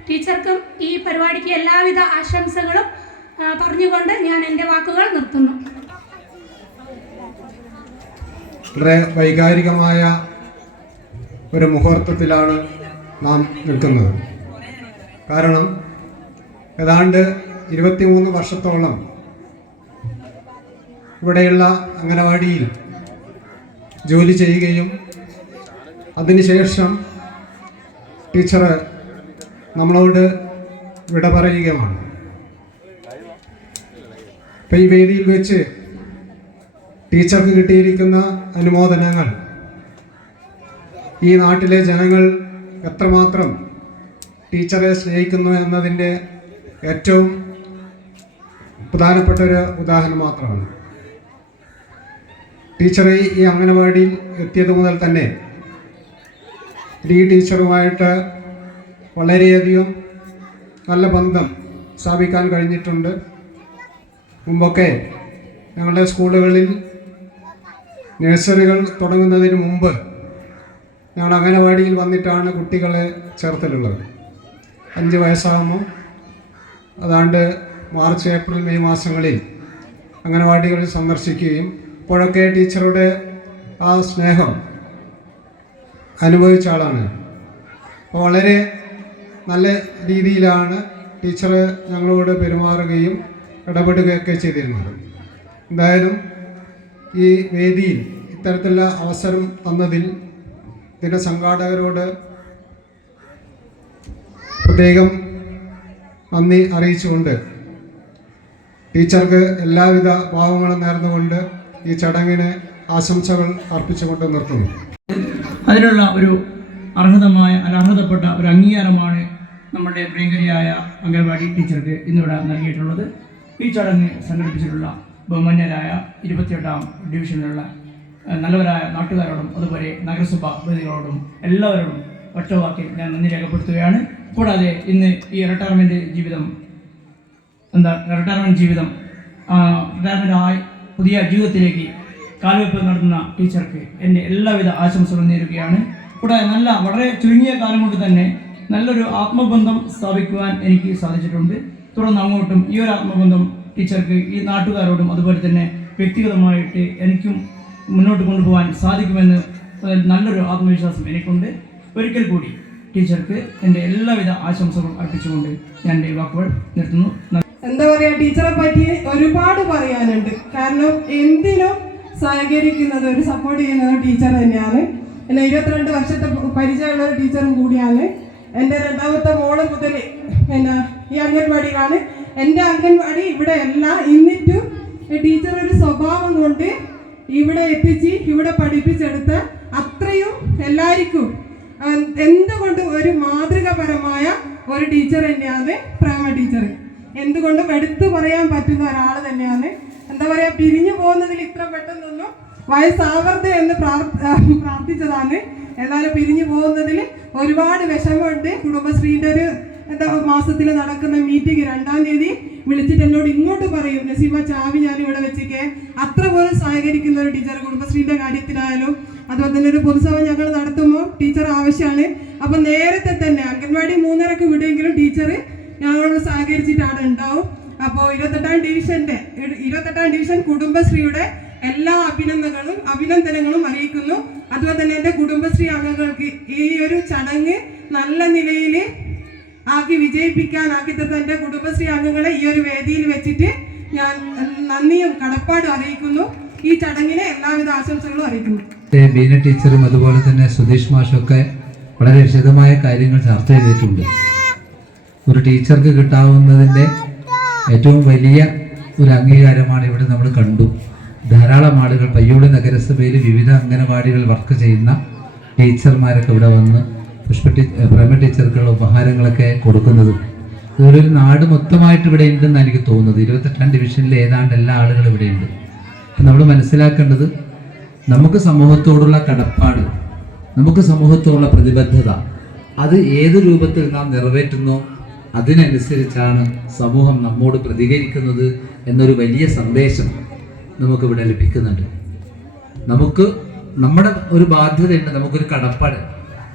ടീച്ചർക്കും ഈ പരിപാടിക്ക് എല്ലാവിധ ആശംസകളും പറഞ്ഞുകൊണ്ട് ഞാൻ എൻ്റെ വാക്കുകൾ നിർത്തുന്നു. വളരെ വൈകാരികമായ ഒരു മുഹൂർത്തത്തിലാണ് നാം നിൽക്കുന്നത്. കാരണം ഏതാണ്ട് 23 വർഷത്തോളം ഇവിടെയുള്ള അംഗനവാടിയിൽ ജോലി ചെയ്യുകയും അതിനുശേഷം ടീച്ചർ നമ്മളോട് വിട പറയുകയുമാണ്. ഇപ്പം ഈ വേദിയിൽ വെച്ച് ടീച്ചർക്ക് കിട്ടിയിരിക്കുന്ന അനുമോദനങ്ങൾ ഈ നാട്ടിലെ ജനങ്ങൾ എത്രമാത്രം ടീച്ചറെ സ്നേഹിക്കുന്നു എന്നതിൻ്റെ ഏറ്റവും പ്രധാനപ്പെട്ട ഒരു ഉദാഹരണം മാത്രമാണ്. ടീച്ചറെ ഈ അംഗനവാടിയിൽ എത്തിയത് മുതൽ തന്നെ ഈ ടീച്ചറുമായിട്ട് വളരെയധികം നല്ല ബന്ധം സ്ഥാപിക്കാൻ കഴിഞ്ഞിട്ടുണ്ട്. മുമ്പൊക്കെ ഞങ്ങളുടെ സ്കൂളുകളിൽ നഴ്സറികൾ തുടങ്ങുന്നതിന് മുമ്പ് ഞങ്ങൾ അംഗനവാടിയിൽ വന്നിട്ടാണ് കുട്ടികളെ ചേർത്തലുള്ളത്. 5 വയസ്സാകുമ്പോൾ അതാണ്ട് മാർച്ച്, ഏപ്രിൽ, മെയ് മാസങ്ങളിൽ അംഗനവാടികളിൽ സന്ദർശിക്കുകയും അപ്പോഴൊക്കെ ടീച്ചറുടെ ആ സ്നേഹം അനുഭവിച്ച ആളാണ്. അപ്പോൾ വളരെ നല്ല രീതിയിലാണ് ടീച്ചർ ഞങ്ങളോട് പെരുമാറുകയും ഇടപെടുകയൊക്കെ ചെയ്തിരുന്നത്. എന്തായാലും ഈ വേദിയിൽ ഇത്തരത്തിലുള്ള അവസരം തന്നതിൽ ഇതിൻ്റെ സംഘാടകരോട് പ്രത്യേകം നന്ദി അറിയിച്ചുകൊണ്ട് ടീച്ചർക്ക് എല്ലാവിധ ഭാവങ്ങളും നേർന്നുകൊണ്ട് ഈ ചടങ്ങിന് ആശംസകൾ അർപ്പിച്ചുകൊണ്ട് നിർത്തുന്നു. അതിനുള്ള ഒരു അർഹതപ്പെട്ട ഒരു അംഗീകാരമാണ് നമ്മുടെ പ്രിയങ്കരിയായ അംഗനവാടി ടീച്ചർക്ക് ഇന്നിവിടെ നൽകിയിട്ടുള്ളത്. ഈ ചടങ്ങ് സംഘടിപ്പിച്ചിട്ടുള്ള ബഹുമാന്യരായ 28ാം ഡിവിഷനിലുള്ള നല്ലവരായ നാട്ടുകാരോടും അതുപോലെ നഗരസഭാ പ്രതികളോടും എല്ലാവരോടും ഒറ്റവാക്കിൽ ഞാൻ നന്ദി രേഖപ്പെടുത്തുകയാണ്. കൂടാതെ ഇന്ന് ഈ റിട്ടയർമെൻറ്റ് ജീവിതം റിട്ടയർമെൻറ്റായി പുതിയ ജീവിതത്തിലേക്ക് കാൽവെപ്പ് നടത്തുന്ന ടീച്ചർക്ക് എൻ്റെ എല്ലാവിധ ആശംസകളും നേരുകയാണ്. കൂടാതെ വളരെ ചുരുങ്ങിയ കാലം കൊണ്ട് തന്നെ നല്ലൊരു ആത്മബന്ധം സ്ഥാപിക്കുവാൻ എനിക്ക് സാധിച്ചിട്ടുണ്ട്. തുടർന്ന് അങ്ങോട്ടും ഈ ഒരു ആത്മബന്ധം ടീച്ചർക്ക് ഈ നാട്ടുകാരോടും അതുപോലെ തന്നെ വ്യക്തിഗതമായിട്ട് എനിക്കും മുന്നോട്ട് കൊണ്ടുപോകാൻ സാധിക്കുമെന്ന് നല്ലൊരു ആത്മവിശ്വാസം എനിക്കുണ്ട്. ഒരിക്കൽ കൂടി ടീച്ചർക്ക് എൻ്റെ എല്ലാവിധ ആശംസകളും അർപ്പിച്ചുകൊണ്ട് ഞാൻ എൻ്റെ വാക്കുകൾ നിർത്തുന്നു. എന്താ പറയുക, ടീച്ചറെ പറ്റി ഒരുപാട് പറയാനുണ്ട്. കാരണം എന്തിനും സഹകരിക്കുന്നത്, ഒരു സപ്പോർട്ട് ചെയ്യുന്നത് ടീച്ചർ തന്നെയാണ്. എന്നെ 22 വർഷത്തെ പരിചയമുള്ള ഒരു ടീച്ചറും കൂടിയാണ്. എൻ്റെ രണ്ടാമത്തെ മോള് മുതൽ ഈ അംഗൻവാടിയിലാണ്. എൻ്റെ അംഗൻവാടി ഇവിടെ അല്ല, എന്നിട്ടും ടീച്ചർ ഒരു സ്വഭാവം കൊണ്ട് ഇവിടെ എത്തിച്ച് ഇവിടെ പഠിപ്പിച്ചെടുത്ത അത്രയും എല്ലാവർക്കും എന്തുകൊണ്ടും ഒരു മാതൃകാപരമായ ഒരു ടീച്ചർ തന്നെയാണ് പ്രേമ ടീച്ചർ. എന്തുകൊണ്ടും എടുത്തു പറയാൻ പറ്റുന്ന ഒരാൾ തന്നെയാണ്. എന്താ പറയുക, പിരിഞ്ഞു പോകുന്നതിൽ ഇത്ര പെട്ടെന്നൊന്നും വയസ്സാവരുത് എന്ന് പ്രാർത്ഥിച്ചതാണ്. എന്നാലും പിരിഞ്ഞു പോകുന്നതിൽ ഒരുപാട് വിഷമമുണ്ട്. കുടുംബശ്രീൻ്റെ ഒരു മാസത്തിൽ നടക്കുന്ന മീറ്റിംഗ് 2-ാം തീയതി വിളിച്ചിട്ട് എന്നോട് ഇങ്ങോട്ട് പറയും, നസീമ ചാവി ഞാൻ ഇവിടെ വെച്ചേക്കെ. അത്ര പോലും സഹകരിക്കുന്ന ഒരു ടീച്ചർ കുടുംബശ്രീൻ്റെ കാര്യത്തിലായാലും അതുപോലെ തന്നെ ഒരു പൊതുസഭ ഞങ്ങൾ നടത്തുമ്പോൾ ടീച്ചർ ആവശ്യമാണ്. അപ്പം നേരത്തെ തന്നെ അംഗൻവാടി 3:30 വിടുമെങ്കിലും ടീച്ചർ ഞങ്ങളോട് സഹകരിച്ചിട്ടാണ് ഉണ്ടാവും. അപ്പോൾ 28-ാം ഡിവിഷൻ കുടുംബശ്രീയുടെ എല്ലാ അഭിനന്ദനങ്ങളും അറിയിക്കുന്നു. അതുപോലെ തന്നെ എൻ്റെ കുടുംബശ്രീ അംഗങ്ങൾക്ക് ഈ ഒരു ചടങ്ങ് നല്ല നിലയിൽ വിജയിപ്പിക്കാനാക്കി തന്ന എൻ്റെ കുടുംബശ്രീ അംഗങ്ങളെ ഈ ഒരു വേദിയിൽ വെച്ചിട്ട് ഞാൻ നന്ദിയും കടപ്പാടും അറിയിക്കുന്നു. ഈ ചടങ്ങിന് എല്ലാവിധ ആശംസകളും അറിയിക്കുന്നു. ബീന ടീച്ചറും അതുപോലെ തന്നെ സുധീഷ് മാഷൊക്കെ വളരെ വിശദമായ കാര്യങ്ങൾ ചർച്ച ചെയ്തിട്ടുണ്ട്. ഒരു ടീച്ചർക്ക് കിട്ടാവുന്നതിൻ്റെ ഏറ്റവും വലിയ ഒരു അംഗീകാരമാണ് ഇവിടെ നമ്മൾ കണ്ടു. ധാരാളം ആളുകൾ പയ്യോളി നഗരസഭയിൽ വിവിധ അംഗനവാടികൾ വർക്ക് ചെയ്യുന്ന ടീച്ചർമാരൊക്കെ ഇവിടെ വന്ന് പ്രേമ ടീച്ചർക്കുള്ള ഉപഹാരങ്ങളൊക്കെ കൊടുക്കുന്നത്. ഇതൊരു നാട് മൊത്തമായിട്ട് ഇവിടെ ഉണ്ടെന്ന് എനിക്ക് തോന്നുന്നത്. 28-ാം ഡിവിഷനിൽ ഏതാണ്ട് എല്ലാ ആളുകളും ഇവിടെയുണ്ട്. അപ്പം നമ്മൾ മനസ്സിലാക്കേണ്ടത്, നമുക്ക് സമൂഹത്തോടുള്ള കടപ്പാട്, നമുക്ക് സമൂഹത്തോടുള്ള പ്രതിബദ്ധത, അത് ഏത് രൂപത്തിൽ നാം നിറവേറ്റുന്നോ അതിനനുസരിച്ചാണ് സമൂഹം നമ്മോട് പ്രതികരിക്കുന്നത് എന്നൊരു വലിയ സന്ദേശം നമുക്കിവിടെ ലഭിക്കുന്നുണ്ട്. നമുക്ക് നമ്മുടെ ഒരു ബാധ്യതയുണ്ട്, നമുക്കൊരു കടപ്പാട്.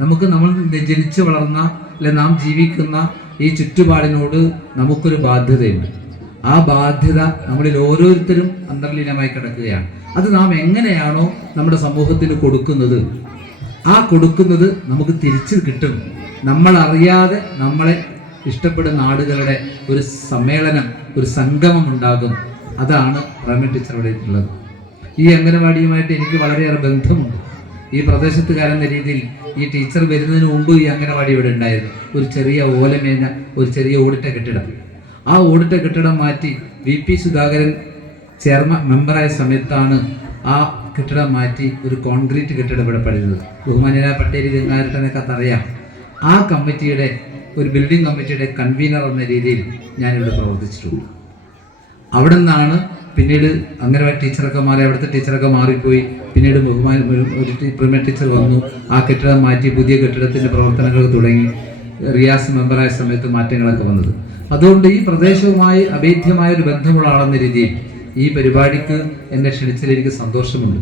നമ്മൾ ജനിച്ചു വളർന്ന അല്ലെ നാം ജീവിക്കുന്ന ഈ ചുറ്റുപാടിനോട് നമുക്കൊരു ബാധ്യതയുണ്ട്. ആ ബാധ്യത നമ്മളിൽ ഓരോരുത്തരും അന്തർലീനമായി കിടക്കുകയാണ്. അത് നാം എങ്ങനെയാണോ നമ്മുടെ സമൂഹത്തിന് കൊടുക്കുന്നത്, ആ കൊടുക്കുന്നത് നമുക്ക് തിരിച്ചു കിട്ടും. നമ്മൾ അറിയാതെ നമ്മളെ ഇഷ്ടപ്പെടുന്ന ആളുകളുടെ ഒരു സമ്മേളനം, ഒരു സംഗമം ഉണ്ടാകും. അതാണ് പ്രേമ ടീച്ചറുടെ ഉള്ളത്. ഈ അംഗനവാടിയുമായിട്ട് എനിക്ക് വളരെയേറെ ബന്ധമുണ്ട്. ഈ പ്രദേശത്തുകാരെന്ന രീതിയിൽ ഈ ടീച്ചർ വരുന്നതിന് മുമ്പ് ഈ അംഗനവാടി ഇവിടെ ഉണ്ടായിരുന്നു. ഒരു ചെറിയ ഓലമേഞ്ഞ ഒരു ചെറിയ ഓടിട്ട കെട്ടിടം. ആ ഓടിട്ട കെട്ടിടം മാറ്റി VP സുധാകരൻ മെമ്പറായ സമയത്താണ് ആ കെട്ടിടം മാറ്റി ഒരു കോൺക്രീറ്റ് കെട്ടിടം ഇവിടെ പണിതത്. ബഹുമാന്യനായ പട്ടേരി ഗംഗാരട്ടനൊക്കെ അറിയാം. ആ കമ്മിറ്റിയുടെ ഒരു ബിൽഡിംഗ് കമ്മിറ്റിയുടെ കൺവീനർ എന്ന രീതിയിൽ ഞാനിവിടെ പ്രവർത്തിച്ചിട്ടുണ്ട്. അവിടെ നിന്നാണ് പിന്നീട് അംഗനവാടി ടീച്ചറൊക്കെ മാറി, അവിടുത്തെ ടീച്ചറൊക്കെ മാറിപ്പോയി. പിന്നീട് പ്രേമ ടീച്ചർ വന്നു. ആ കെട്ടിടം മാറ്റി പുതിയ കെട്ടിടത്തിൻ്റെ പ്രവർത്തനങ്ങളൊക്കെ തുടങ്ങി. റിയാസ് മെമ്പറായ സമയത്ത് മാറ്റങ്ങളൊക്കെ വന്നത്. അതുകൊണ്ട് ഈ പ്രദേശവുമായി അഭേദ്യമായ ഒരു ബന്ധമുള്ള ആളെന്ന രീതിയിൽ ഈ പരിപാടിക്ക് എന്നെ ക്ഷണിച്ചതിൽ എനിക്ക് സന്തോഷമുണ്ട്.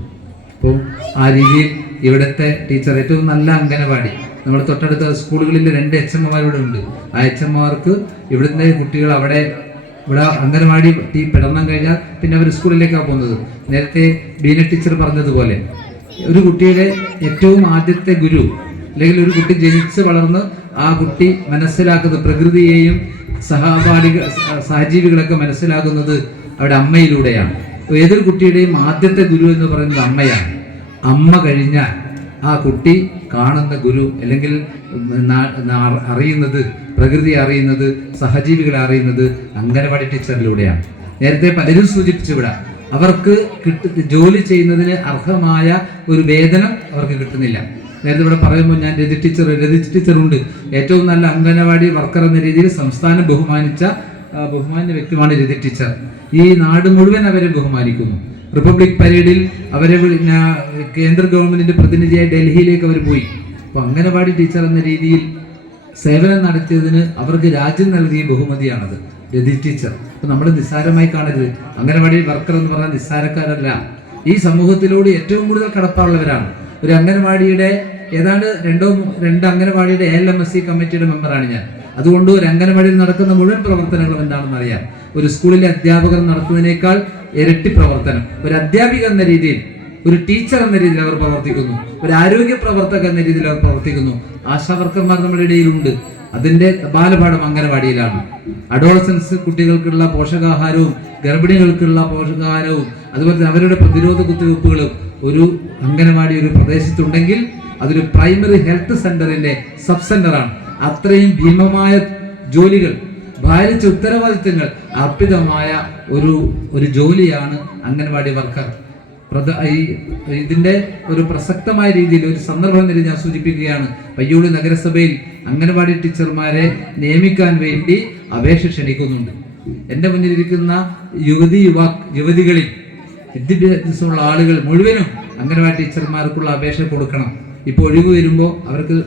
അപ്പോൾ ആ രീതിയിൽ ഇവിടുത്തെ ടീച്ചർ ഏറ്റവും നല്ല അംഗനവാടി, നമ്മൾ തൊട്ടടുത്ത സ്കൂളുകളിൽ 2 HMമാരിവിടെ ഉണ്ട്. ആ HMമാർക്ക് ഇവിടുത്തെ കുട്ടികൾ ഇവിടെ അംഗനവാടി പഠനം കഴിഞ്ഞാൽ പിന്നെ അവർ സ്കൂളിലേക്കാണ് പോകുന്നത്. നേരത്തെ ബീന ടീച്ചർ പറഞ്ഞതുപോലെ ഒരു കുട്ടിയുടെ ഏറ്റവും ആദ്യത്തെ ഗുരു, അല്ലെങ്കിൽ ഒരു കുട്ടി ജനിച്ച് വളർന്ന് ആ കുട്ടി മനസ്സിലാക്കുന്നത് പ്രകൃതിയെയും സഹജീവികളൊക്കെ മനസ്സിലാക്കുന്നത് അവിടെ അമ്മയിലൂടെയാണ്. ഏതൊരു കുട്ടിയുടെയും ആദ്യത്തെ ഗുരു എന്ന് പറയുന്നത് അമ്മയാണ്. അമ്മ കഴിഞ്ഞാൽ ആ കുട്ടി കാണുന്ന ഗുരു, അല്ലെങ്കിൽ അറിയുന്നത്, പ്രകൃതി അറിയുന്നത്, സഹജീവികളെ അറിയുന്നത് അംഗനവാടി ടീച്ചറിലൂടെയാണ്. നേരത്തെ പലരും സൂചിപ്പിച്ചുവിടാം, അവർക്ക് ജോലി ചെയ്യുന്നതിന് അർഹമായ ഒരു വേതനം അവർക്ക് കിട്ടുന്നില്ല. നേരത്തെ ഇവിടെ പറയുമ്പോൾ ഞാൻ രതി ടീച്ചറുണ്ട്. ഏറ്റവും നല്ല അംഗനവാടി വർക്കർ എന്ന രീതിയിൽ സംസ്ഥാനം ബഹുമാന്യ വ്യക്തിയാണ് രതി ടീച്ചർ. ഈ നാട് മുഴുവൻ അവരെ ബഹുമാനിക്കുന്നു. റിപ്പബ്ലിക് പരേഡിൽ അവരെ കേന്ദ്ര ഗവൺമെന്റിന്റെ പ്രതിനിധിയായി ഡൽഹിയിലേക്ക് അവർ പോയി. അപ്പോൾ അംഗനവാടി ടീച്ചർ എന്ന രീതിയിൽ സേവനം നടത്തിയതിന് അവർക്ക് രാജ്യം നൽകിയ ബഹുമതിയാണത്, രതി ടീച്ചർ. അപ്പോൾ നമ്മൾ നിസ്സാരമായി കാണരുത്. അംഗനവാടി വർക്കർ എന്ന് പറഞ്ഞാൽ നിസ്സാരക്കാരല്ല, ഈ സമൂഹത്തിലൂടെ ഏറ്റവും കൂടുതൽ കടപ്പാടുള്ളവരാണ്. ഒരു അംഗനവാടിയുടെ ഏതാണ്ട് രണ്ട് അംഗനവാടിയുടെ ALMSC കമ്മിറ്റിയുടെ മെമ്പറാണ് ഞാൻ. അതുകൊണ്ട് ഒരു അംഗനവാടിയിൽ നടക്കുന്ന മുഴുവൻ പ്രവർത്തനങ്ങളും എന്താണെന്ന് അറിയാം. ഒരു സ്കൂളിലെ അധ്യാപകർ നടത്തുന്നതിനേക്കാൾ ഇരട്ടി പ്രവർത്തനം ഒരു അധ്യാപിക എന്ന രീതിയിൽ, ഒരു ടീച്ചർ എന്ന രീതിയിൽ അവർ പ്രവർത്തിക്കുന്നു, ഒരു ആരോഗ്യ പ്രവർത്തക എന്ന രീതിയിൽ അവർ പ്രവർത്തിക്കുന്നു. ആശാവർക്കർമാർ നമ്മുടെ ഇടയിലുണ്ട്. അതിന്റെ ബാലപാഠം അംഗനവാടിയിലാണ്. അഡോളസൻസ് കുട്ടികൾക്കുള്ള പോഷകാഹാരവും ഗർഭിണികൾക്കുള്ള പോഷകാഹാരവും അതുപോലെ അവരുടെ പ്രതിരോധ കുത്തിവയ്പ്പുകളും ഒരു അംഗനവാടി ഒരു പ്രദേശത്തുണ്ടെങ്കിൽ അതൊരു പ്രൈമറി ഹെൽത്ത് സെന്ററിന്റെ സബ് സെന്ററാണ്. അത്രയും ഭീമമായ ജോലികൾ, ഭാരിച്ച ഉത്തരവാദിത്തങ്ങൾ അർപ്പിതമായ ഒരു ജോലിയാണ് അംഗനവാടി വർക്കർ. ഇതിന്റെ ഒരു പ്രസക്തമായ രീതിയിൽ ഒരു സന്ദർഭം നില ഞാൻ സൂചിപ്പിക്കുകയാണ്. പയ്യോളി നഗരസഭയിൽ അംഗനവാടി ടീച്ചർമാരെ നിയമിക്കാൻ വേണ്ടി അപേക്ഷ ക്ഷണിക്കുന്നുണ്ട്. എൻ്റെ മുന്നിലിരിക്കുന്ന യുവതികളിൽ വിദ്യാഭ്യാസമുള്ള ആളുകൾ മുഴുവനും അംഗനവാടി ടീച്ചർമാർക്കുള്ള അപേക്ഷ കൊടുക്കണം. ഇപ്പോൾ ഒഴിവ് വരുമ്പോൾ അവർക്ക്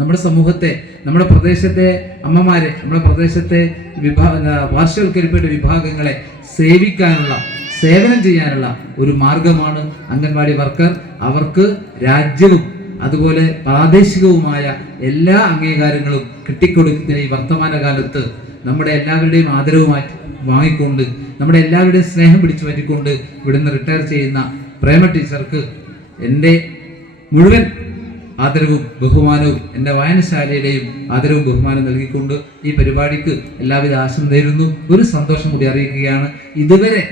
നമ്മുടെ സമൂഹത്തെ, നമ്മുടെ പ്രദേശത്തെ അമ്മമാരെ, നമ്മുടെ പ്രദേശത്തെ പാർശ്വവൽക്കരിക്കപ്പെട്ട വിഭാഗങ്ങളെ സേവിക്കാനുള്ള, സേവനം ചെയ്യാനുള്ള ഒരു മാർഗമാണ് അംഗൻവാടി വർക്കർ. അവർക്ക് രാജ്യവും അതുപോലെ പ്രാദേശികവുമായ എല്ലാ അംഗീകാരങ്ങളും കിട്ടിക്കൊടുക്കുന്ന ഈ വർത്തമാനകാലത്ത് നമ്മുടെ എല്ലാവരുടെയും ആദരവുമായി വാങ്ങിക്കൊണ്ട്, നമ്മുടെ എല്ലാവരുടെയും സ്നേഹം പിടിച്ചു പറ്റിക്കൊണ്ട് ഇവിടുന്ന് റിട്ടയർ ചെയ്യുന്ന പ്രേമ ടീച്ചർക്ക് എൻ്റെ മുഴുവൻ ആദരവും ബഹുമാനവും, എൻ്റെ വായനശാലയുടെയും ആദരവും ബഹുമാനവും നൽകിക്കൊണ്ട് ഈ പരിപാടിക്ക് എല്ലാവിധ ആശംസ നേരുന്നു. ഒരു സന്തോഷം കൂടി അറിയിക്കുകയാണ്. ഇതുവരെ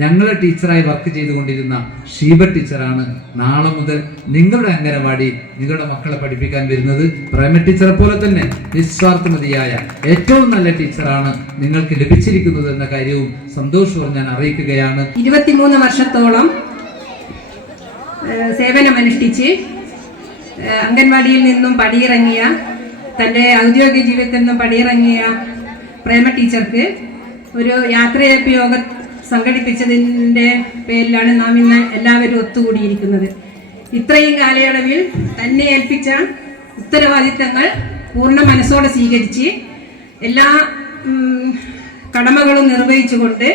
ഞങ്ങളെ ടീച്ചറായി വർക്ക് ചെയ്തുകൊണ്ടിരുന്ന ഷീബ ടീച്ചറാണ് നാളെ മുതൽ നിങ്ങളുടെ അംഗനവാടി നിങ്ങളുടെ മക്കളെ പഠിപ്പിക്കാൻ വരുന്നത്. പ്രേമ ടീച്ചറെ പോലെ തന്നെ നിസ്വാർത്ഥമതിയായ ഏറ്റവും നല്ല ടീച്ചറാണ് നിങ്ങൾക്ക് ലഭിച്ചിരിക്കുന്നത് എന്ന കാര്യവും സന്തോഷവും ഞാൻ അറിയിക്കുകയാണ്. 23 വർഷത്തോളം സേവനമനുഷ്ഠിച്ച് അംഗൻവാടിയിൽ നിന്നും പടിയിറങ്ങിയ, തൻ്റെ ഔദ്യോഗിക ജീവിതത്തിൽ നിന്നും പടിയിറങ്ങിയ പ്രേമ ടീച്ചർക്ക് ഒരു യാത്രയയപ്പ് യോഗം സംഘടിപ്പിച്ചതിൻ്റെ പേരിലാണ് നാം ഇന്ന് എല്ലാവരും ഒത്തുകൂടിയിരിക്കുന്നത്. ഇത്രയും കാലയളവിൽ തന്നെ ഏൽപ്പിച്ച ഉത്തരവാദിത്തങ്ങൾ പൂർണ്ണ മനസ്സോടെ സ്വീകരിച്ച് എല്ലാ കടമകളും നിർവഹിച്ചുകൊണ്ട്,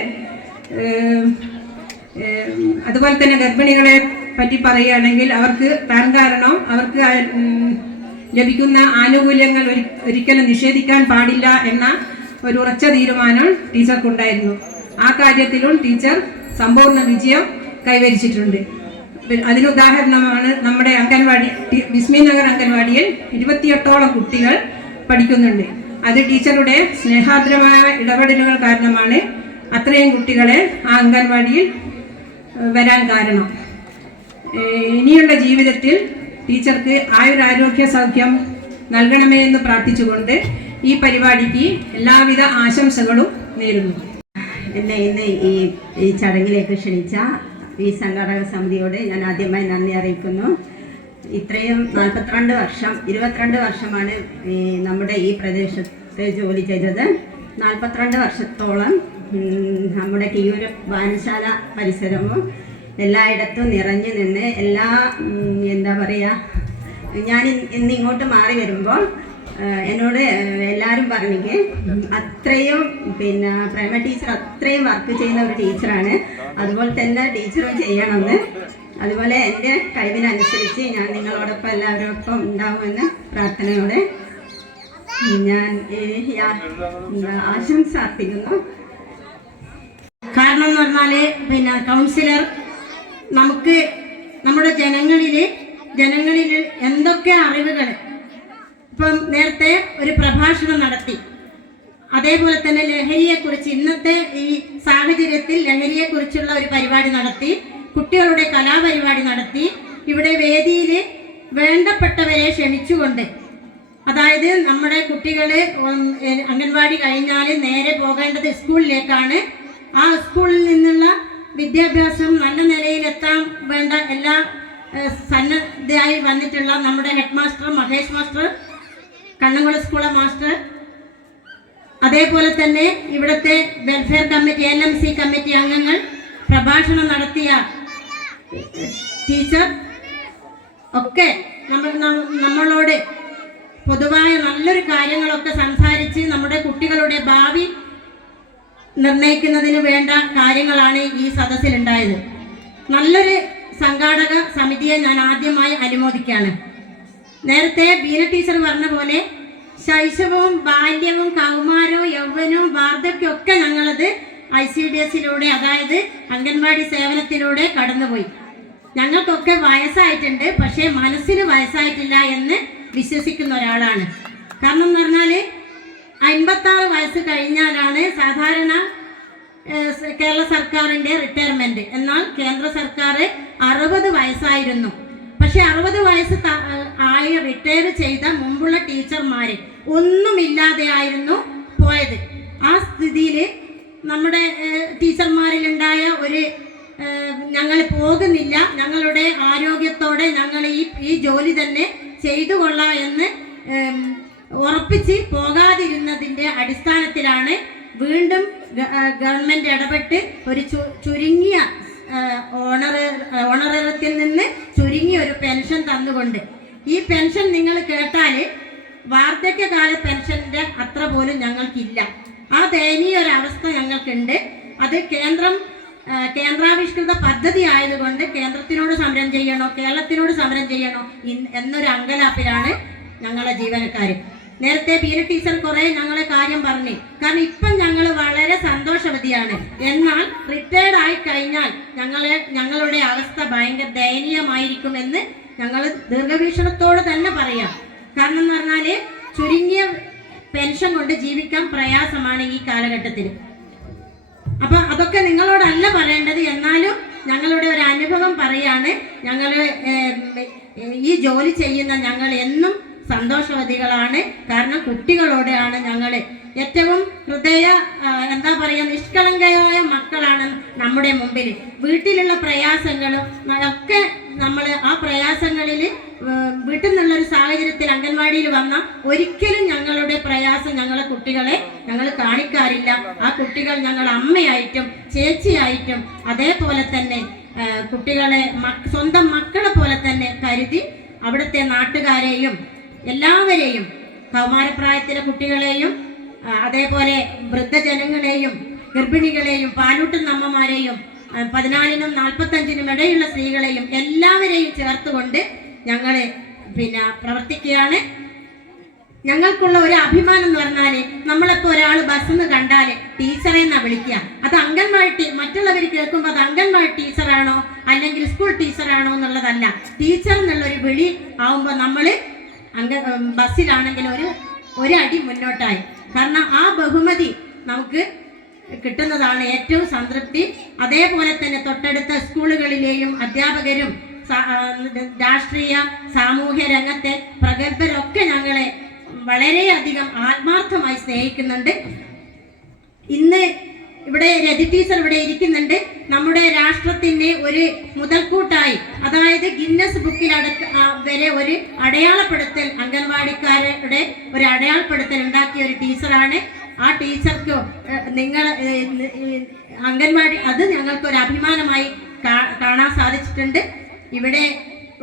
അതുപോലെ തന്നെ ഗർഭിണികളെ പറ്റി പറയുകയാണെങ്കിൽ അവർക്ക് താൻ കാരണം അവർക്ക് ലഭിക്കുന്ന ആനുകൂല്യങ്ങൾ ഒരിക്കലും നിഷേധിക്കാൻ പാടില്ല എന്ന ഒരു ഉറച്ച തീരുമാനം ടീച്ചർക്കുണ്ടായിരുന്നു. ആ കാര്യത്തിലും ടീച്ചർ സമ്പൂർണ്ണ വിജയം കൈവരിച്ചിട്ടുണ്ട്. അതിനുദാഹരണമാണ് നമ്മുടെ അംഗൻവാടി, വിസ്മി നഗർ അംഗൻവാടിയിൽ 28ഓളം കുട്ടികൾ പഠിക്കുന്നുണ്ട്. അത് ടീച്ചറുടെ സ്നേഹാർദ്രമായ ഇടപെടലുകൾ കാരണമാണ് അത്രയും കുട്ടികളെ ആ അംഗൻവാടിയിൽ വരാൻ കാരണം. ഇനിയുള്ള ജീവിതത്തിൽ ടീച്ചർക്ക് ആയുരാരോഗ്യ സൗഖ്യം നൽകണമേ എന്ന് പ്രാർത്ഥിച്ചുകൊണ്ട് ഈ പരിപാടിക്ക് എല്ലാവിധ ആശംസകളും നേരുന്നു. എന്നെ ഇന്ന് ഈ ചടങ്ങിലേക്ക് ക്ഷണിച്ച ഈ സംഘാടക സമിതിയോട് ഞാൻ ആദ്യമായി നന്ദി അറിയിക്കുന്നു. ഇത്രയും 22 വർഷമാണ് നമ്മുടെ ഈ പ്രദേശത്ത് ജോലി ചെയ്തത്. 42 വർഷത്തോളം നമ്മുടെ കിയൂര് വായനശാല പരിസരവും എല്ലായിടത്തും നിറഞ്ഞു നിന്ന് എന്താ പറയുക, ഞാൻ ഇന്ന് ഇങ്ങോട്ട് മാറി വരുമ്പോൾ എന്നോട് എല്ലാവരും പറഞ്ഞെങ്കിൽ അത്രയും പ്രേമ ടീച്ചർ അത്രയും വർക്ക് ചെയ്യുന്ന ഒരു ടീച്ചറാണ്, അതുപോലെ തന്നെ ടീച്ചറും ചെയ്യണമെന്ന്, അതുപോലെ എൻ്റെ കഴിവിനനുസരിച്ച് ഞാൻ നിങ്ങളോടൊപ്പം എല്ലാവരോടൊപ്പം ഉണ്ടാവുമെന്ന് പ്രാർത്ഥനയോടെ ഞാൻ ആശംസ അർപ്പിക്കുന്നു. കാരണം എന്ന് പറഞ്ഞാൽ കൗൺസിലർ നമുക്ക് നമ്മുടെ ജനങ്ങളിൽ എന്തൊക്കെ അറിവുകൾ, ഇപ്പം നേരത്തെ ഒരു പ്രഭാഷണം നടത്തി, അതേപോലെ തന്നെ ലഹരിയെക്കുറിച്ച് ഇന്നത്തെ ഈ സാഹചര്യത്തിൽ ലഹരിയെക്കുറിച്ചുള്ള ഒരു പരിപാടി നടത്തി, കുട്ടികളുടെ കലാപരിപാടി നടത്തി, ഇവിടെ വേദിയിൽ വേണ്ടപ്പെട്ടവരെ ക്ഷമിച്ചുകൊണ്ട്, അതായത് നമ്മുടെ കുട്ടികൾ അംഗൻവാടി കഴിഞ്ഞാൽ നേരെ പോകേണ്ടത് സ്കൂളിലേക്കാണ്. ആ സ്കൂളിൽ നിന്നുള്ള വിദ്യാഭ്യാസം നല്ല നിലയിലെത്താൻ വേണ്ട എല്ലാ സന്നദ്ധയായി വന്നിട്ടുള്ള നമ്മുടെ head master Mahesh master, Kannamkulam സ്കൂളിലെ മാസ്റ്റർ, അതേപോലെ തന്നെ ഇവിടുത്തെ വെൽഫെയർ കമ്മിറ്റി LMC കമ്മിറ്റി അംഗങ്ങൾ, പ്രഭാഷണം നടത്തിയ ടീച്ചർ ഒക്കെ നമ്മളോട് പൊതുവായ നല്ലൊരു കാര്യങ്ങളൊക്കെ സംസാരിച്ച് നമ്മുടെ കുട്ടികളുടെ ഭാവി നിർണയിക്കുന്നതിന് വേണ്ട കാര്യങ്ങളാണ് ഈ സദസ്സിലുണ്ടായത്. നല്ലൊരു സംഘാടക സമിതിയെ ഞാൻ ആദ്യമായി അനുമോദിക്കുകയാണ്. നേരത്തെ ബീന ടീച്ചർ പറഞ്ഞ പോലെ ശൈശവവും ബാല്യവും കൗമാരവും യൗവനവും വാർദ്ധക്യവും ഒക്കെ ഞങ്ങളത് ICDSലൂടെ, അതായത് അംഗൻവാടി സേവനത്തിലൂടെ കടന്നുപോയി. ഞങ്ങൾക്കൊക്കെ വയസ്സായിട്ടുണ്ട്, പക്ഷേ മനസ്സിന് വയസ്സായിട്ടില്ല എന്ന് വിശ്വസിക്കുന്ന ഒരാളാണ്. കാരണം എന്ന് പറഞ്ഞാൽ 56 വയസ്സ് കഴിഞ്ഞാലാണ് സാധാരണ കേരള സർക്കാരിൻ്റെ റിട്ടയർമെൻറ്റ്. എന്നാൽ കേന്ദ്ര സർക്കാർ 60 വയസ്സായിരുന്നു. പക്ഷെ 60 വയസ്സ് ആയി റിട്ടയർ ചെയ്ത മുമ്പുള്ള ടീച്ചർമാർ ഒന്നുമില്ലാതെയായിരുന്നു പോയത്. ആ സ്ഥിതിയിൽ നമ്മുടെ ടീച്ചർമാരിലുണ്ടായ ഒരു ഞങ്ങൾ പോകുന്നില്ല, ഞങ്ങളുടെ ആരോഗ്യത്തോടെ ഞങ്ങൾ ഈ ജോലി തന്നെ ചെയ്തു കൊള്ളാം എന്ന് ഉറപ്പിച്ച് പോകാതിരുന്നതിൻ്റെ അടിസ്ഥാനത്തിലാണ് വീണ്ടും ഗവൺമെൻറ് ഇടപെട്ട് ഒരു ചുരുങ്ങിയ ഓണറേറിയത്തിൽ നിന്ന് ചുരുങ്ങിയ ഒരു പെൻഷൻ തന്നുകൊണ്ട്, ഈ പെൻഷൻ നിങ്ങൾ കേട്ടാൽ വാർദ്ധക്യകാല പെൻഷൻ്റെ അത്ര പോലും ഞങ്ങൾക്കില്ല. ആ ദയനീയ ഒരു അവസ്ഥ ഞങ്ങൾക്കുണ്ട്. അത് കേന്ദ്രാവിഷ്കൃത പദ്ധതി ആയതുകൊണ്ട് കേന്ദ്രത്തിനോട് സമരം ചെയ്യണോ കേരളത്തിനോട് സമരം ചെയ്യണോ എന്നൊരു അങ്കലാപ്പിലാണ് ഞങ്ങളെ ജീവനക്കാർ. നേരത്തെ ബീന ടീച്ചർ കുറേ ഞങ്ങളെ കാര്യം പറഞ്ഞു. കാരണം ഇപ്പം ഞങ്ങൾ വളരെ സന്തോഷവതിയാണ്. എന്നാൽ റിട്ടയർഡ് ആയി കഴിഞ്ഞാൽ ഞങ്ങളുടെ അവസ്ഥ ഭയങ്കര ദയനീയമായിരിക്കുമെന്ന് ഞങ്ങൾ ദീർഘവീക്ഷണത്തോട് തന്നെ പറയാം. കാരണം എന്ന് പറഞ്ഞാൽ ചുരുങ്ങിയ പെൻഷൻ കൊണ്ട് ജീവിക്കാൻ പ്രയാസമാണ് ഈ കാലഘട്ടത്തിൽ. അപ്പം അതൊക്കെ നിങ്ങളോടല്ല പറയേണ്ടത്, എന്നാലും ഞങ്ങളുടെ ഒരു അനുഭവം പറയാണ്. ഞങ്ങൾ ഈ ജോലി ചെയ്യുന്ന ഞങ്ങൾ എന്നും സന്തോഷവതികളാണ്. കാരണം കുട്ടികളോടാണ് ഞങ്ങൾ ഏറ്റവും എന്താ പറയുക, നിഷ്കളങ്കയായ മക്കളാണ് നമ്മുടെ മുമ്പിൽ. വീട്ടിലുള്ള പ്രയാസങ്ങളും ഒക്കെ നമ്മൾ ആ പ്രയാസങ്ങളിൽ വീട്ടിൽ നിന്നുള്ളൊരു സാഹചര്യത്തിൽ അംഗൻവാടിയിൽ വന്നാൽ ഒരിക്കലും ഞങ്ങളുടെ പ്രയാസം ഞങ്ങളെ കുട്ടികളെ ഞങ്ങൾ കാണിക്കാറില്ല. ആ കുട്ടികൾ ഞങ്ങൾ അമ്മയായിട്ടും ചേച്ചിയായിട്ടും അതേപോലെ തന്നെ കുട്ടികളെ സ്വന്തം മക്കളെ പോലെ തന്നെ കരുതി അവിടുത്തെ നാട്ടുകാരെയും എല്ലാവരെയും, കൗമാരപ്രായത്തിലെ കുട്ടികളെയും അതേപോലെ വൃദ്ധജനങ്ങളെയും ഗർഭിണികളെയും പാലൂട്ടുന്ന അമ്മമാരെയും 14-നും 45-നും ഇടയിലുള്ള സ്ത്രീകളെയും എല്ലാവരെയും ചേർത്തുകൊണ്ട് ഞങ്ങൾ പ്രവർത്തിക്കുകയാണ്. ഞങ്ങൾക്കുള്ള ഒരു അഭിമാനം എന്ന് പറഞ്ഞാൽ നമ്മളിപ്പോൾ ഒരാൾ ബസ്സിൽ നിന്ന് കണ്ടാൽ ടീച്ചറെ എന്നാ വിളിക്കുക. അത് അംഗൻവാടി മറ്റുള്ളവർ കേൾക്കുമ്പോൾ അത് അംഗൻവാടി ടീച്ചറാണോ അല്ലെങ്കിൽ സ്കൂൾ ടീച്ചറാണോ എന്നുള്ളതല്ല. ടീച്ചർ എന്നുള്ളൊരു വിളി ആവുമ്പോൾ നമ്മൾ ബസ്സിലാണെങ്കിൽ ഒരു അടി മുന്നോട്ടായി. കാരണം ആ ബഹുമതി നമുക്ക് കിട്ടുന്നതാണ് ഏറ്റവും സംതൃപ്തി. അതേപോലെ തന്നെ തൊട്ടടുത്ത സ്കൂളുകളിലെയും അധ്യാപകരും രാഷ്ട്രീയ സാമൂഹ്യ രംഗത്തെ പ്രഗത്ഭരൊക്കെ ഞങ്ങളെ വളരെയധികം ആത്മാർത്ഥമായി സ്നേഹിക്കുന്നുണ്ട്. ഇന്ന് ഇവിടെ രതി ടീച്ചർ ഇവിടെ ഇരിക്കുന്നുണ്ട്. നമ്മുടെ രാഷ്ട്രത്തിന് ഒരു മുതൽക്കൂട്ടായി, അതായത് ഗിന്നസ് ബുക്കിൽ വരെ ഒരു അടയാളപ്പെടുത്തൽ, അംഗൻവാടിക്കാരുടെ ഒരു അടയാളപ്പെടുത്തൽ ഉണ്ടാക്കിയ ഒരു ടീച്ചറാണ്. ആ ടീച്ചർക്ക് നിങ്ങൾ അംഗൻവാടി അത് ഞങ്ങൾക്കൊരു അഭിമാനമായി കാണാൻ സാധിച്ചിട്ടുണ്ട്. ഇവിടെ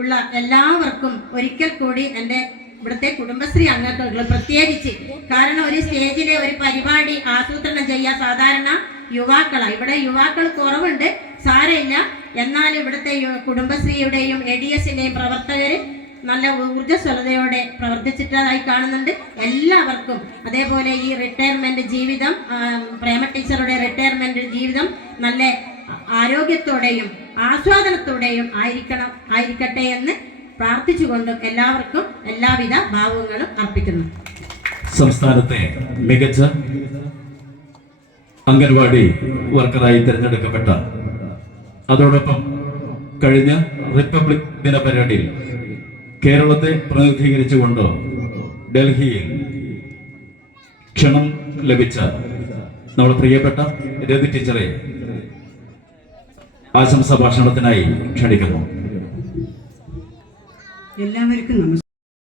ഉള്ള എല്ലാവർക്കും ഒരിക്കൽ കൂടി എൻ്റെ ഇവിടുത്തെ കുടുംബശ്രീ അംഗങ്ങൾ പ്രത്യേകിച്ച്, കാരണം ഒരു സ്റ്റേജിലെ ഒരു പരിപാടി ആസൂത്രണം ചെയ്യാൻ സാധാരണ യുവാക്കളാണ്. ഇവിടെ യുവാക്കൾ കുറവുണ്ട്, സാരമില്ല. എന്നാൽ ഇവിടുത്തെ കുടുംബശ്രീയുടെയും ADSന്റെയും പ്രവർത്തകർ നല്ല ഊർജ്ജസ്വലതയോടെ പ്രവർത്തിച്ചിട്ടതായി കാണുന്നുണ്ട്. എല്ലാവർക്കും അതേപോലെ ഈ റിട്ടയർമെന്റ് ജീവിതം, പ്രേമ ടീച്ചറുടെ റിട്ടയർമെന്റ് ജീവിതം നല്ല ആരോഗ്യത്തോടെയും ആസ്വാദനത്തോടെയും ആയിരിക്കട്ടെ എന്ന് പ്രാർത്ഥിച്ചുകൊണ്ടും എല്ലാവർക്കും എല്ലാവിധ ഭാവങ്ങളും അർപ്പിക്കുന്നു. സംസ്ഥാനത്തെ മികച്ച അംഗൻവാടി വർക്കറായി തിരഞ്ഞെടുക്കപ്പെട്ട, അതോടൊപ്പം കഴിഞ്ഞ റിപ്പബ്ലിക് ദിന പരേഡിൽ കേരളത്തെ പ്രതിനിധീകരിച്ചുകൊണ്ട് ഡൽഹിയിൽ ക്ഷണം ലഭിച്ച നമ്മുടെ പ്രിയപ്പെട്ട രതി ടീച്ചറെ ആശംസാ ഭാഷണത്തിനായി ക്ഷണിക്കുന്നു. എല്ലാവർക്കും നമസ്കാരം.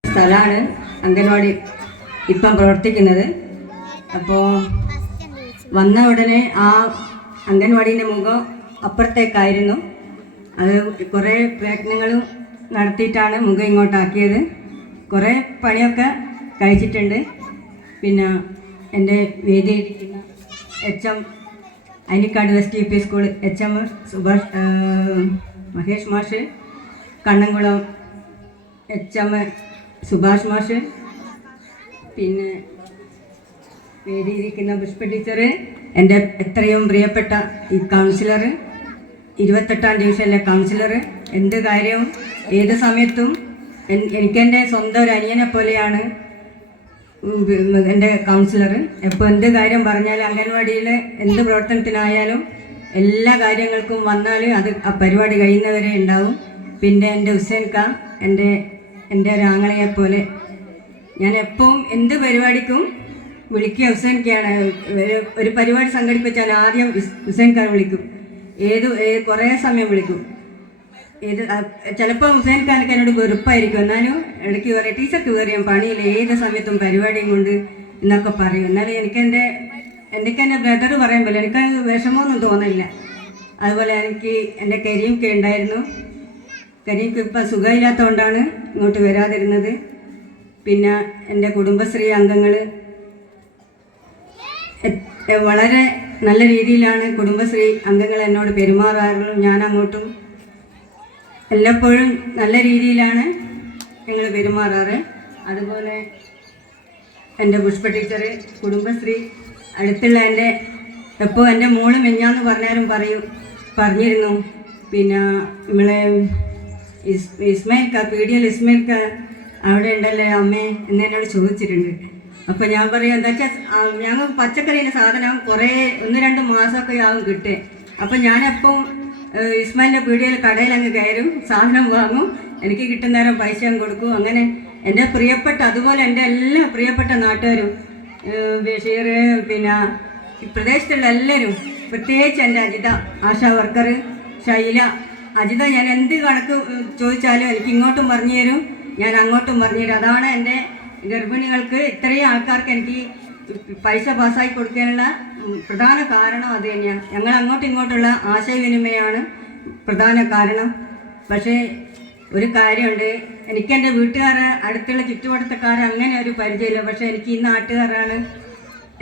സ്ഥലമാണ് അംഗൻവാടി ഇപ്പം പ്രവർത്തിക്കുന്നത്. അപ്പോൾ വന്ന ഉടനെ ആ അംഗൻവാടീൻ്റെ മുഖം അപ്പുറത്തേക്കായിരുന്നു. അത് കുറേ പ്രയത്നങ്ങളും നടത്തിയിട്ടാണ് മുഖം ഇങ്ങോട്ടാക്കിയത്. കുറേ പണിയൊക്കെ കഴിച്ചിട്ടുണ്ട്. പിന്നെ എൻ്റെ വേദിയിരിക്കുന്ന HM Ayanikkad west UP school HM Mahesh മാഷ്, കണ്ണംകുളം HM സുഭാഷ് മാഷ്, പിന്നെ വേദിയിരിക്കുന്ന പുഷ്പ ടീച്ചർ, എൻ്റെ എത്രയും പ്രിയപ്പെട്ട ഈ കൗൺസിലർ, 28ാം ഡിവിഷനിലെ കൗൺസിലർ, എന്ത് കാര്യവും ഏത് സമയത്തും എനിക്കെൻ്റെ സ്വന്തം ഒരു അനിയനെ പോലെയാണ് എൻ്റെ കൗൺസിലർ. എപ്പോൾ എന്ത് കാര്യം പറഞ്ഞാലും അംഗൻവാടിയിലെ എന്ത് പ്രവർത്തനത്തിനായാലും എല്ലാ കാര്യങ്ങൾക്കും വന്നാൽ അത് ആ പരിപാടി കഴിയുന്നവരെ ഉണ്ടാവും. പിന്നെ എൻ്റെ ഹുസൈൻക്ക എൻ്റെ ഒരു ആങ്ങളെയെപ്പോലെ. ഞാൻ എപ്പോഴും എന്ത് പരിപാടിക്കും വിളിക്കുക ഹുസൈൻക്കയാണ്. ഒരു പരിപാടി സംഘടിപ്പിച്ചാൽ ആദ്യം ഹുസൈൻഖാൻ വിളിക്കും. കുറേ സമയം വിളിക്കും. ചിലപ്പോൾ ഹുസൈൻഖാനൊക്കെ എന്നോട് വെറുപ്പായിരിക്കും. എന്നാലും ഇടയ്ക്ക് പറയും, ടീച്ചർക്ക് കയറിയാൽ പണിയില്ല, ഏത് സമയത്തും പരിപാടിയും കൊണ്ട് എന്നൊക്കെ പറയും. എന്നാലും എനിക്ക് എൻ്റെ ബ്രദർ പറയുമ്പോൾ എനിക്ക് വിഷമമൊന്നും തോന്നില്ല. അതുപോലെ എനിക്ക് എൻ്റെ കരീംക്ക് ഉണ്ടായിരുന്നു. കരീംക്ക് ഇപ്പം സുഖമില്ലാത്തതുകൊണ്ടാണ് ഇങ്ങോട്ട് വരാതിരുന്നത്. പിന്നെ എൻ്റെ കുടുംബശ്രീ അംഗങ്ങൾ വളരെ നല്ല രീതിയിലാണ് കുടുംബശ്രീ അംഗങ്ങൾ എന്നോട് പെരുമാറാറുള്ളത്. ഞാൻ അങ്ങോട്ടും എല്ലായ്പ്പോഴും നല്ല രീതിയിലാണ് ഞങ്ങൾ പെരുമാറാറ്. അതുപോലെ എൻ്റെ പുഷ്പ ടീച്ചർ, കുടുംബശ്രീ അടുത്തുള്ള എപ്പോൾ എൻ്റെ മോള് മെഞ്ഞാന്ന് പറഞ്ഞാലും പറഞ്ഞിരുന്നു. പിന്നെ നമ്മളെ ഇസ്മായിൽക്ക, PDL ഇസ്മായിൽക്ക അവിടെ ഉണ്ടല്ലേ അമ്മേ എന്ന് എന്നോട് ചോദിച്ചിട്ടുണ്ട്. അപ്പോൾ ഞാൻ പറയും, എന്താ വെച്ചാൽ ഞങ്ങൾ പച്ചക്കറിയുടെ സാധനം കുറേ 1-2 മാസമൊക്കെ ആവും കിട്ടേ. അപ്പം ഞാനെപ്പം ഇസ്മായിലിൻ്റെ PDL കടയിൽ അങ്ങ് കയറും, സാധനം വാങ്ങും, എനിക്ക് കിട്ടുന്നേരം പൈസ അങ്ങ് കൊടുക്കും. അങ്ങനെ എൻ്റെ പ്രിയപ്പെട്ട, അതുപോലെ എൻ്റെ എല്ലാ പ്രിയപ്പെട്ട നാട്ടുകാരും, ബഷീർ, പിന്നെ പ്രദേശത്തുള്ള എല്ലാവരും, പ്രത്യേകിച്ച് എൻ്റെ അജിത, ആശാ വർക്കർ, ഷൈല, അജിത, ഞാൻ എന്ത് കണക്ക് ചോദിച്ചാലും എനിക്ക് ഇങ്ങോട്ടും പറഞ്ഞു തരും, ഞാൻ അങ്ങോട്ടും പറഞ്ഞു തരും. അതാണ് എൻ്റെ ഗർഭിണികൾക്ക്, ഇത്രയും ആൾക്കാർക്ക് എനിക്ക് പൈസ പാസ്സാക്കി കൊടുക്കാനുള്ള പ്രധാന കാരണം അത് തന്നെയാണ്. ഞങ്ങൾ അങ്ങോട്ടും ഇങ്ങോട്ടുള്ള ആശയവിനിമയമാണ് പ്രധാന കാരണം. പക്ഷേ ഒരു കാര്യമുണ്ട്, എനിക്കെൻ്റെ വീട്ടുകാരെ, അടുത്തുള്ള ചുറ്റുവട്ടക്കാരെ അങ്ങനെ ഒരു പരിചയമില്ല. പക്ഷേ എനിക്ക് ഈ നാട്ടുകാരാണ്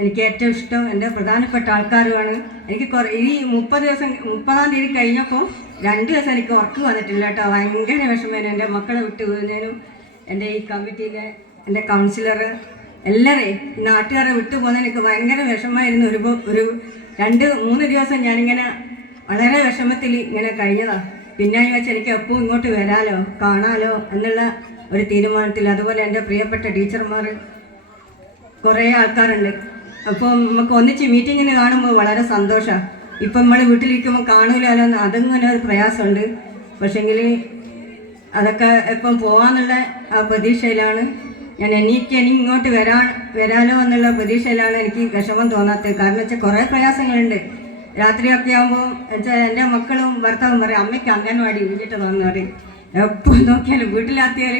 എനിക്ക് ഏറ്റവും ഇഷ്ടം, എൻ്റെ പ്രധാനപ്പെട്ട ആൾക്കാരുമാണ്. എനിക്ക് ഈ 30-ാം തീയതി കഴിഞ്ഞപ്പോൾ 2 ദിവസം എനിക്ക് ഉറക്ക് വന്നിട്ടില്ല കേട്ടോ. ഭയങ്കര വിഷമേനും എൻ്റെ മക്കളെ വിട്ടു പോകുന്നതിനും, എൻ്റെ ഈ കമ്മിറ്റിയിലെ എൻ്റെ കൗൺസിലർ എല്ലാവരെയും നാട്ടുകാരെ വിട്ടു പോകുന്നതിന് എനിക്ക് ഭയങ്കര വിഷമമായിരുന്നു. ഒരു 2-3 ദിവസം ഞാനിങ്ങനെ വളരെ വിഷമത്തിൽ ഇങ്ങനെ കഴിഞ്ഞതാണ്. പിന്നെ വെച്ചാൽ എനിക്ക് എപ്പോൾ ഇങ്ങോട്ട് വരാലോ, കാണാലോ എന്നുള്ള ഒരു തീരുമാനത്തിൽ. അതുപോലെ എൻ്റെ പ്രിയപ്പെട്ട ടീച്ചർമാർ കുറേ ആൾക്കാരുണ്ട്. അപ്പോൾ നമുക്ക് ഒന്നിച്ച് മീറ്റിങ്ങിന് കാണുമ്പോൾ വളരെ സന്തോഷമാണ്. ഇപ്പം നമ്മൾ വീട്ടിലിരിക്കുമ്പോൾ കാണൂലല്ലോ, അതങ്ങനെ ഒരു പ്രയാസമുണ്ട്. പക്ഷേങ്കിൽ അതൊക്കെ ഇപ്പം പോകാമെന്നുള്ള ആ പ്രതീക്ഷയിലാണ് ഞാൻ. എനിക്ക് ഇങ്ങോട്ട് വരാലോ എന്നുള്ള പ്രതീക്ഷയിലാണ് എനിക്ക് വിഷമം തോന്നാത്തത്. കാരണം വെച്ചാൽ കുറേ പ്രയാസങ്ങളുണ്ട്. രാത്രിയൊക്കെ ആകുമ്പോൾ വെച്ചാൽ എൻ്റെ മക്കളും ഭർത്താവും പറയും, അമ്മയ്ക്ക് അംഗൻവാടി വിളിച്ചിട്ട് തോന്നുന്നു പറയും. എപ്പോൾ നോക്കിയാലും വീട്ടിലാത്തിയാൽ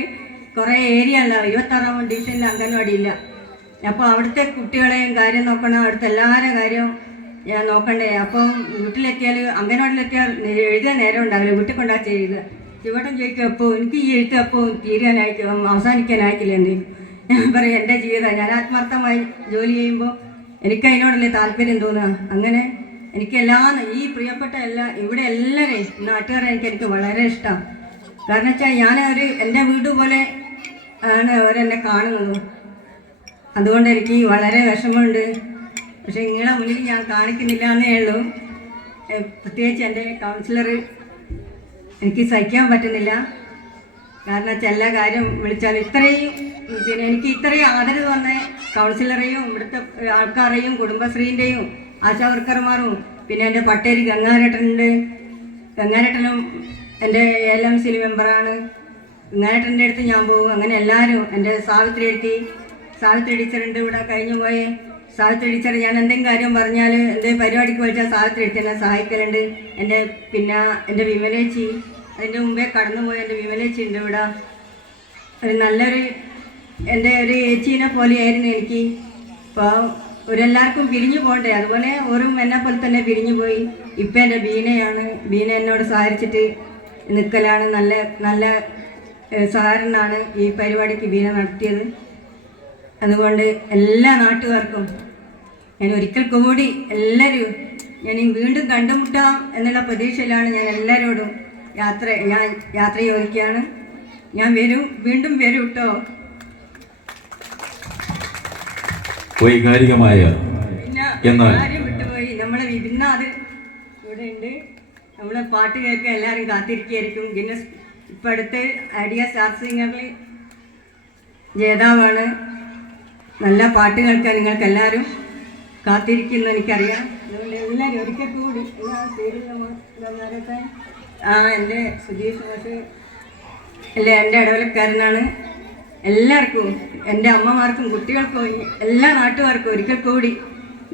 കുറേ ഏരിയ ഉള്ള 26ാം ഡിവിഷനിൽ അംഗൻവാടി ഇല്ല. അപ്പോൾ അവിടുത്തെ കുട്ടികളെയും കാര്യം നോക്കണം, അവിടുത്തെ എല്ലാവരുടെ കാര്യവും ഞാൻ നോക്കണ്ടേ. അപ്പം വീട്ടിലെത്തിയാൽ, അംഗൻവാടിയിലെത്തിയാൽ എഴുതാൻ നേരം ഉണ്ടാവില്ല, വീട്ടിൽ കൊണ്ടാ ചെയ്യുക. ചുവട്ടം ചോദിക്കും, അപ്പോൾ എനിക്ക് ഈ എഴുത്ത് അപ്പോൾ അവസാനിക്കാനായിട്ടില്ല എന്ത്. ഞാൻ പറയും, എൻ്റെ ജീവിതം, ഞാൻ ആത്മാർത്ഥമായി ജോലി ചെയ്യുമ്പോൾ എനിക്ക് അതിനോടല്ലേ താല്പര്യം തോന്നുക. അങ്ങനെ എനിക്ക് ഈ പ്രിയപ്പെട്ട ഇവിടെ എല്ലാവരെയും നാട്ടുകാരെ എനിക്ക് വളരെ ഇഷ്ടമാണ്. കാരണം വെച്ചാൽ എൻ്റെ വീട് പോലെ ആണ് അവരെന്നെ കാണുന്നത്. അതുകൊണ്ട് എനിക്ക് വളരെ വിഷമമുണ്ട്. പക്ഷേ നിങ്ങളെ മുന്നിൽ ഞാൻ കാണിക്കുന്നില്ല എന്നേ ഉള്ളൂ. പ്രത്യേകിച്ച് എൻ്റെ കൗൺസിലർ എനിക്ക് സഹിക്കാൻ പറ്റുന്നില്ല. കാരണം വെച്ചാൽ എല്ലാ കാര്യം വിളിച്ചാൽ പിന്നെ എനിക്ക് ഇത്രയും ആദരവ് വന്ന കൗൺസിലറെയും ഇവിടുത്തെ ആൾക്കാരെയും കുടുംബശ്രീൻ്റെയും ആശാ വർക്കർമാരും, പിന്നെ എൻ്റെ പട്ടേരി ഗംഗാരേട്ടനുണ്ട്. ഗംഗാരേട്ടനും എൻ്റെ LMC മെമ്പറാണ്. ഗംഗാരേട്ടൻ്റെ അടുത്ത് ഞാൻ പോകും. അങ്ങനെ എല്ലാവരും, എൻ്റെ സാവിത്രി ടീച്ചറുണ്ട് ഇവിടെ കഴിഞ്ഞു പോയേ. സാവിത്രി ടീച്ചർ ഞാൻ എന്തെങ്കിലും കാര്യം പറഞ്ഞാൽ, എന്തെങ്കിലും പരിപാടിക്ക് വിളിച്ചാൽ സാവിത്രി ടീച്ചർ എന്നെ സഹായിക്കലുണ്ട്. പിന്നെ എൻ്റെ വിമലേച്ചി, അതിൻ്റെ മുമ്പേ കടന്നുപോയ എൻ്റെ വിമലേച്ചി ഉണ്ട് ഇവിടെ. ഒരു നല്ലൊരു എൻ്റെ ഒരു ഏച്ചീനെ പോലെയായിരുന്നു എനിക്ക്. അപ്പോൾ ഒരെല്ലാവർക്കും പിരിഞ്ഞു പോകണ്ടേ, അതുപോലെ ഓരും എന്നെ പോലെ തന്നെ പിരിഞ്ഞു പോയി. ഇപ്പം എൻ്റെ ബീന എന്നോട് സഹകരിച്ചിട്ട് നിൽക്കലാണ്. നല്ല നല്ല സഹകരണമാണ് ഈ പരിപാടിക്ക് ബീന നടത്തിയത്. അതുകൊണ്ട് എല്ലാ നാട്ടുകാർക്കും ഞാൻ ഒരിക്കൽ കൂടി എല്ലാവരും ഞാൻ വീണ്ടും കണ്ടുമുട്ടാം എന്നുള്ള പ്രതീക്ഷയിലാണ് ഞാൻ എല്ലാവരോടും യാത്ര ചോദിക്കുകയാണ്. ഞാൻ വീണ്ടും വരും കേട്ടോ. വൈകാരികമായ എന്നാൽ ആരും വിട്ടുപോയി. നമ്മളെ വിഭിന്നാത് ഇവിടെ ഉണ്ട്. നമ്മളെ പാട്ട് കേൾക്കാൻ എല്ലാവരും കാത്തിരിക്കുകയായിരിക്കും. ഗിന്നസ് ഇപ്പം അടുത്ത് ഐഡിയ സ്റ്റാർ സിംഗറിൽ ജേതാവാണ്. നല്ല പാട്ട് കേൾക്കാൻ നിങ്ങൾക്ക് എല്ലാവരും കാത്തിരിക്കുന്നു എനിക്കറിയാം. അതുകൊണ്ട് എല്ലാവരും ഒരിക്കൽ കൂടി എൻ്റെ സുധീഷ് മാഷ് അല്ലേ, എൻ്റെ ഇടവലക്കാരനാണ്. എല്ലാവർക്കും, എൻ്റെ അമ്മമാർക്കും കുട്ടികൾക്കും എല്ലാ നാട്ടുകാർക്കും ഒരിക്കൽ കൂടി.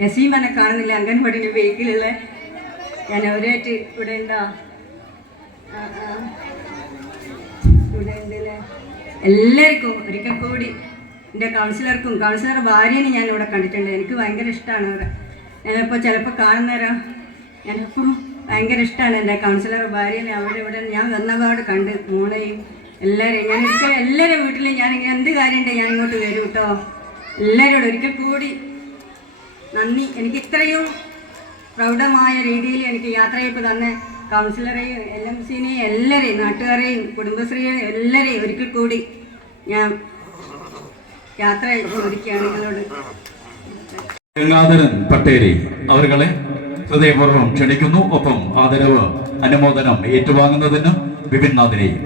നസീമനെ കാണുന്നില്ല, അംഗൻവാടിൻ്റെ വെഹിക്കിലുള്ള. ഞാൻ അവരായിട്ട് ഇവിടെ ഉണ്ടോ? ഇവിടെ ഉണ്ടല്ലേ. എല്ലാവർക്കും ഒരിക്കൽ കൂടി എൻ്റെ കൗൺസിലറുടെ ഭാര്യനെ ഞാൻ ഇവിടെ കണ്ടിട്ടുണ്ട്. എനിക്ക് ഭയങ്കര ഇഷ്ടമാണ് അവരെ. ഞാനിപ്പോൾ ചിലപ്പോൾ കാണുന്നേരം ഞാനിപ്പോൾ ഭയങ്കര ഇഷ്ടമാണ് എൻ്റെ കൗൺസിലറുടെ ഭാര്യനെ. ഇവിടെ ഞാൻ വന്നപാട് കണ്ട് മോളെയും എല്ലാവരെയും. ഞാൻ ഒരിക്കൽ എല്ലാവരും വീട്ടിൽ ഞാൻ എന്ത് കാര്യമുണ്ട് ഞാൻ ഇങ്ങോട്ട് വരും കേട്ടോ. എല്ലാവരോടും ഒരിക്കൽ കൂടി നന്ദി. എനിക്ക് ഇത്രയും പ്രൗഢമായ രീതിയിൽ എനിക്ക് യാത്രയപ്പ് തന്നെ കൗൺസിലറെയും LMCനെയും എല്ലാവരെയും നാട്ടുകാരെയും കുടുംബശ്രീയെയും എല്ലാവരെയും ഒരിക്കൽ കൂടി ഞാൻ യാത്ര ചോദിക്കുകയാണ് നിങ്ങളോട്. ഗംഗാധരൻ പട്ടേരി അവരുകളെ ഹൃദയപൂർവ്വം ക്ഷണിക്കുന്നു. ഒപ്പം ആദരവ് അനുമോദനം ഏറ്റുവാങ്ങുന്നതിന് വിപിൻനാഥിനെയും.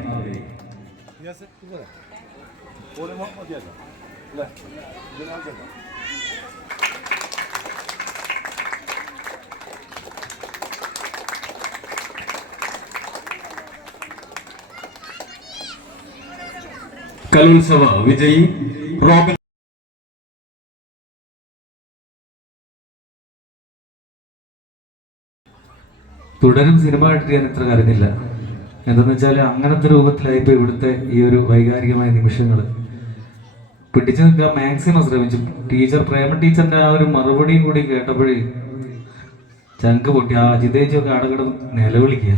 കലോത്സവ വിജയി റോബിൻ തുടരും സിനിമ കണ്ടിട്ട് ഞാൻ ഇത്ര കരഞ്ഞില്ല. എന്താണെന്ന് വെച്ചാൽ അങ്ങനത്തെ രൂപത്തിലായിപ്പോൾ ഇവിടുത്തെ ഈ ഒരു വൈകാരികമായ നിമിഷങ്ങൾ പിടിച്ചു നിൽക്കാൻ മാക്സിമം ശ്രമിച്ചു. പ്രേമ ടീച്ചറിൻ്റെ ആ ഒരു മറുപടിയും കൂടി കേട്ടപ്പോഴേ ചങ്ക് പൊട്ടി. ആ ജിതേജിയൊക്കെ അടകിടന്ന് നിലവിളിക്കുക.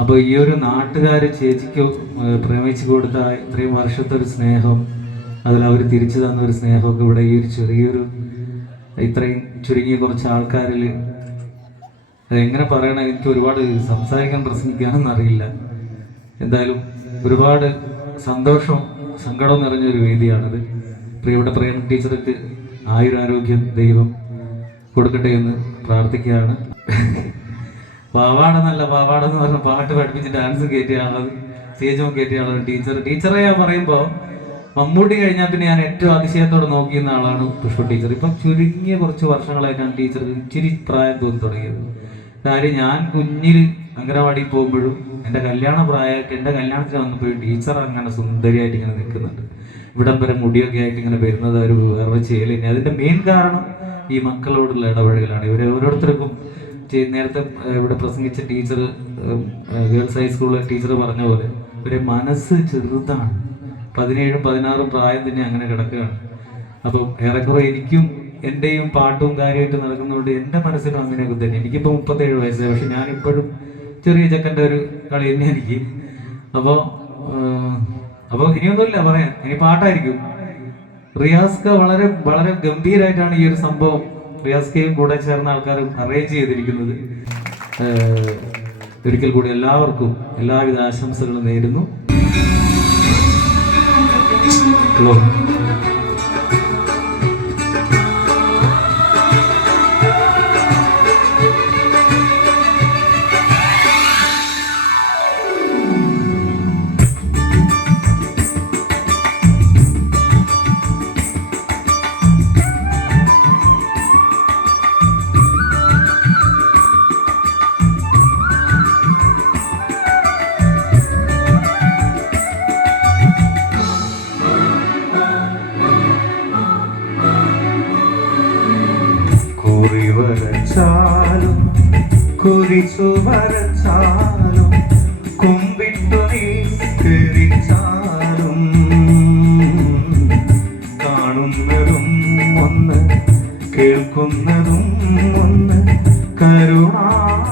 അപ്പോൾ ഈ ഒരു നാട്ടുകാർ ചേച്ചിക്ക് പ്രേമിച്ചു കൊടുത്ത ഇത്രയും വർഷത്തെ ഒരു സ്നേഹം, അതിൽ അവർ തിരിച്ചു തന്ന ഒരു സ്നേഹമൊക്കെ ഇവിടെ ഈ ഒരു ചെറിയൊരു ഇത്രയും ചുരുങ്ങിയ കുറച്ച് ആൾക്കാരിൽ അതെങ്ങനെ പറയണം, എനിക്ക് ഒരുപാട് സംസാരിക്കാൻ പ്രസംഗിക്കാനൊന്നും അറിയില്ല. എന്തായാലും ഒരുപാട് സന്തോഷവും സങ്കടവും നിറഞ്ഞൊരു വേദിയാണിത്. പ്രിയപ്പെട്ട പ്രേമ ടീച്ചർക്ക് ആയുരാരോഗ്യം ദൈവം കൊടുക്കട്ടെ എന്ന് പ്രാർത്ഥിക്കുകയാണ്. പാവാടെന്നല്ല, പാവാടെന്ന് പറഞ്ഞ പാട്ട് പഠിപ്പിച്ച് ഡാൻസ് കയറ്റിയ ആളത്, സ്റ്റേജും കയറ്റിയ ആളാണ് ടീച്ചറെ ഞാൻ പറയുമ്പോൾ മമ്മൂട്ടി കഴിഞ്ഞാൽ പിന്നെ ഞാൻ ഏറ്റവും അതിശയത്തോടെ നോക്കിയിരുന്ന ആളാണ് പുഷ്പ ടീച്ചർ. ഇപ്പം ചുരുങ്ങിയ കുറച്ച് വർഷങ്ങളായിട്ടാണ് ടീച്ചർക്ക് ഇച്ചിരി പ്രായം തോന്നി തുടങ്ങിയത്. കാര്യം ഞാൻ കുഞ്ഞിൽ അംഗനവാടിയിൽ പോകുമ്പോഴും എൻ്റെ കല്യാണ പ്രായമായിട്ട് എൻ്റെ കല്യാണത്തിന് വന്നപ്പോഴും ടീച്ചർ അങ്ങനെ സുന്ദരിയായിട്ട് ഇങ്ങനെ നിൽക്കുന്നുണ്ട്. ഇവിടം വരെ മുടിയൊക്കെ ആയിട്ട് ഇങ്ങനെ വരുന്നത് ഒരു വേറൊരു ചെയ്യൽ തന്നെ. അതിൻ്റെ മെയിൻ കാരണം ഈ മക്കളോടുള്ള ഇടപെടലാണ്. ഇവരെ ഓരോരുത്തർക്കും നേരത്തെ ഇവിടെ പ്രസംഗിച്ച ടീച്ചർ, ഗേൾസ് ഹൈസ്കൂളിലെ ടീച്ചർ പറഞ്ഞ പോലെ ഇവരെ മനസ്സ് ചെറുതാണ്. 17, 16 പ്രായം തന്നെ അങ്ങനെ കിടക്കുകയാണ്. അപ്പം ഏറെക്കുറെ എനിക്കും എൻ്റെയും പാട്ടും കാര്യമായിട്ട് നടക്കുന്നതുകൊണ്ട് എൻ്റെ മനസ്സിനും അങ്ങനെയൊക്കെ തന്നെ. എനിക്കിപ്പോൾ 37 വയസ്സായി, പക്ഷെ ഞാനിപ്പോഴും ചെറിയ ചെക്കൻ്റെ ഒരു കളി തന്നെ എനിക്ക്. അപ്പോൾ ഇനിയൊന്നുമില്ല പറയാൻ, ഇനി പാട്ടായിരിക്കും. റിയാസ്ക വളരെ വളരെ ഗംഭീരമായിട്ടാണ് ഈ ഒരു സംഭവം റിയാസ്കയും കൂടെ ചേർന്ന ആൾക്കാരും അറേഞ്ച് ചെയ്തിരിക്കുന്നത്. ഒരിക്കൽ കൂടി എല്ലാവർക്കും എല്ലാവിധ ആശംസകളും നേരുന്നു. വരച്ചാലും കുരിശു വരച്ചാലും കുമ്പിട്ടു നിസ്കരിച്ചാലും കാണുന്നതും ഒന്ന് കേൾക്കുന്നതും ഒന്ന് കരുണാമയനാം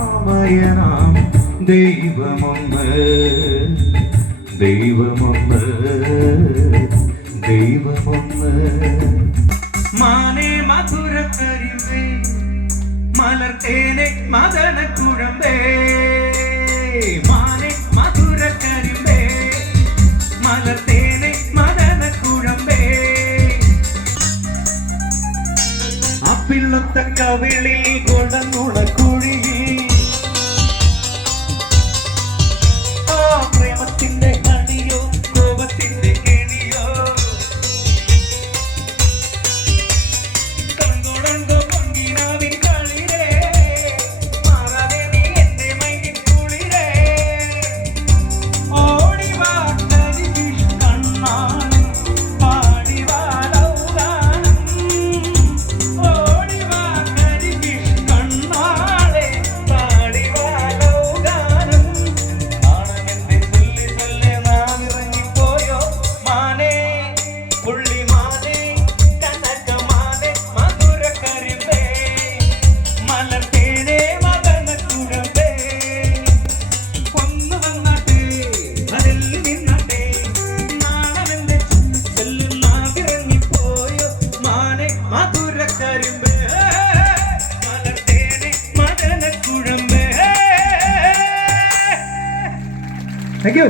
ദൈവമൊന്ന് ദൈവമൊന്ന് ദൈവമൊന്ന് മാനേ മധുര കരിമ്പേ മലർത്തേനെ മദന കുഴമ്പേ മാനേ മധുര കരിമ്പേ മലർത്തേനെ മദന കുഴമ്പേ അപ്പിള്ളത്ത കവിളിൽ കൊടന്നുള കുഴിയിൽ ആ പ്രേമത്തിന്റെ അടിയോ കോപത്തിന്റെ കെണിയോ കൺകൊടന്തോ പങ്കിനാവിൻ കളിരേ മാറാതെ നീ എന്റെ മൈകിൻ കുളിരേ ഓടിവാ കരികിഷ് കണ്ണാണ് പാടിവാ ലൗകാനം ഓടിവാ കരികിഷ് കണ്ണാളെ പാടിവാ ലൗകാനം നാണമെന്റെ ചൊല്ലി ചൊല്ലി നാവിറങ്ങിപ്പോയോ മാനേ പുള്ളി മാനേ കനക മാനേ മധുര കരിമ്പേ മലർത്തേനേ മദന കുഴമ്പേ ഒന്ന് വന്നാട്ടെ അതിൽ നിന്നാട്ടെ നാണമെന്റെ ചൊല്ലി നാവിറങ്ങിപ്പോയോ മാനേ മധുര കരിമ്പേ മലർത്തേനേ മദന കുഴമ്പേ. Thank you.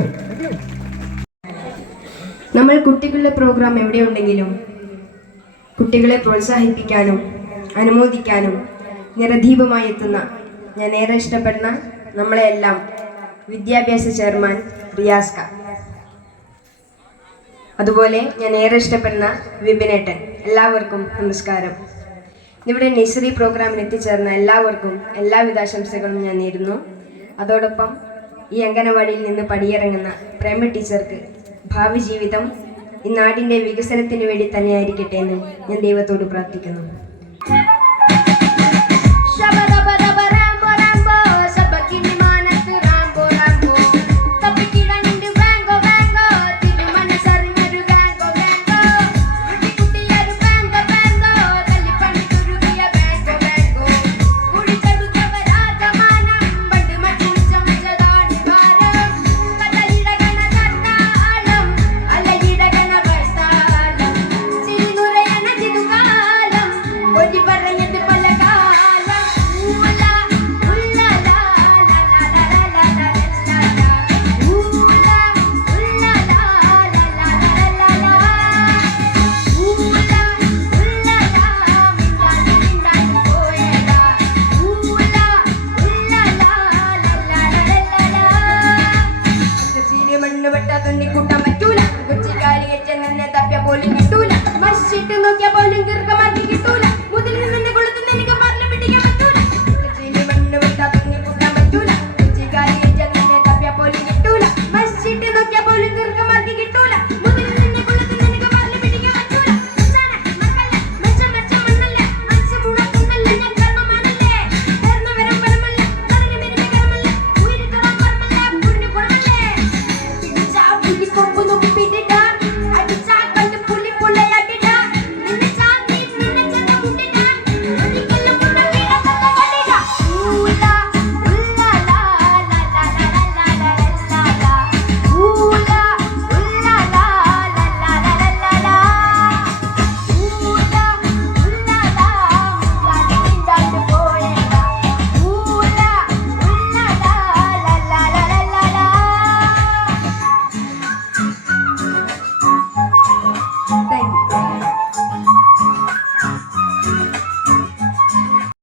നമ്മൾ കുട്ടികളുടെ പ്രോഗ്രാം എവിടെയുണ്ടെങ്കിലും കുട്ടികളെ പ്രോത്സാഹിപ്പിക്കാനും അനുമോദിക്കാനും നിറദീപമായി എത്തുന്ന ഞാൻ ഏറെ ഇഷ്ടപ്പെടുന്ന നമ്മളെല്ലാം വിദ്യാഭ്യാസ ചെയർമാൻ റിയാസ്ക, അതുപോലെ ഞാൻ ഏറെ ഇഷ്ടപ്പെടുന്ന വിപിനേട്ടൻ, എല്ലാവർക്കും നമസ്കാരം. ഇവിടെ നഴ്സറി പ്രോഗ്രാമിന് എത്തിച്ചേർന്ന എല്ലാവർക്കും എല്ലാവിധ ആശംസകളും ഞാൻ നേരുന്നു. അതോടൊപ്പം ഈ അംഗനവാടിയിൽ നിന്ന് പടിയിറങ്ങുന്ന പ്രേമ ടീച്ചർക്ക് ഭാവി ജീവിതം ഈ നാടിൻ്റെ വികസനത്തിന് വേണ്ടി തന്നെയായിരിക്കട്ടെ എന്ന് ഞാൻ ദൈവത്തോട് പ്രാർത്ഥിക്കുന്നു.